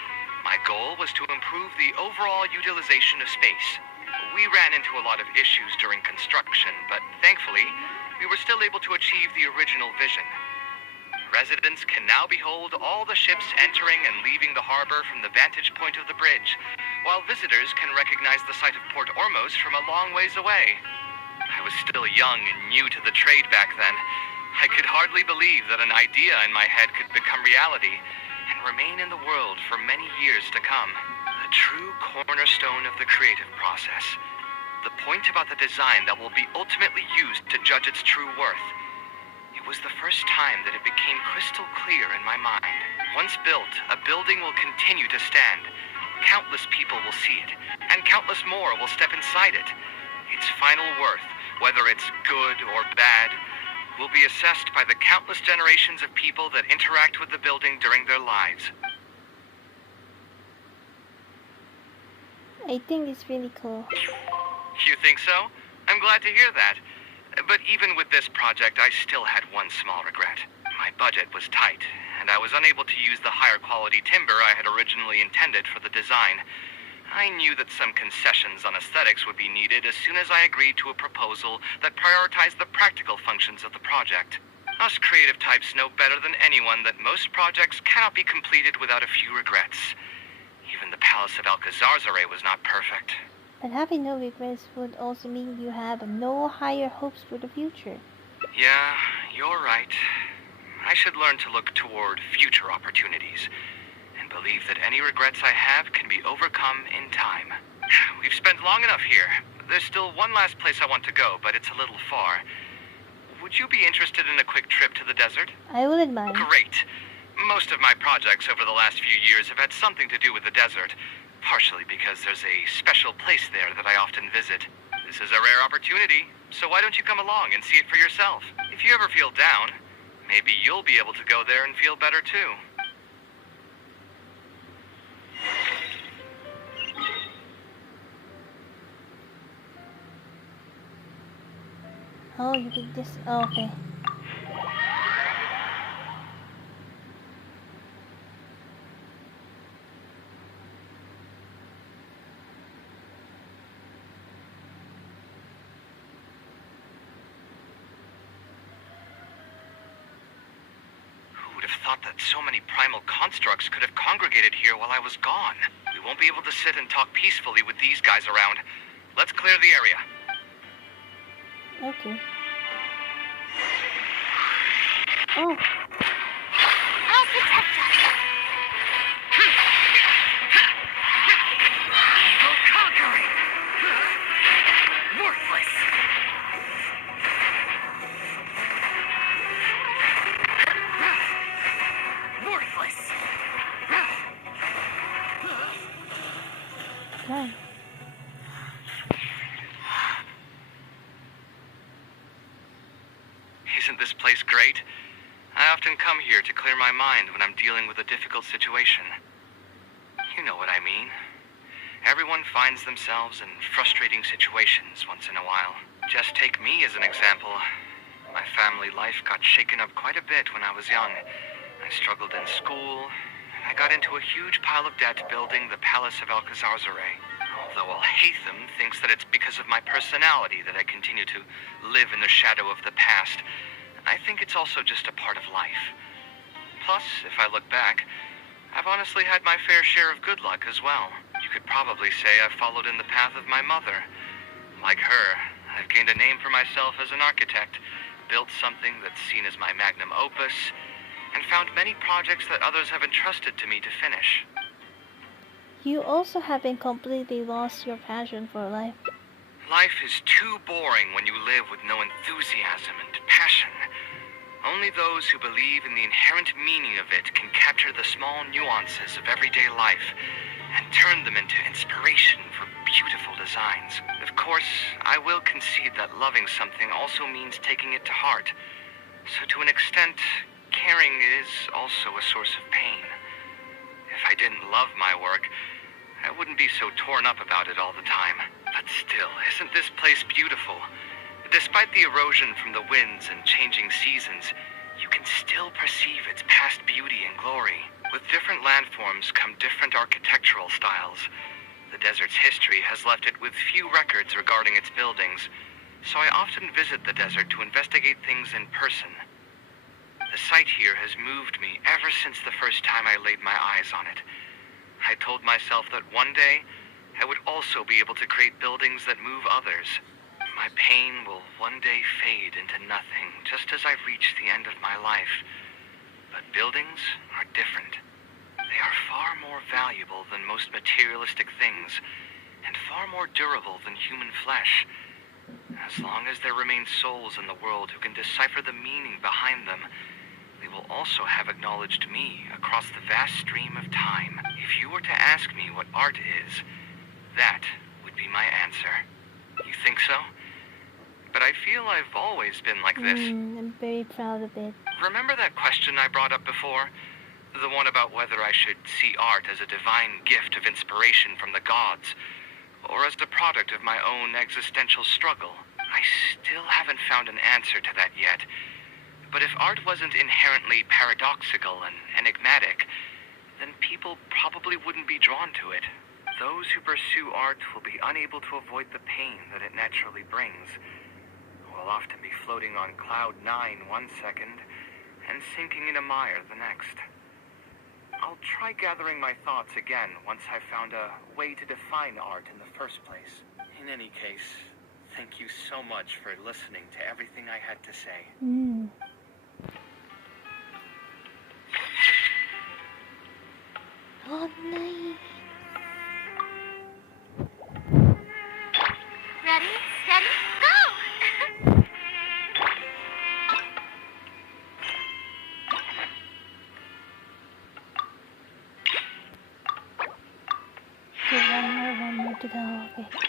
My goal was to improve the overall utilization of space. We ran into a lot of issues during construction, but thankfully, we were still able to achieve the original vision. Residents can now behold all the ships entering and leaving the harbor from the vantage point of the bridge, while visitors can recognize the site of Port Ormos from a long ways away. I was still young and new to the trade back then. I could hardly believe that an idea in my head could become reality and remain in the world for many years to come. The true cornerstone of the creative process. The point about the design that will be ultimately used to judge its true worth. It was the first time that it became crystal clear in my mind. Once built, a building will continue to stand. Countless people will see it, and countless more will step inside it. Its final worth, whether it's good or bad, will be assessed by the countless generations of people that interact with the building during their lives. I think it's really cool. You think so? I'm glad to hear that. But even with this project, I still had one small regret. My budget was tight, and I was unable to use the higher quality timber I had originally intended for the design. I knew that some concessions on aesthetics would be needed as soon as I agreed to a proposal that prioritized the practical functions of the project. Us creative types know better than anyone that most projects cannot be completed without a few regrets. Even the Palace of Alcazarzare was not perfect. But having no regrets would also mean you have no higher hopes for the future. Yeah, you're right. I should learn to look toward future opportunities and believe that any regrets I have can be overcome in time. We've spent long enough here. There's still one last place I want to go, but it's a little far. Would you be interested in a quick trip to the desert? I wouldn't mind. Great. Most of my projects over the last few years have had something to do with the desert, partially because there's a special place there that I often visit. This is a rare opportunity, so why don't you come along and see it for yourself? If you ever feel down, maybe you'll be able to go there and feel better too. Oh, you did this. Oh, okay. Who would have thought that so many primal constructs could have congregated here while I was gone? We won't be able to sit and talk peacefully with these guys around. Let's clear the area. Okay. Oh. I'll protect us. Evil conquering! Worthless! Worthless! Okay. Isn't this place great? I often come here to clear my mind when I'm dealing with a difficult situation. You know what I mean. Everyone finds themselves in frustrating situations once in a while. Just take me as an example. My family life got shaken up quite a bit when I was young. I struggled in school, and I got into a huge pile of debt building the Palace of Alcazarzaray. Although Alhaitham thinks that it's because of my personality that I continue to live in the shadow of the past, I think it's also just a part of life. Plus, if I look back, I've honestly had my fair share of good luck as well. You could probably say I've followed in the path of my mother. Like her, I've gained a name for myself as an architect, built something that's seen as my magnum opus, and found many projects that others have entrusted to me to finish. You also haven't completely lost your passion for life. Life is too boring when you live with no enthusiasm and passion. Only those who believe in the inherent meaning of it can capture the small nuances of everyday life and turn them into inspiration for beautiful designs. Of course, I will concede that loving something also means taking it to heart. So to an extent, caring is also a source of pain. If I didn't love my work, I wouldn't be so torn up about it all the time. But still, isn't this place beautiful? Despite the erosion from the winds and changing seasons, you can still perceive its past beauty and glory. With different landforms come different architectural styles. The desert's history has left it with few records regarding its buildings, so I often visit the desert to investigate things in person. The site here has moved me ever since the first time I laid my eyes on it. I told myself that one day, I would also be able to create buildings that move others. My pain will one day fade into nothing, just as I've reached the end of my life. But buildings are different. They are far more valuable than most materialistic things, and far more durable than human flesh. As long as there remain souls in the world who can decipher the meaning behind them, they will also have acknowledged me across the vast stream of time. If you were to ask me what art is, that would be my answer. You think so? But I feel I've always been like this. I'm very proud of it. Remember that question I brought up before? The one about whether I should see art as a divine gift of inspiration from the gods, or as the product of my own existential struggle. I still haven't found an answer to that yet. But if art wasn't inherently paradoxical and enigmatic, then people probably wouldn't be drawn to it. Those who pursue art will be unable to avoid the pain that it naturally brings. Will often be floating on cloud 9 one second and sinking in a mire the next. I'll try gathering my thoughts again once I've found a way to define art in the first place. In any case, thank you so much for listening to everything I had to say. to the hall. Okay.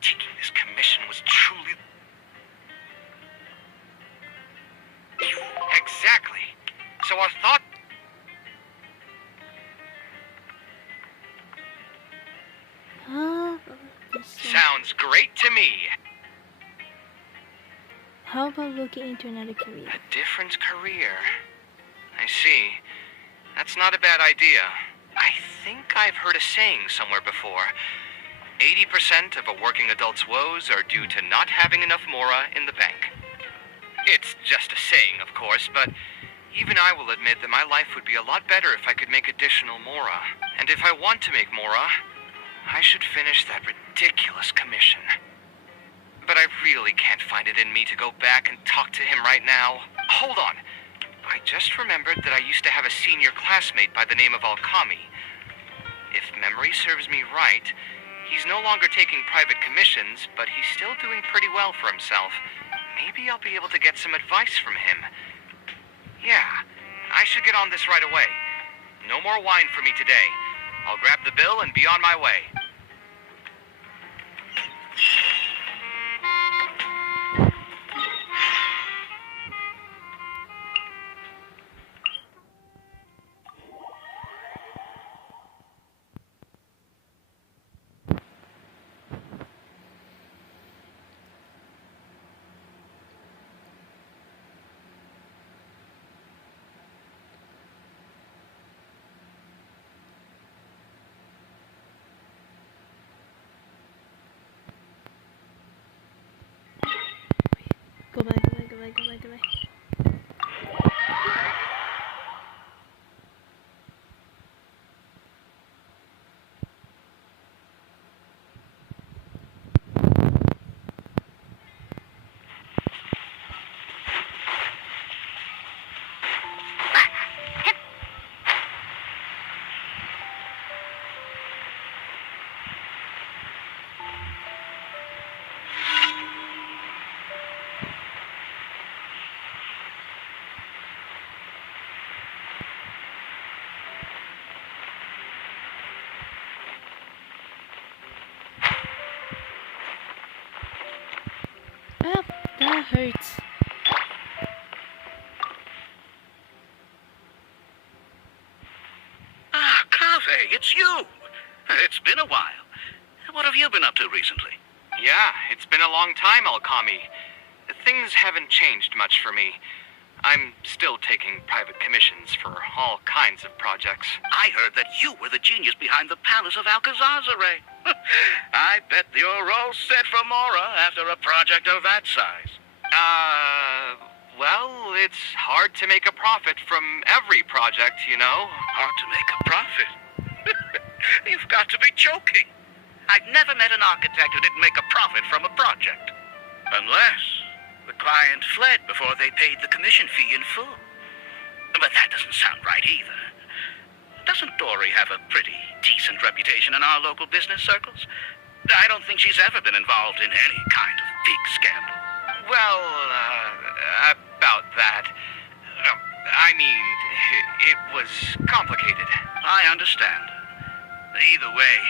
Taking this commission was truly... Exactly. So our thought... Sounds great to me. How about looking into another career? A different career. I see. That's not a bad idea. I think I've heard a saying somewhere before. 80% of a working adult's woes are due to not having enough mora in the bank. It's just a saying, of course, but even I will admit that my life would be a lot better if I could make additional mora. And if I want to make mora, I should finish that ridiculous commission. But I really can't find it in me to go back and talk to him right now. Hold on. I just remembered that I used to have a senior classmate by the name of Alkami. If memory serves me right, he's no longer taking private commissions, but he's still doing pretty well for himself. Maybe I'll be able to get some advice from him. Yeah, I should get on this right away. No more wine for me today. I'll grab the bill and be on my way. Go back, go back, go back, go back, go back. Ah, that hurts. Ah, Kaveh, it's you. It's been a while. What have you been up to recently? Yeah, it's been a long time, Alkami. Things haven't changed much for me. I'm still taking private commissions for all kinds of projects. I heard that you were the genius behind the Palace of Alcazazare. I bet you're all set for Mora after a project of that size. Well, it's hard to make a profit from every project, you know. Hard to make a profit? You've got to be joking. I've never met an architect who didn't make a profit from a project. Unless the client fled before they paid the commission fee in full. But that doesn't sound right either. Doesn't Dory have a pretty decent reputation in our local business circles? I don't think she's ever been involved in any kind of big scandal. Well, about that. I mean, it was complicated. I understand. Either way,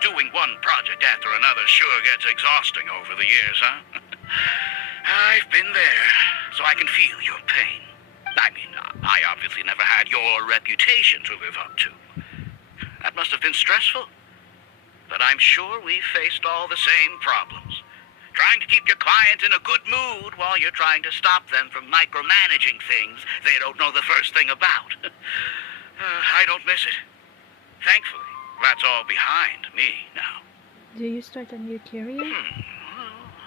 doing one project after another sure gets exhausting over the years, huh? I've been there, so I can feel your pain. I mean, I obviously never had your reputation to live up to. That must have been stressful. But I'm sure we faced all the same problems. Trying to keep your client in a good mood while you're trying to stop them from micromanaging things they don't know the first thing about. I don't miss it. Thankfully, that's all behind me now. Do you start a new career?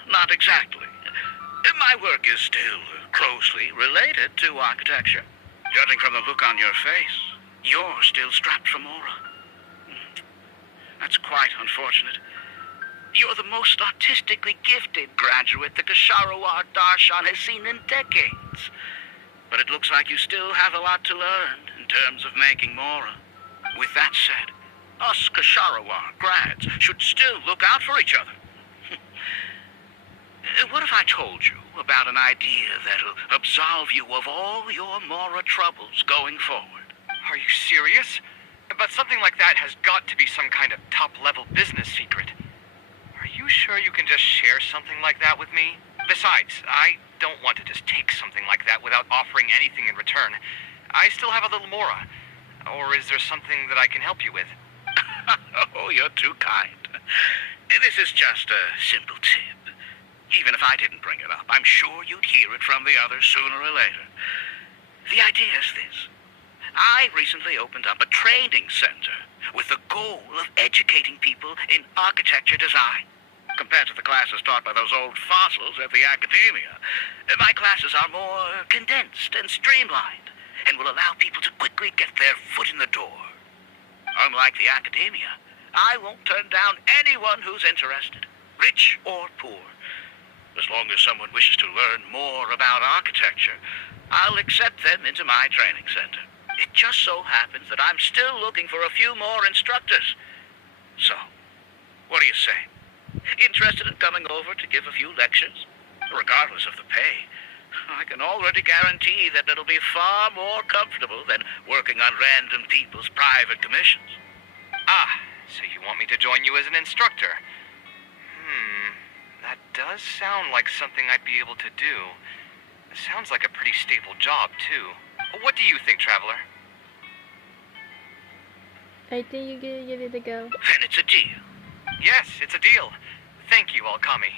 Not exactly. My work is still closely related to architecture. Judging from the look on your face, you're still strapped for Mora. That's quite unfortunate. You're the most artistically gifted graduate the Kasharawar Darshan has seen in decades. But it looks like you still have a lot to learn in terms of making Mora. With that said, us Kasharawar grads should still look out for each other. What if I told you about an idea that'll absolve you of all your Mora troubles going forward? Are you serious? But something like that has got to be some kind of top-level business secret. Are you sure you can just share something like that with me? Besides, I don't want to just take something like that without offering anything in return. I still have a little Mora. Or is there something that I can help you with? Oh, you're too kind. This is just a simple tip. Even if I didn't bring it up, I'm sure you'd hear it from the others sooner or later. The idea is this. I recently opened up a training center with the goal of educating people in architecture design. Compared to the classes taught by those old fossils at the academia, my classes are more condensed and streamlined and will allow people to quickly get their foot in the door. Unlike the academia, I won't turn down anyone who's interested, rich or poor. As long as someone wishes to learn more about architecture, I'll accept them into my training center. It just so happens that I'm still looking for a few more instructors. So, what do you say? Interested in coming over to give a few lectures? Regardless of the pay, I can already guarantee that it'll be far more comfortable than working on random people's private commissions. Ah, so you want me to join you as an instructor? That does sound like something I'd be able to do. It sounds like a pretty stable job, too. What do you think, Traveler? I think you're gonna give it a go. Then it's a deal. Yes, it's a deal. Thank you, Alkami.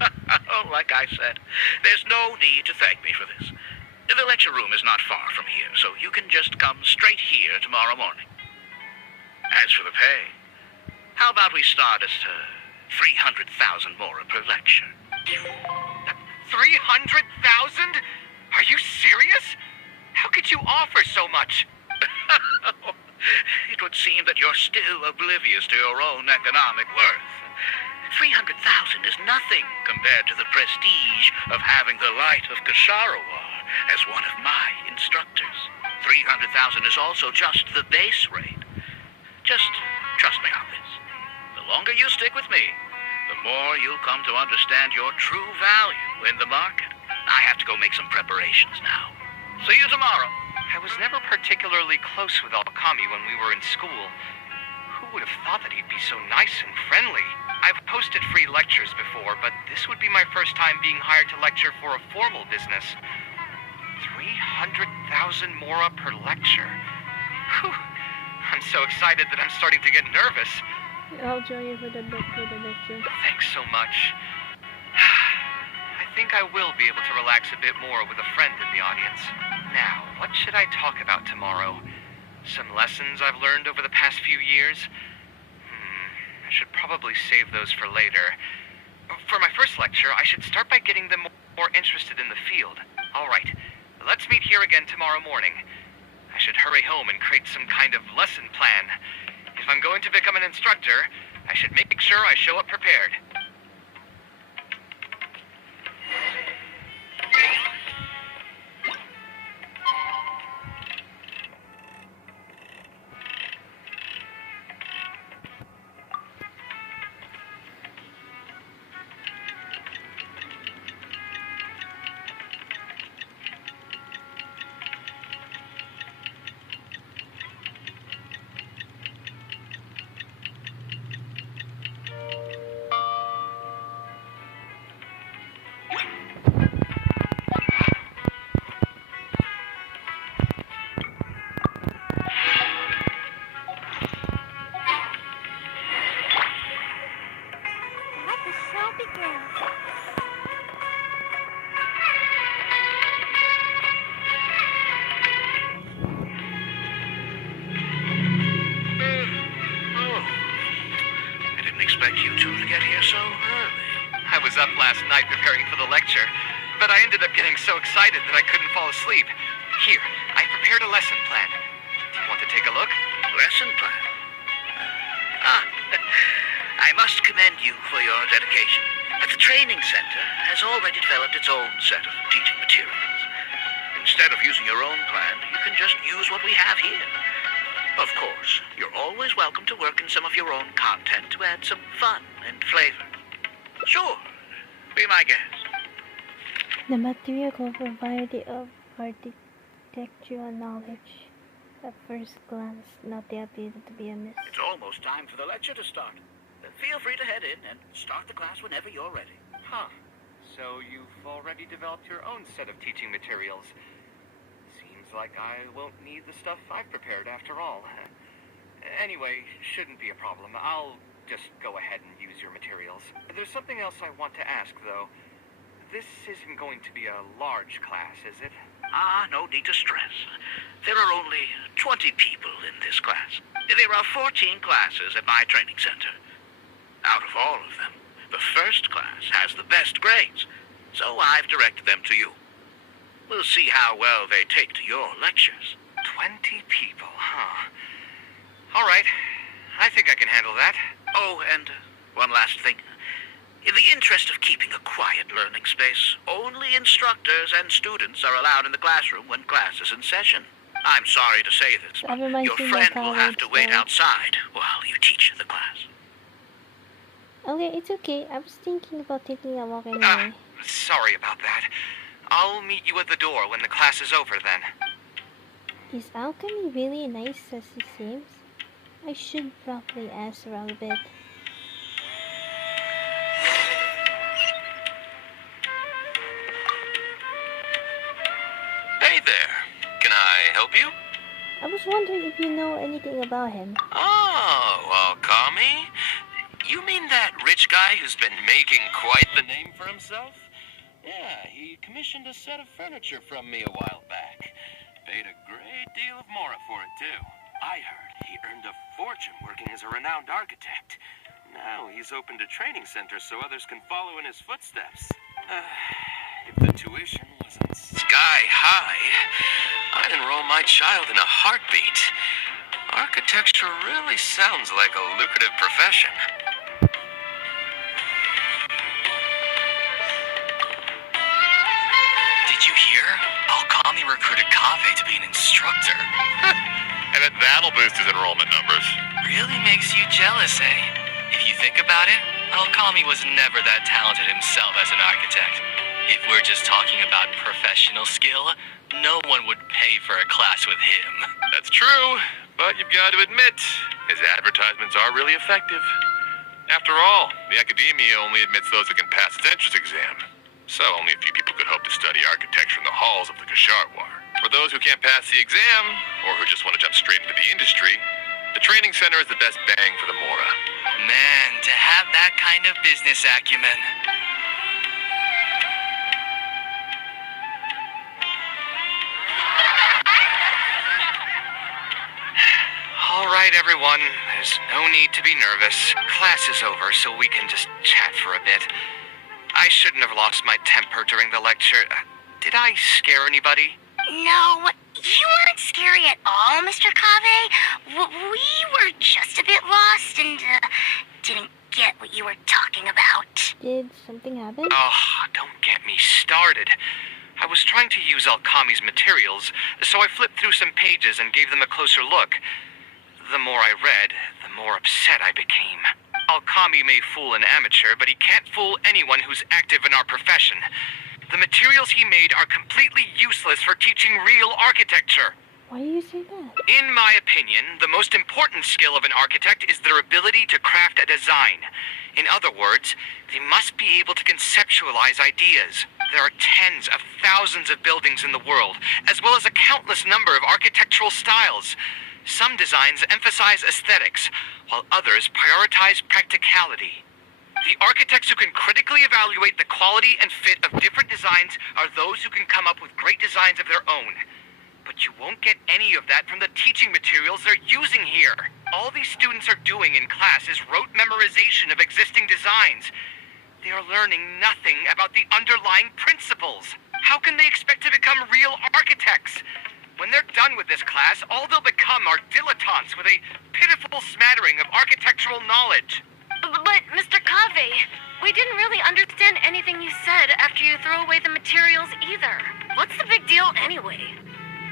Oh, like I said, there's no need to thank me for this. The lecture room is not far from here, so you can just come straight here tomorrow morning. As for the pay, how about we start at 300,000 Mora per lecture? 300,000? Are you serious? How could you offer so much? It would seem that you're still oblivious to your own economic worth. 300,000 is nothing compared to the prestige of having the light of Kasharawar as one of my instructors. 300,000 is also just the base rate. Just trust me on this. The longer you stick with me, the more you'll come to understand your true value in the market. I have to go make some preparations now. See you tomorrow. I was never particularly close with Alkami when we were in school. Who would have thought that he'd be so nice and friendly? I've hosted free lectures before, but this would be my first time being hired to lecture for a formal business. 300,000 Mora per lecture. Whew. I'm so excited that I'm starting to get nervous. I'll join you for the lecture. Thanks so much. I think I will be able to relax a bit more with a friend in the audience. Now, what should I talk about tomorrow? Some lessons I've learned over the past few years? I should probably save those for later. For my first lecture, I should start by getting them more interested in the field. All right, let's meet here again tomorrow morning. I should hurry home and create some kind of lesson plan. If I'm going to become an instructor, I should make sure I show up prepared. last night preparing for the lecture, but I ended up getting so excited that I couldn't fall asleep. Here, I prepared a lesson plan. Do you want to take a look? Lesson plan? I must commend you for your dedication. The training center has already developed its own set of teaching materials. Instead of using your own plan, you can just use what we have here. Of course, you're always welcome to work in some of your own content to add some fun and flavor. Sure, be my guest. The material cover variety of architectural knowledge. At first glance, not the ability to be a miss. It's almost time for the lecture to start. Feel free to head in and start the class whenever you're ready. Huh. So you've already developed your own set of teaching materials. Seems like I won't need the stuff I've prepared after all. Anyway, shouldn't be a problem. I'll just go ahead and use your materials. There's something else I want to ask, though. This isn't going to be a large class, is it? No need to stress. There are only 20 people in this class. There are 14 classes at my training center. Out of all of them, the first class has the best grades, so I've directed them to you. We'll see how well they take to your lectures. 20 people, huh? All right. I think I can handle that. Oh, and one last thing. In the interest of keeping a quiet learning space, only instructors and students are allowed in the classroom when class is in session. I'm sorry to say this, but your friend will have to wait outside while you teach the class. Okay, it's okay. I was thinking about taking a walk anyway. Sorry about that. I'll meet you at the door when the class is over then. Is alchemy really nice as it seems? I should probably ask around a bit. Hey there. Can I help you? I was wondering if you know anything about him. Oh, Alkami? You mean that rich guy who's been making quite the name for himself? Yeah, he commissioned a set of furniture from me a while back. Paid a great deal of mora for it, too. I heard he earned a fortune working as a renowned architect. Now he's opened a training center so others can follow in his footsteps. If the tuition wasn't sky high, I'd enroll my child in a heartbeat. Architecture really sounds like a lucrative profession. Did you hear? Alkami recruited Kaveh to be an instructor. I bet that'll boost his enrollment numbers. Really makes you jealous, eh? If you think about it, Alkami was never that talented himself as an architect. If we're just talking about professional skill, no one would pay for a class with him. That's true, but you've got to admit, his advertisements are really effective. After all, the academia only admits those who can pass its entrance exam. So only a few people could hope to study architecture in the halls of the Kasharwar. For those who can't pass the exam, or who just want to jump straight into the industry, the training center is the best bang for the mora. Man, to have that kind of business acumen. All right, everyone. There's no need to be nervous. Class is over, so we can just chat for a bit. I shouldn't have lost my temper during the lecture. Did I scare anybody? No, you weren't scary at all, Mr. Kaveh. We were just a bit lost and didn't get what you were talking about. Did something happen? Oh, don't get me started. I was trying to use Alkami's materials, so I flipped through some pages and gave them a closer look. The more I read, the more upset I became. Alkami may fool an amateur, but he can't fool anyone who's active in our profession. The materials he made are completely useless for teaching real architecture. Why do you say that? In my opinion, the most important skill of an architect is their ability to craft a design. In other words, they must be able to conceptualize ideas. There are tens of thousands of buildings in the world, as well as a countless number of architectural styles. Some designs emphasize aesthetics, while others prioritize practicality. The architects who can critically evaluate the quality and fit of different designs are those who can come up with great designs of their own. But you won't get any of that from the teaching materials they're using here. All these students are doing in class is rote memorization of existing designs. They are learning nothing about the underlying principles. How can they expect to become real architects? When they're done with this class, all they'll become are dilettantes with a pitiful smattering of architectural knowledge. But, Mr. Kaveh, we didn't really understand anything you said after you threw away the materials either. What's the big deal anyway?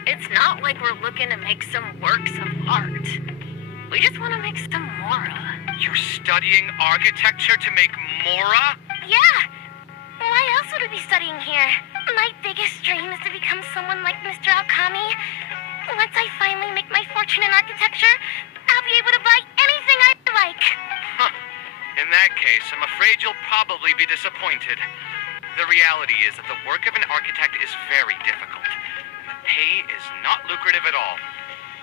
It's not like we're looking to make some works of art. We just want to make some Mora. You're studying architecture to make Mora? Yeah. Why else would we be studying here? My biggest dream is to become someone like Mr. Alkami. Once I finally make my fortune in architecture, I'll be able to buy anything I like. Huh. In that case, I'm afraid you'll probably be disappointed. The reality is that the work of an architect is very difficult. And the pay is not lucrative at all.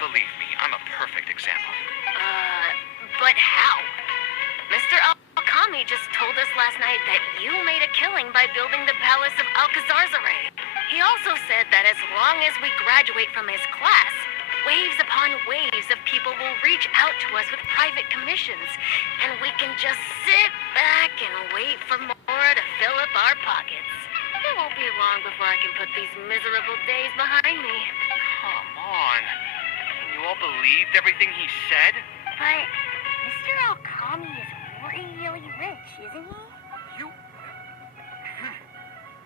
Believe me, I'm a perfect example. But how? Mr. Alkami just told us last night that you made a killing by building the Palace of Alcazarzare. He also said that as long as we graduate from his class, waves upon waves of people will reach out to us with private commissions, and we can just sit back and wait for more to fill up our pockets. It won't be long before I can put these miserable days behind me. Come on. You all believed everything he said? But Mr. Alkami is really rich, isn't he? You...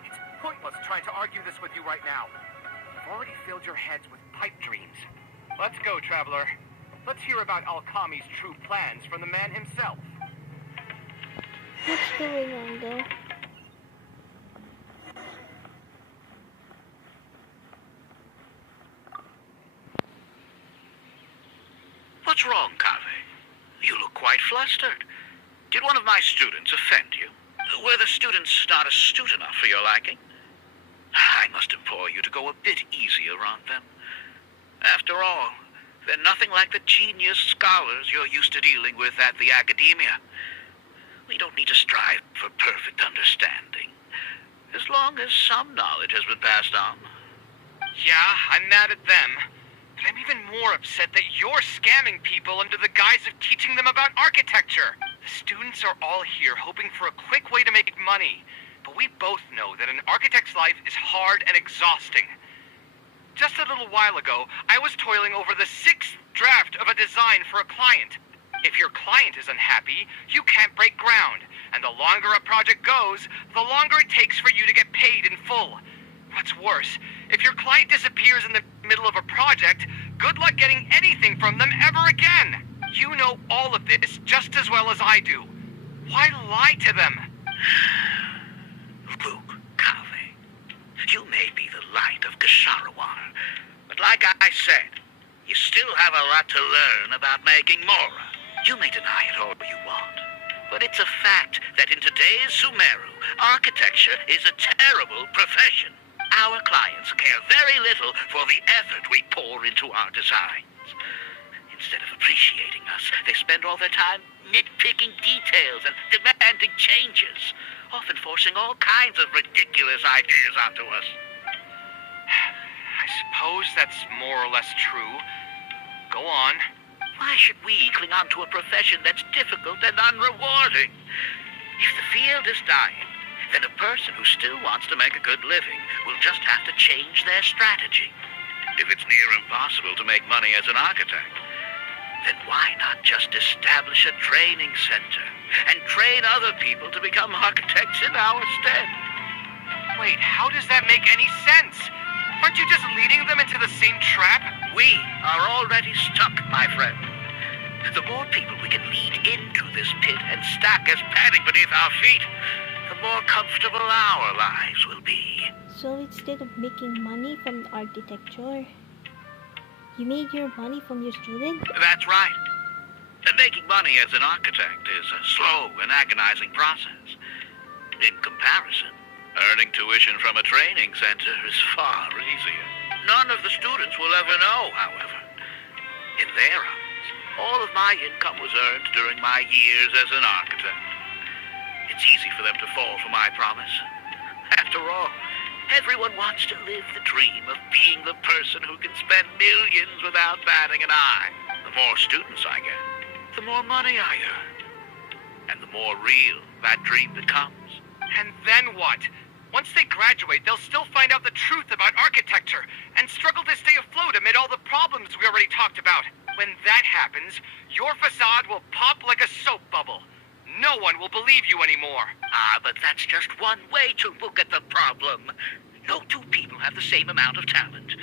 It's pointless trying to argue this with you right now. You've already filled your heads with pipe dreams. Let's go, traveler. Let's hear about Alkami's true plans from the man himself. What's going on, though? What's wrong, Kaveh? You look quite flustered. Did one of my students offend you? Were the students not astute enough for your liking? I must implore you to go a bit easier on them. After all, they're nothing like the genius scholars you're used to dealing with at the academia. We don't need to strive for perfect understanding, as long as some knowledge has been passed on. Yeah, I'm mad at them. But I'm even more upset that you're scamming people under the guise of teaching them about architecture. The students are all here hoping for a quick way to make money. But we both know that an architect's life is hard and exhausting. Just a little while ago, I was toiling over the 6th draft of a design for a client. If your client is unhappy, you can't break ground. And the longer a project goes, the longer it takes for you to get paid in full. What's worse, if your client disappears in the middle of a project, good luck getting anything from them ever again. You know all of this just as well as I do. Why lie to them? Look, Kaveh, you may be the light of Ksharawar, but like I said, you still have a lot to learn about making Mora. You may deny it all you want, but it's a fact that in today's Sumeru, architecture is a terrible profession. Our clients care very little for the effort we pour into our designs. Instead of appreciating us, they spend all their time nitpicking details and demanding changes, often forcing all kinds of ridiculous ideas onto us. I suppose that's more or less true. Go on. Why should we cling on to a profession that's difficult and unrewarding? If the field is dying, then a person who still wants to make a good living will just have to change their strategy. If it's near impossible to make money as an architect, then why not just establish a training center and train other people to become architects in our stead? Wait, how does that make any sense? Aren't you just leading them into the same trap? We are already stuck, my friend. The more people we can lead into this pit and stack as padding beneath our feet, the more comfortable our lives will be. So instead of making money from architecture, you made your money from your student? That's right. And making money as an architect is a slow and agonizing process. In comparison, earning tuition from a training center is far easier. None of the students will ever know, however. In their eyes, all of my income was earned during my years as an architect. It's easy for them to fall for my promise. After all, everyone wants to live the dream of being the person who can spend millions without batting an eye. The more students I get, the more money I earn. And the more real that dream becomes. And then what? Once they graduate, they'll still find out the truth about architecture and struggle to stay afloat amid all the problems we already talked about. When that happens, your facade will pop like a soap bubble. No one will believe you anymore. Ah, but that's just one way to look at the problem. No two people have the same amount of talent.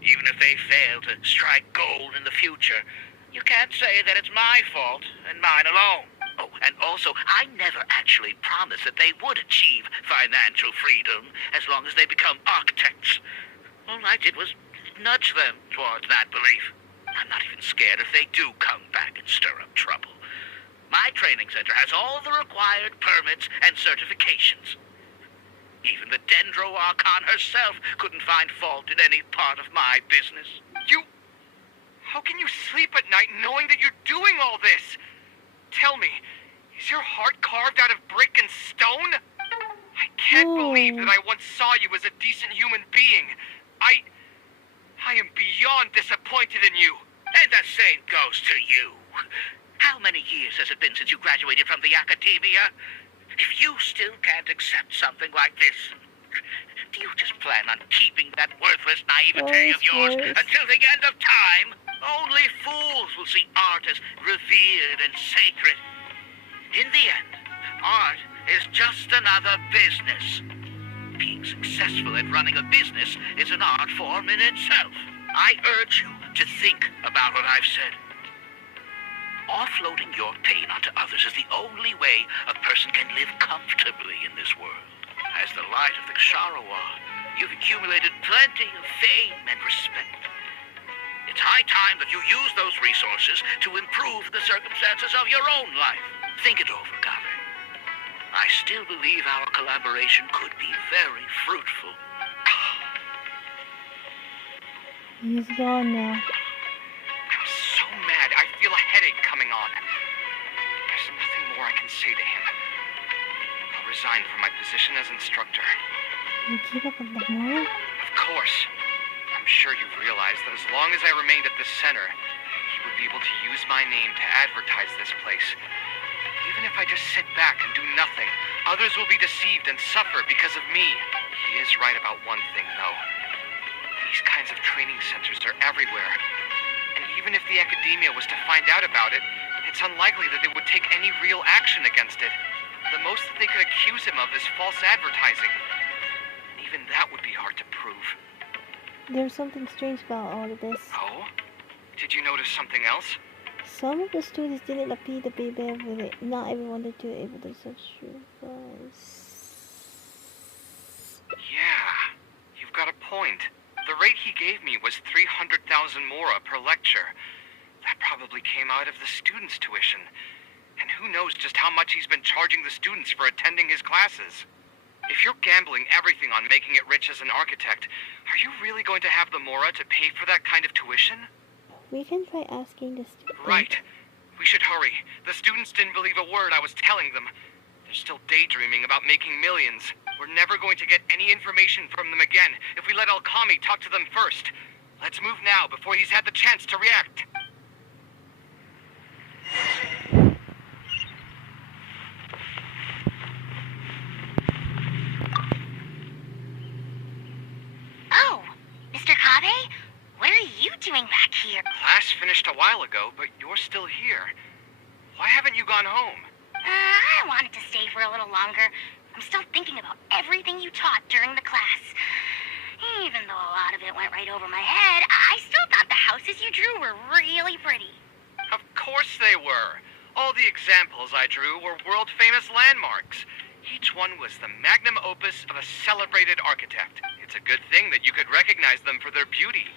Even if they fail to strike gold in the future, you can't say that it's my fault and mine alone. Oh, and also, I never actually promised that they would achieve financial freedom as long as they become architects. All I did was nudge them towards that belief. I'm not even scared if they do come back and stir up trouble. My training center has all the required permits and certifications. Even the Dendro Archon herself couldn't find fault in any part of my business. How can you sleep at night knowing that you're doing all this? Tell me, is your heart carved out of brick and stone? I can't believe that I once saw you as a decent human being. I am beyond disappointed in you. And the same goes to you. How many years has it been since you graduated from the academia? If you still can't accept something like this, do you just plan on keeping that worthless naivete of yours until the end of time? Only fools will see art as revered and sacred. In the end, art is just another business. Being successful at running a business is an art form in itself. I urge you to think about what I've said. Offloading your pain onto others is the only way a person can live comfortably in this world. As the light of the Ksharowa, you've accumulated plenty of fame and respect. It's high time that you use those resources to improve the circumstances of your own life. Think it over, Kaveh. I still believe our collaboration could be very fruitful. He's gone now. I'm so mad. I feel a headache coming on. There's nothing more I can say to him. I'll resign from my position as instructor. You give up on the more? Of course. I'm sure you've realized that as long as I remained at this center, he would be able to use my name to advertise this place. Even if I just sit back and do nothing, others will be deceived and suffer because of me. He is right about one thing, though. These kinds of training centers are everywhere. And even if the academia was to find out about it, it's unlikely that they would take any real action against it. The most that they could accuse him of is false advertising. And even that would be hard to prove. There's something strange about all of this. Oh? Did you notice something else? Some of the students didn't appear to be there with it. Not everyone did able to surprise. Yeah, you've got a point. The rate he gave me was 300,000 mora per lecture. That probably came out of the students' tuition. And who knows just how much he's been charging the students for attending his classes. If you're gambling everything on making it rich as an architect, are you really going to have the mora to pay for that kind of tuition? We can try asking the students. Right. We should hurry. The students didn't believe a word I was telling them. They're still daydreaming about making millions. We're never going to get any information from them again if we let Alkami talk to them first. Let's move now before he's had the chance to react. Oh, Mr. Kaveh? What are you doing back here? Class finished a while ago, but you're still here. Why haven't you gone home? I wanted to stay for a little longer. I'm still thinking about everything you taught during the class. Even though a lot of it went right over my head, I still thought the houses you drew were really pretty. Of course they were. All the examples I drew were world-famous landmarks. Each one was the magnum opus of a celebrated architect. It's a good thing that you could recognize them for their beauty.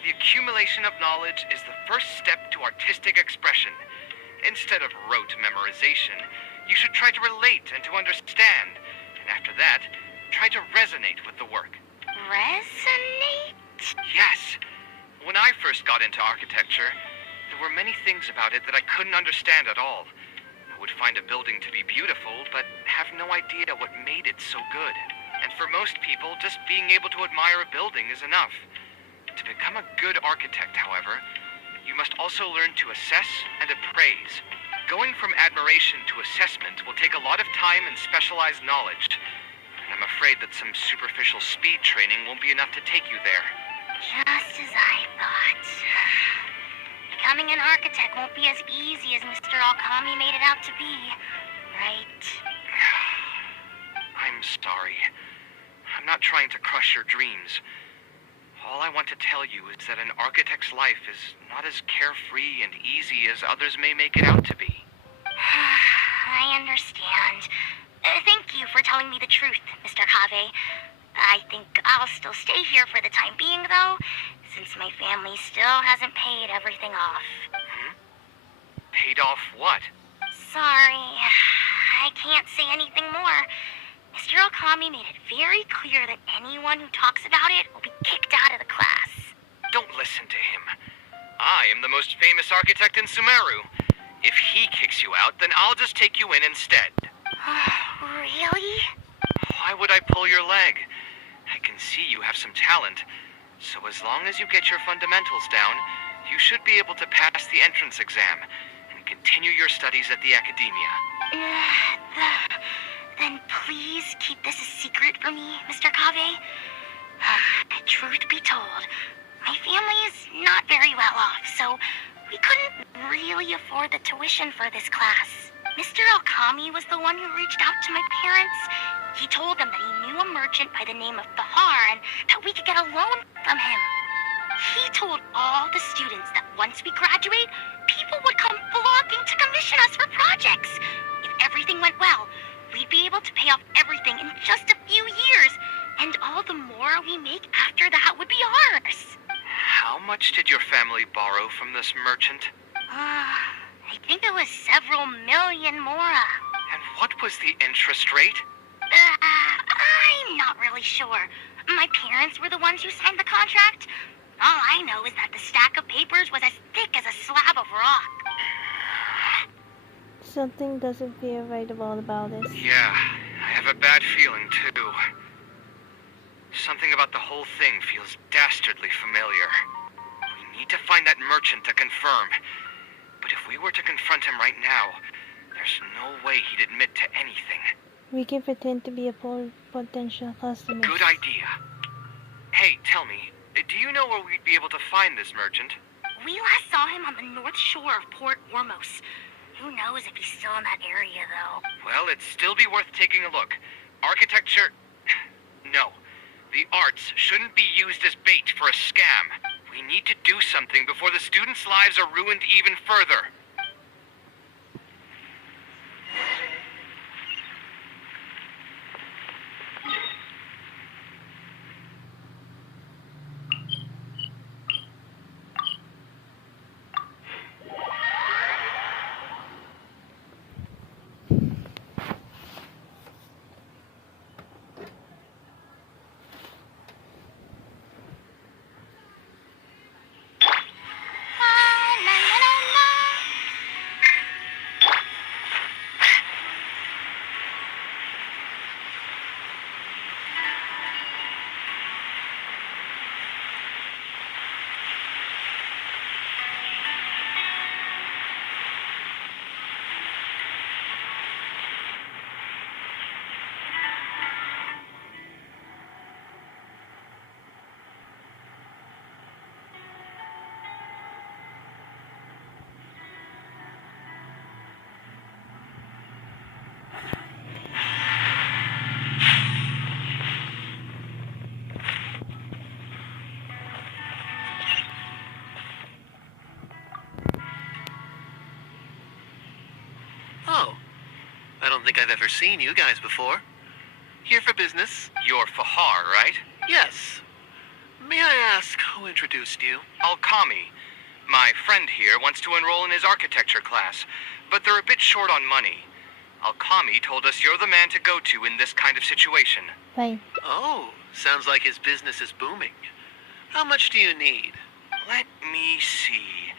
The accumulation of knowledge is the first step to artistic expression. Instead of rote memorization, you should try to relate and to understand. And after that, try to resonate with the work. Resonate? Yes. When I first got into architecture, there were many things about it that I couldn't understand at all. I would find a building to be beautiful, but have no idea what made it so good. And for most people, just being able to admire a building is enough. To become a good architect, however, you must also learn to assess and appraise. Going from admiration to assessment will take a lot of time and specialized knowledge. And I'm afraid that some superficial speed training won't be enough to take you there. Just as I thought. Becoming an architect won't be as easy as Mr. Alkami made it out to be, right? I'm sorry. I'm not trying to crush your dreams. All I want to tell you is that an architect's life is not as carefree and easy as others may make it out to be. I understand. Thank you for telling me the truth, Mr. Kaveh. I think I'll still stay here for the time being, though, since my family still hasn't paid everything off. Paid off what? Sorry, I can't say anything more. Mr. Alkami made it very clear that anyone who talks about it will be kicked out of the class. Don't listen to him. I am the most famous architect in Sumeru. If he kicks you out, then I'll just take you in instead. Really? Why would I pull your leg? I can see you have some talent. So as long as you get your fundamentals down, you should be able to pass the entrance exam and continue your studies at the academia. Then please keep this a secret for me, Mr. Kaveh. Truth be told, my family is not very well off, so we couldn't really afford the tuition for this class. Mr. Alkami was the one who reached out to my parents. He told them that he knew a merchant by the name of Bahar and that we could get a loan from him. He told all the students that once we graduate, people would come flocking to commission us for projects. If everything went well, we'd be able to pay off everything in just a few years, and all the more we make after that would be ours. How much did your family borrow from this merchant? I think it was several million mora. And what was the interest rate? I'm not really sure. My parents were the ones who signed the contract. All I know is that the stack of papers was as thick as a slab of rock. Something doesn't feel right about this. Yeah, I have a bad feeling too. Something about the whole thing feels dastardly familiar. We need to find that merchant to confirm. But if we were to confront him right now, there's no way he'd admit to anything. We can pretend to be a potential customer. Good idea. Hey, tell me, do you know where we'd be able to find this merchant? We last saw him on the north shore of Port Ormos. Who knows if he's still in that area, though? Well, it'd still be worth taking a look. Architecture... No. The arts shouldn't be used as bait for a scam. We need to do something before the students' lives are ruined even further. Oh, I don't think I've ever seen you guys before. Here for business? You're Fahar, right? Yes. May I ask who introduced you? Alkami. My friend here wants to enroll in his architecture class, but they're a bit short on money. Alkami told us you're the man to go to in this kind of situation. Fine. Oh, sounds like his business is booming. How much do you need? Let me see.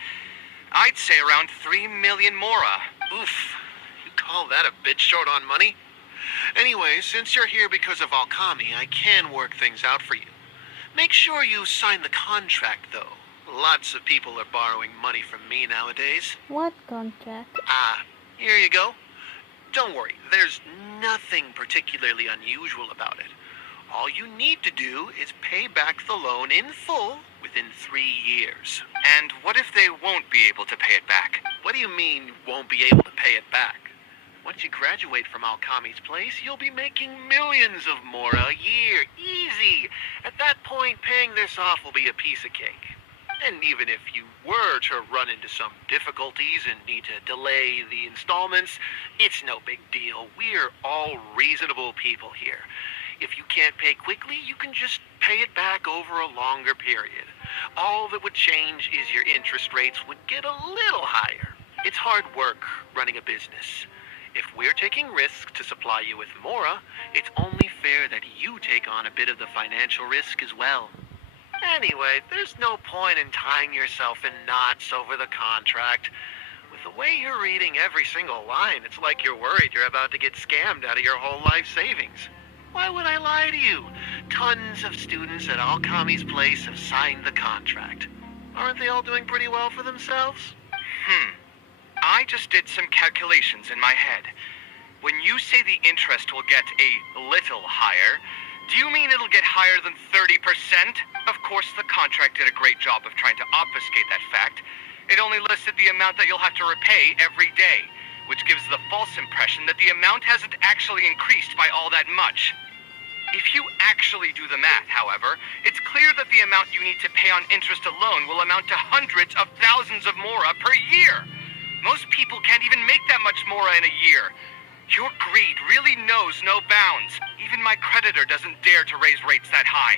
I'd say around 3 million mora. Oof. You call that a bit short on money? Anyway, since you're here because of Alkami, I can work things out for you. Make sure you sign the contract, though. Lots of people are borrowing money from me nowadays. What contract? Here you go. Don't worry, there's nothing particularly unusual about it. All you need to do is pay back the loan in full within 3 years. And what if they won't be able to pay it back? What do you mean, won't be able to pay it back? Once you graduate from Alkami's place, you'll be making millions of mora a year. Easy! At that point, paying this off will be a piece of cake. And even if you were to run into some difficulties and need to delay the installments, it's no big deal. We're all reasonable people here. If you can't pay quickly, you can just pay it back over a longer period. All that would change is your interest rates would get a little higher. It's hard work running a business. If we're taking risks to supply you with mora, it's only fair that you take on a bit of the financial risk as well. Anyway, there's no point in tying yourself in knots over the contract. With the way you're reading every single line, it's like you're worried you're about to get scammed out of your whole life savings. Why would I lie to you? Tons of students at Alkami's place have signed the contract. Aren't they all doing pretty well for themselves? I just did some calculations in my head. When you say the interest will get a little higher, do you mean it'll get higher than 30%? Of course, the contract did a great job of trying to obfuscate that fact. It only listed the amount that you'll have to repay every day, which gives the false impression that the amount hasn't actually increased by all that much. If you actually do the math, however, it's clear that the amount you need to pay on interest alone will amount to hundreds of thousands of mora per year. Most people can't even make that much mora in a year. Your greed really knows no bounds. Even my creditor doesn't dare to raise rates that high.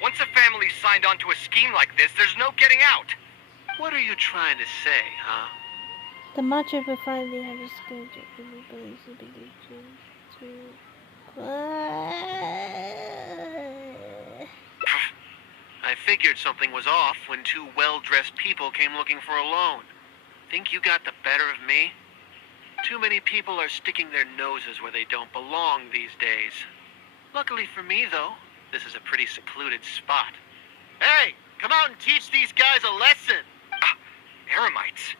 Once a family's signed on to a scheme like this, there's no getting out. What are you trying to say, huh? The matcha will finally have a schedule for the police to begin to... I figured something was off when two well-dressed people came looking for a loan. Think you got the better of me? Too many people are sticking their noses where they don't belong these days. Luckily for me, though, this is a pretty secluded spot. Hey, come out and teach these guys a lesson! Eremites?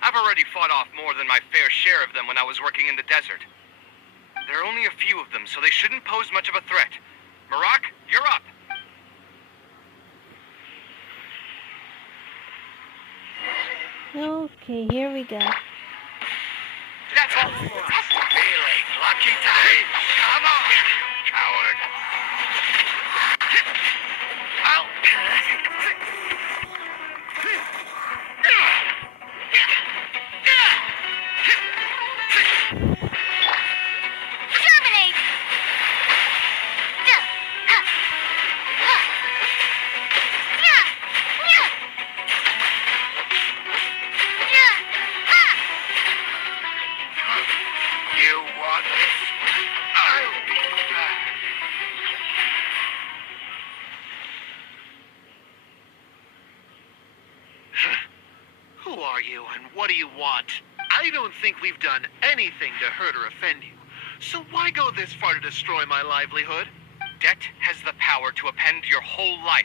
I've already fought off more than my fair share of them when I was working in the desert. There are only a few of them, so they shouldn't pose much of a threat. Marak, you're up! Okay, here we go. That's all for us. Feeling lucky today? Come on, coward. Terminate! You want this? I'll be back. Who are you and what do you want? I don't think we've done anything to hurt or offend you. So why go this far to destroy my livelihood? Debt has the power to upend your whole life.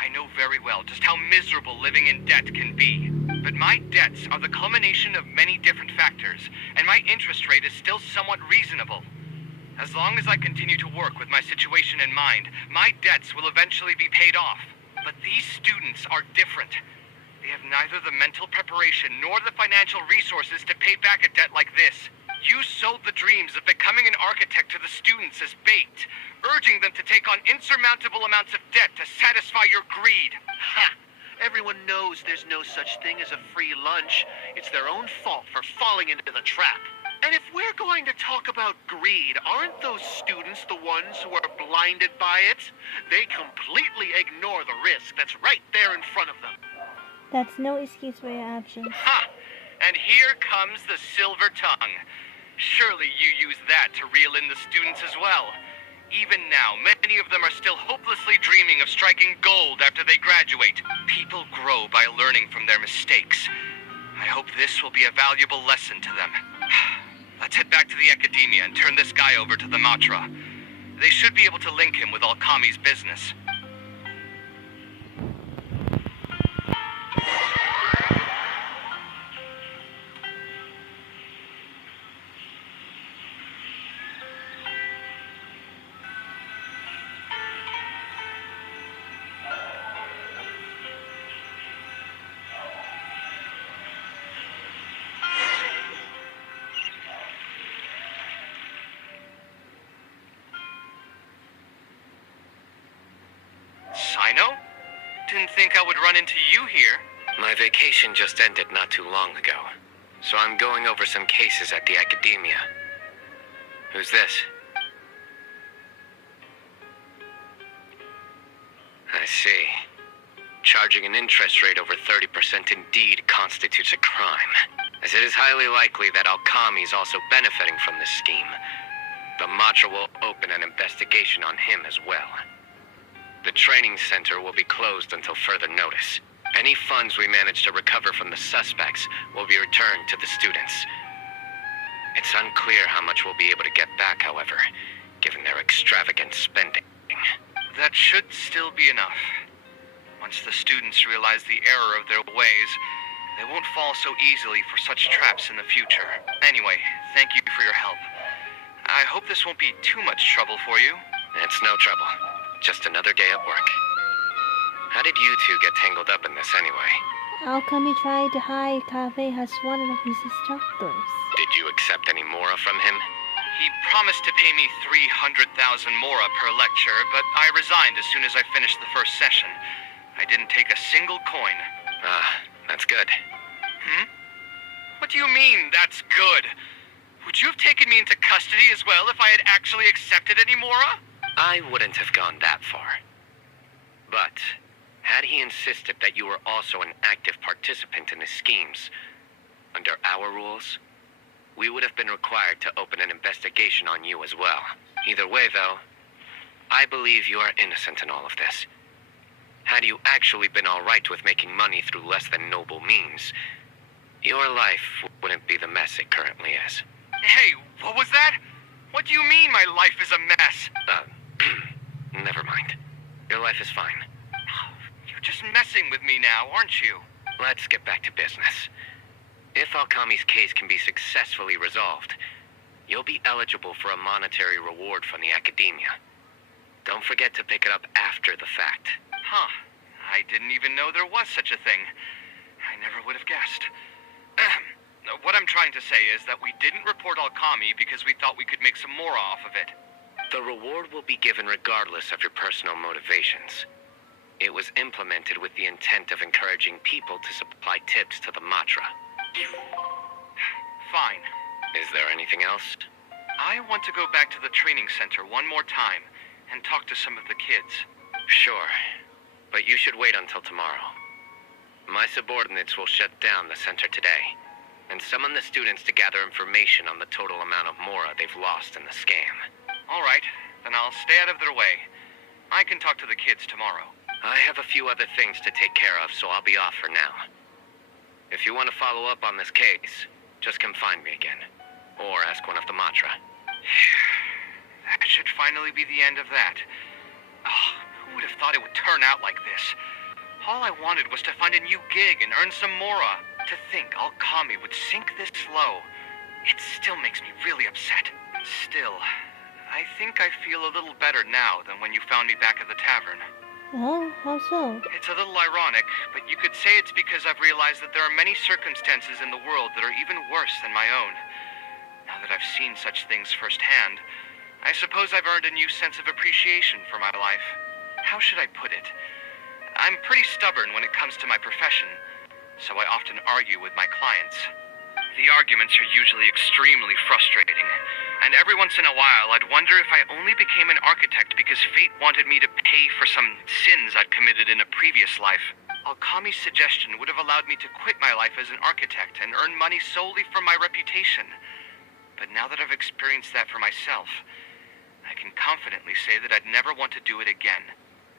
I know very well just how miserable living in debt can be. But my debts are the culmination of many different factors, and my interest rate is still somewhat reasonable. As long as I continue to work with my situation in mind, my debts will eventually be paid off. But these students are different. They have neither the mental preparation nor the financial resources to pay back a debt like this. You sold the dreams of becoming an architect to the students as bait, urging them to take on insurmountable amounts of debt to satisfy your greed. Ha! Everyone knows there's no such thing as a free lunch. It's their own fault for falling into the trap. And if we're going to talk about greed, aren't those students the ones who are blinded by it? They completely ignore the risk that's right there in front of them. That's no excuse for your actions. Ha! And here comes the silver tongue. Surely you use that to reel in the students as well. Even now, many of them are still hopelessly dreaming of striking gold after they graduate. People grow by learning from their mistakes. I hope this will be a valuable lesson to them. Let's head back to the academia and turn this guy over to the Matra. They should be able to link him with Alkami's business. Sino? Didn't think I would run into you here. My vacation just ended not too long ago, so I'm going over some cases at the academia. Who's this? I see. Charging an interest rate over 30% indeed constitutes a crime, as it is highly likely that Alkami is also benefiting from this scheme. The Matra will open an investigation on him as well. The training center will be closed until further notice. Any funds we manage to recover from the suspects will be returned to the students. It's unclear how much we'll be able to get back, however, given their extravagant spending. That should still be enough. Once the students realize the error of their ways, they won't fall so easily for such traps in the future. Anyway, thank you for your help. I hope this won't be too much trouble for you. It's no trouble. Just another day at work. How did you two get tangled up in this anyway? Alchemy tried to hire Kaveh as one of his instructors. Did you accept any mora from him? He promised to pay me 300,000 mora per lecture, but I resigned as soon as I finished the first session. I didn't take a single coin. Ah, that's good. What do you mean, that's good? Would you have taken me into custody as well if I had actually accepted any mora? I wouldn't have gone that far. But, had he insisted that you were also an active participant in his schemes, under our rules, we would have been required to open an investigation on you as well. Either way, though, I believe you are innocent in all of this. Had you actually been all right with making money through less than noble means, your life wouldn't be the mess it currently is. Hey, what was that? What do you mean my life is a mess? Never mind. Your life is fine. You're just messing with me now, aren't you? Let's get back to business. If Alkami's case can be successfully resolved, you'll be eligible for a monetary reward from the academia. Don't forget to pick it up after the fact. Huh. I didn't even know there was such a thing. I never would have guessed. What I'm trying to say is that we didn't report Alkami because we thought we could make some more off of it. The reward will be given regardless of your personal motivations. It was implemented with the intent of encouraging people to supply tips to the Matra. Fine. Is there anything else? I want to go back to the training center one more time and talk to some of the kids. Sure, but you should wait until tomorrow. My subordinates will shut down the center today and summon the students to gather information on the total amount of mora they've lost in the scam. All right, then I'll stay out of their way. I can talk to the kids tomorrow. I have a few other things to take care of, so I'll be off for now. If you want to follow up on this case, just come find me again. Or ask one of the Matra. That should finally be the end of that. Oh, who would have thought it would turn out like this? All I wanted was to find a new gig and earn some mora. To think Alkami would sink this low, it still makes me really upset. Still, I think I feel a little better now than when you found me back at the tavern. Oh, how so? It's a little ironic, but you could say it's because I've realized that there are many circumstances in the world that are even worse than my own. Now that I've seen such things firsthand, I suppose I've earned a new sense of appreciation for my life. How should I put it? I'm pretty stubborn when it comes to my profession, so I often argue with my clients. The arguments are usually extremely frustrating, and every once in a while I'd wonder if I only became an architect because fate wanted me to pay for some sins I'd committed in a previous life. Alkami's suggestion would have allowed me to quit my life as an architect and earn money solely from my reputation. But now that I've experienced that for myself, I can confidently say that I'd never want to do it again.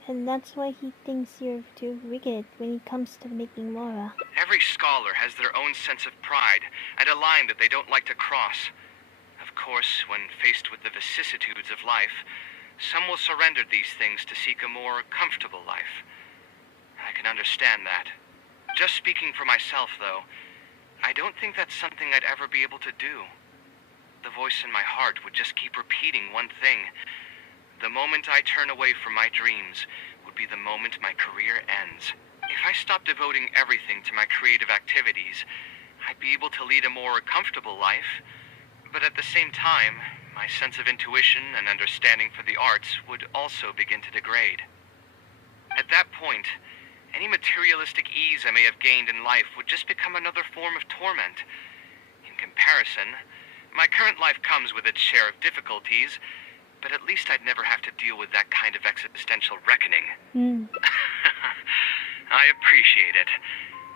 And that's why he thinks you're too wicked when it comes to making mora. Every scholar has their own sense of pride and a line that they don't like to cross. Of course, when faced with the vicissitudes of life, some will surrender these things to seek a more comfortable life. I can understand that. Just speaking for myself, though, I don't think that's something I'd ever be able to do. The voice in my heart would just keep repeating one thing. The moment I turn away from my dreams would be the moment my career ends. If I stopped devoting everything to my creative activities, I'd be able to lead a more comfortable life, but at the same time, my sense of intuition and understanding for the arts would also begin to degrade. At that point, any materialistic ease I may have gained in life would just become another form of torment. In comparison, my current life comes with its share of difficulties, but at least I'd never have to deal with that kind of existential reckoning. I appreciate it.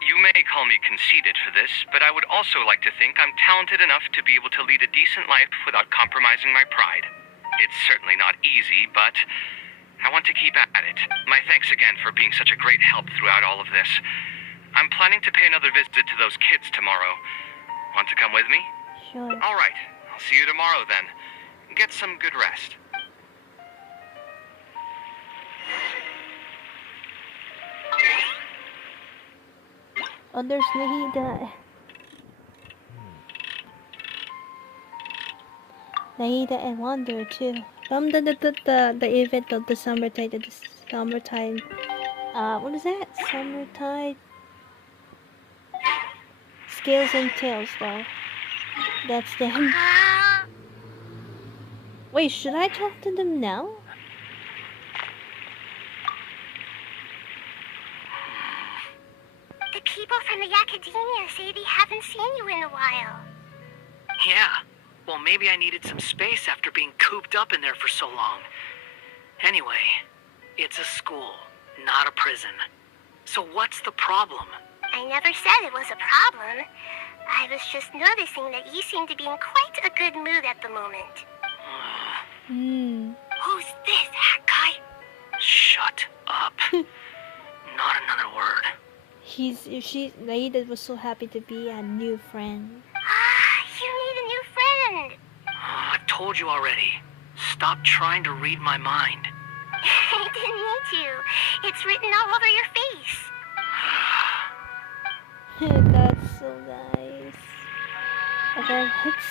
You may call me conceited for this, but I would also like to think I'm talented enough to be able to lead a decent life without compromising my pride. It's certainly not easy, but I want to keep at it. My thanks again for being such a great help throughout all of this. I'm planning to pay another visit to those kids tomorrow. Want to come with me? Sure. All right. I'll see you tomorrow then. Get some good rest. Oh, there's Nahida. Nahida and Wander too. From the event of the summertide, what is that? Summertide Scales and Tails though. That's them. Wait, should I talk to them now? The people from the academia say they haven't seen you in a while. Yeah. Well, maybe I needed some space after being cooped up in there for so long. Anyway, it's a school, not a prison. So what's the problem? I never said it was a problem. I was just noticing that you seem to be in quite a good mood at the moment. Who's this, hat guy? Shut up. Not another word. Naida was so happy to be a new friend. You need a new friend. I told you already. Stop trying to read my mind. I didn't need to. It's written all over your face. That's so nice. Okay, let's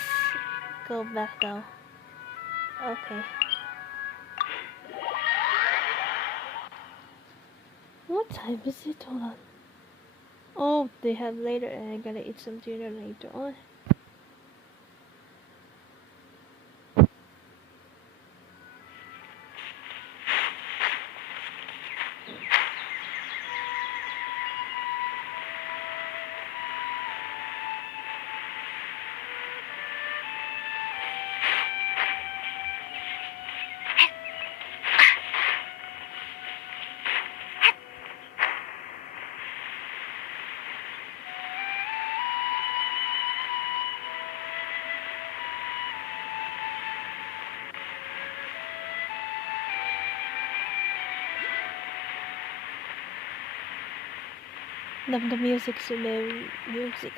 go back though. Okay. What time is it? Hold on. Oh, they have later and I gotta eat some dinner later on. Love the music, Sumeru music.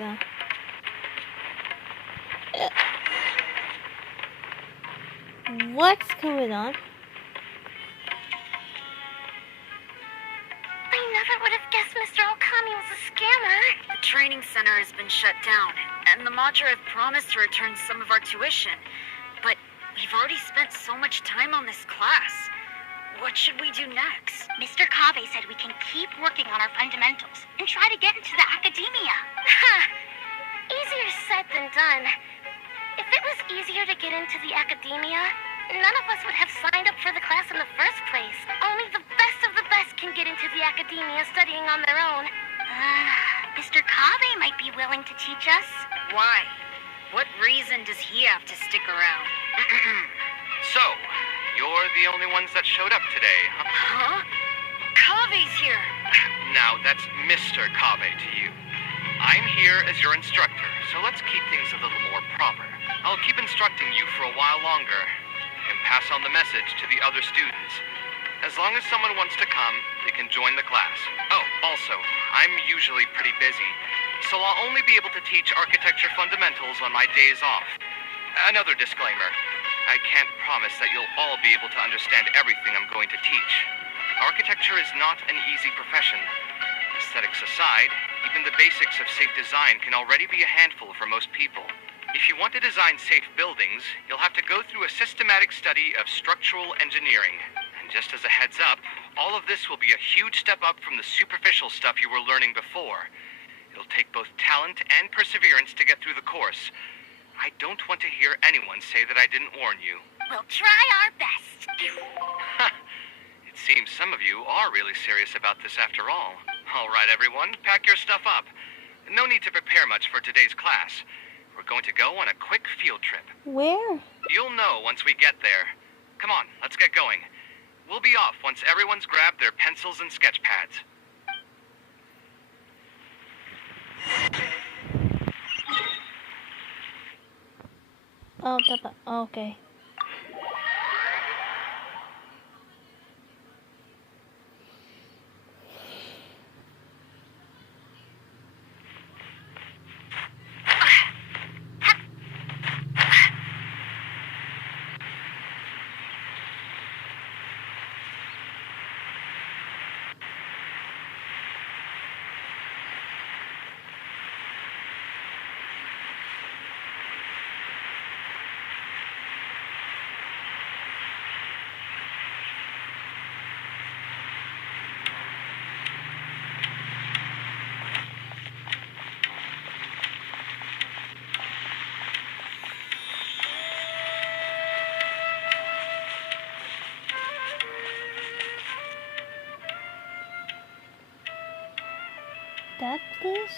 What's going on? I never would have guessed Mr. Okami was a scammer. The training center has been shut down, and the Madra have promised to return some of our tuition. But we've already spent so much time on this class. What should we do next? Mr. Kaveh said we can keep working on our fundamentals and try to get into the academia. Easier said than done. If it was easier to get into the academia, none of us would have signed up for the class in the first place. Only the best of the best can get into the academia studying on their own. Mr. Kaveh might be willing to teach us. Why? What reason does he have to stick around? So, you're the only ones that showed up today, huh? Huh? Kaveh's here. Now, that's Mr. Kaveh to you. I'm here as your instructor, so let's keep things a little more proper. I'll keep instructing you for a while longer, and pass on the message to the other students. As long as someone wants to come, they can join the class. Oh, also, I'm usually pretty busy, so I'll only be able to teach architecture fundamentals on my days off. Another disclaimer. I can't promise that you'll all be able to understand everything I'm going to teach. Architecture is not an easy profession. Aesthetics aside, even the basics of safe design can already be a handful for most people. If you want to design safe buildings, you'll have to go through a systematic study of structural engineering. And just as a heads up, all of this will be a huge step up from the superficial stuff you were learning before. It'll take both talent and perseverance to get through the course. I don't want to hear anyone say that I didn't warn you. We'll try our best. It seems some of you are really serious about this after all. All right, everyone, pack your stuff up. No need to prepare much for today's class. We're going to go on a quick field trip. Where? You'll know once we get there. Come on, let's get going. We'll be off once everyone's grabbed their pencils and sketch pads. Oh, Papa. Okay. That place?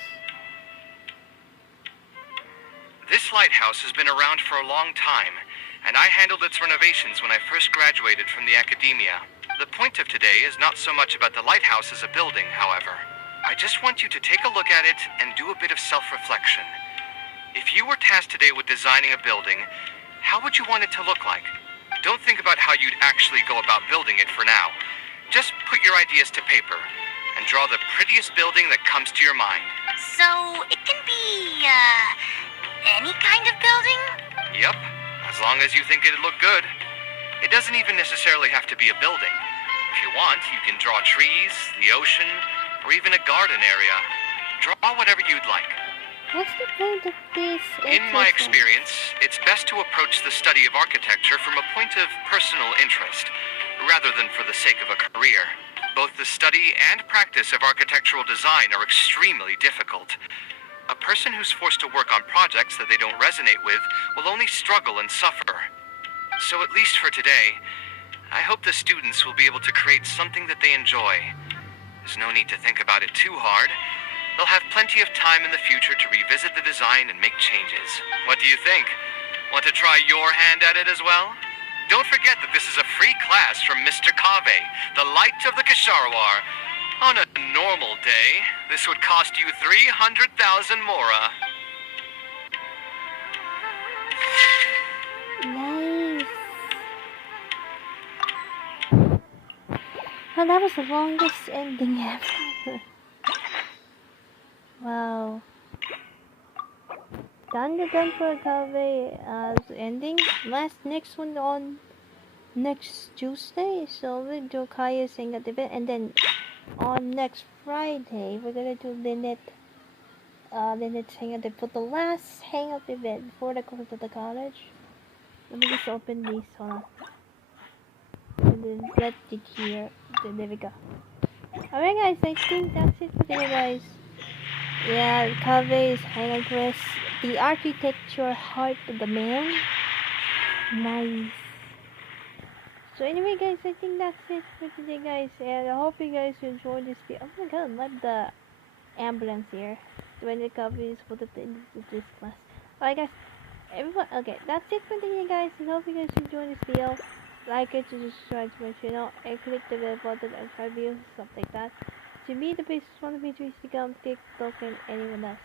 This lighthouse has been around for a long time, and I handled its renovations when I first graduated from the academia. The point of today is not so much about the lighthouse as a building, however. I just want you to take a look at it and do a bit of self-reflection. If you were tasked today with designing a building, how would you want it to look like? Don't think about how you'd actually go about building it for now. Just put your ideas to paper and draw the prettiest building that comes to your mind. So, it can be, any kind of building? Yep, as long as you think it'd look good. It doesn't even necessarily have to be a building. If you want, you can draw trees, the ocean, or even a garden area. Draw whatever you'd like. What's the point of this? In my experience, it's best to approach the study of architecture from a point of personal interest, rather than for the sake of a career. Both the study and practice of architectural design are extremely difficult. A person who's forced to work on projects that they don't resonate with will only struggle and suffer. So at least for today, I hope the students will be able to create something that they enjoy. There's no need to think about it too hard. They'll have plenty of time in the future to revisit the design and make changes. What do you think? Want to try your hand at it as well? Don't forget that this is a free class from Mr. Kaveh, the Light of the Kisharawar. On a normal day, this would cost you 300,000 mora. Nice. Oh, that was the longest ending ever. Wow. Done for Kaveh ending. Next one on next Tuesday. So we'll do Kaya's Hangout event, and then on next Friday we're gonna do Lynette's Hangout for the last Hangout event before the close of the college. Let me just open these, hold on. And then let's get here. There we go. Alright guys, I think that's it for today guys. Yeah, Kaveh's Hangout dress. The architecture heart of the man. Nice. So anyway guys, I think that's it for today guys. And I hope you guys enjoyed this video. Oh my god, I love the ambulance here. When the Kaveh is put in this class. Alright guys, everyone, okay, that's it for today guys. I hope you guys enjoyed this video. Like it, subscribe to my channel, and click the bell button and try videos, stuff like that. To me, the best one of Instagram, TikTok, and anyone else.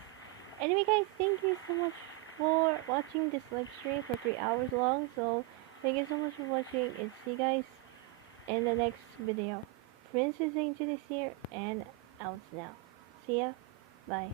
Anyway guys, thank you so much for watching this live stream for 3 hours long. So thank you so much for watching, and see you guys in the next video. Princess Angel is here and out now. See ya. Bye.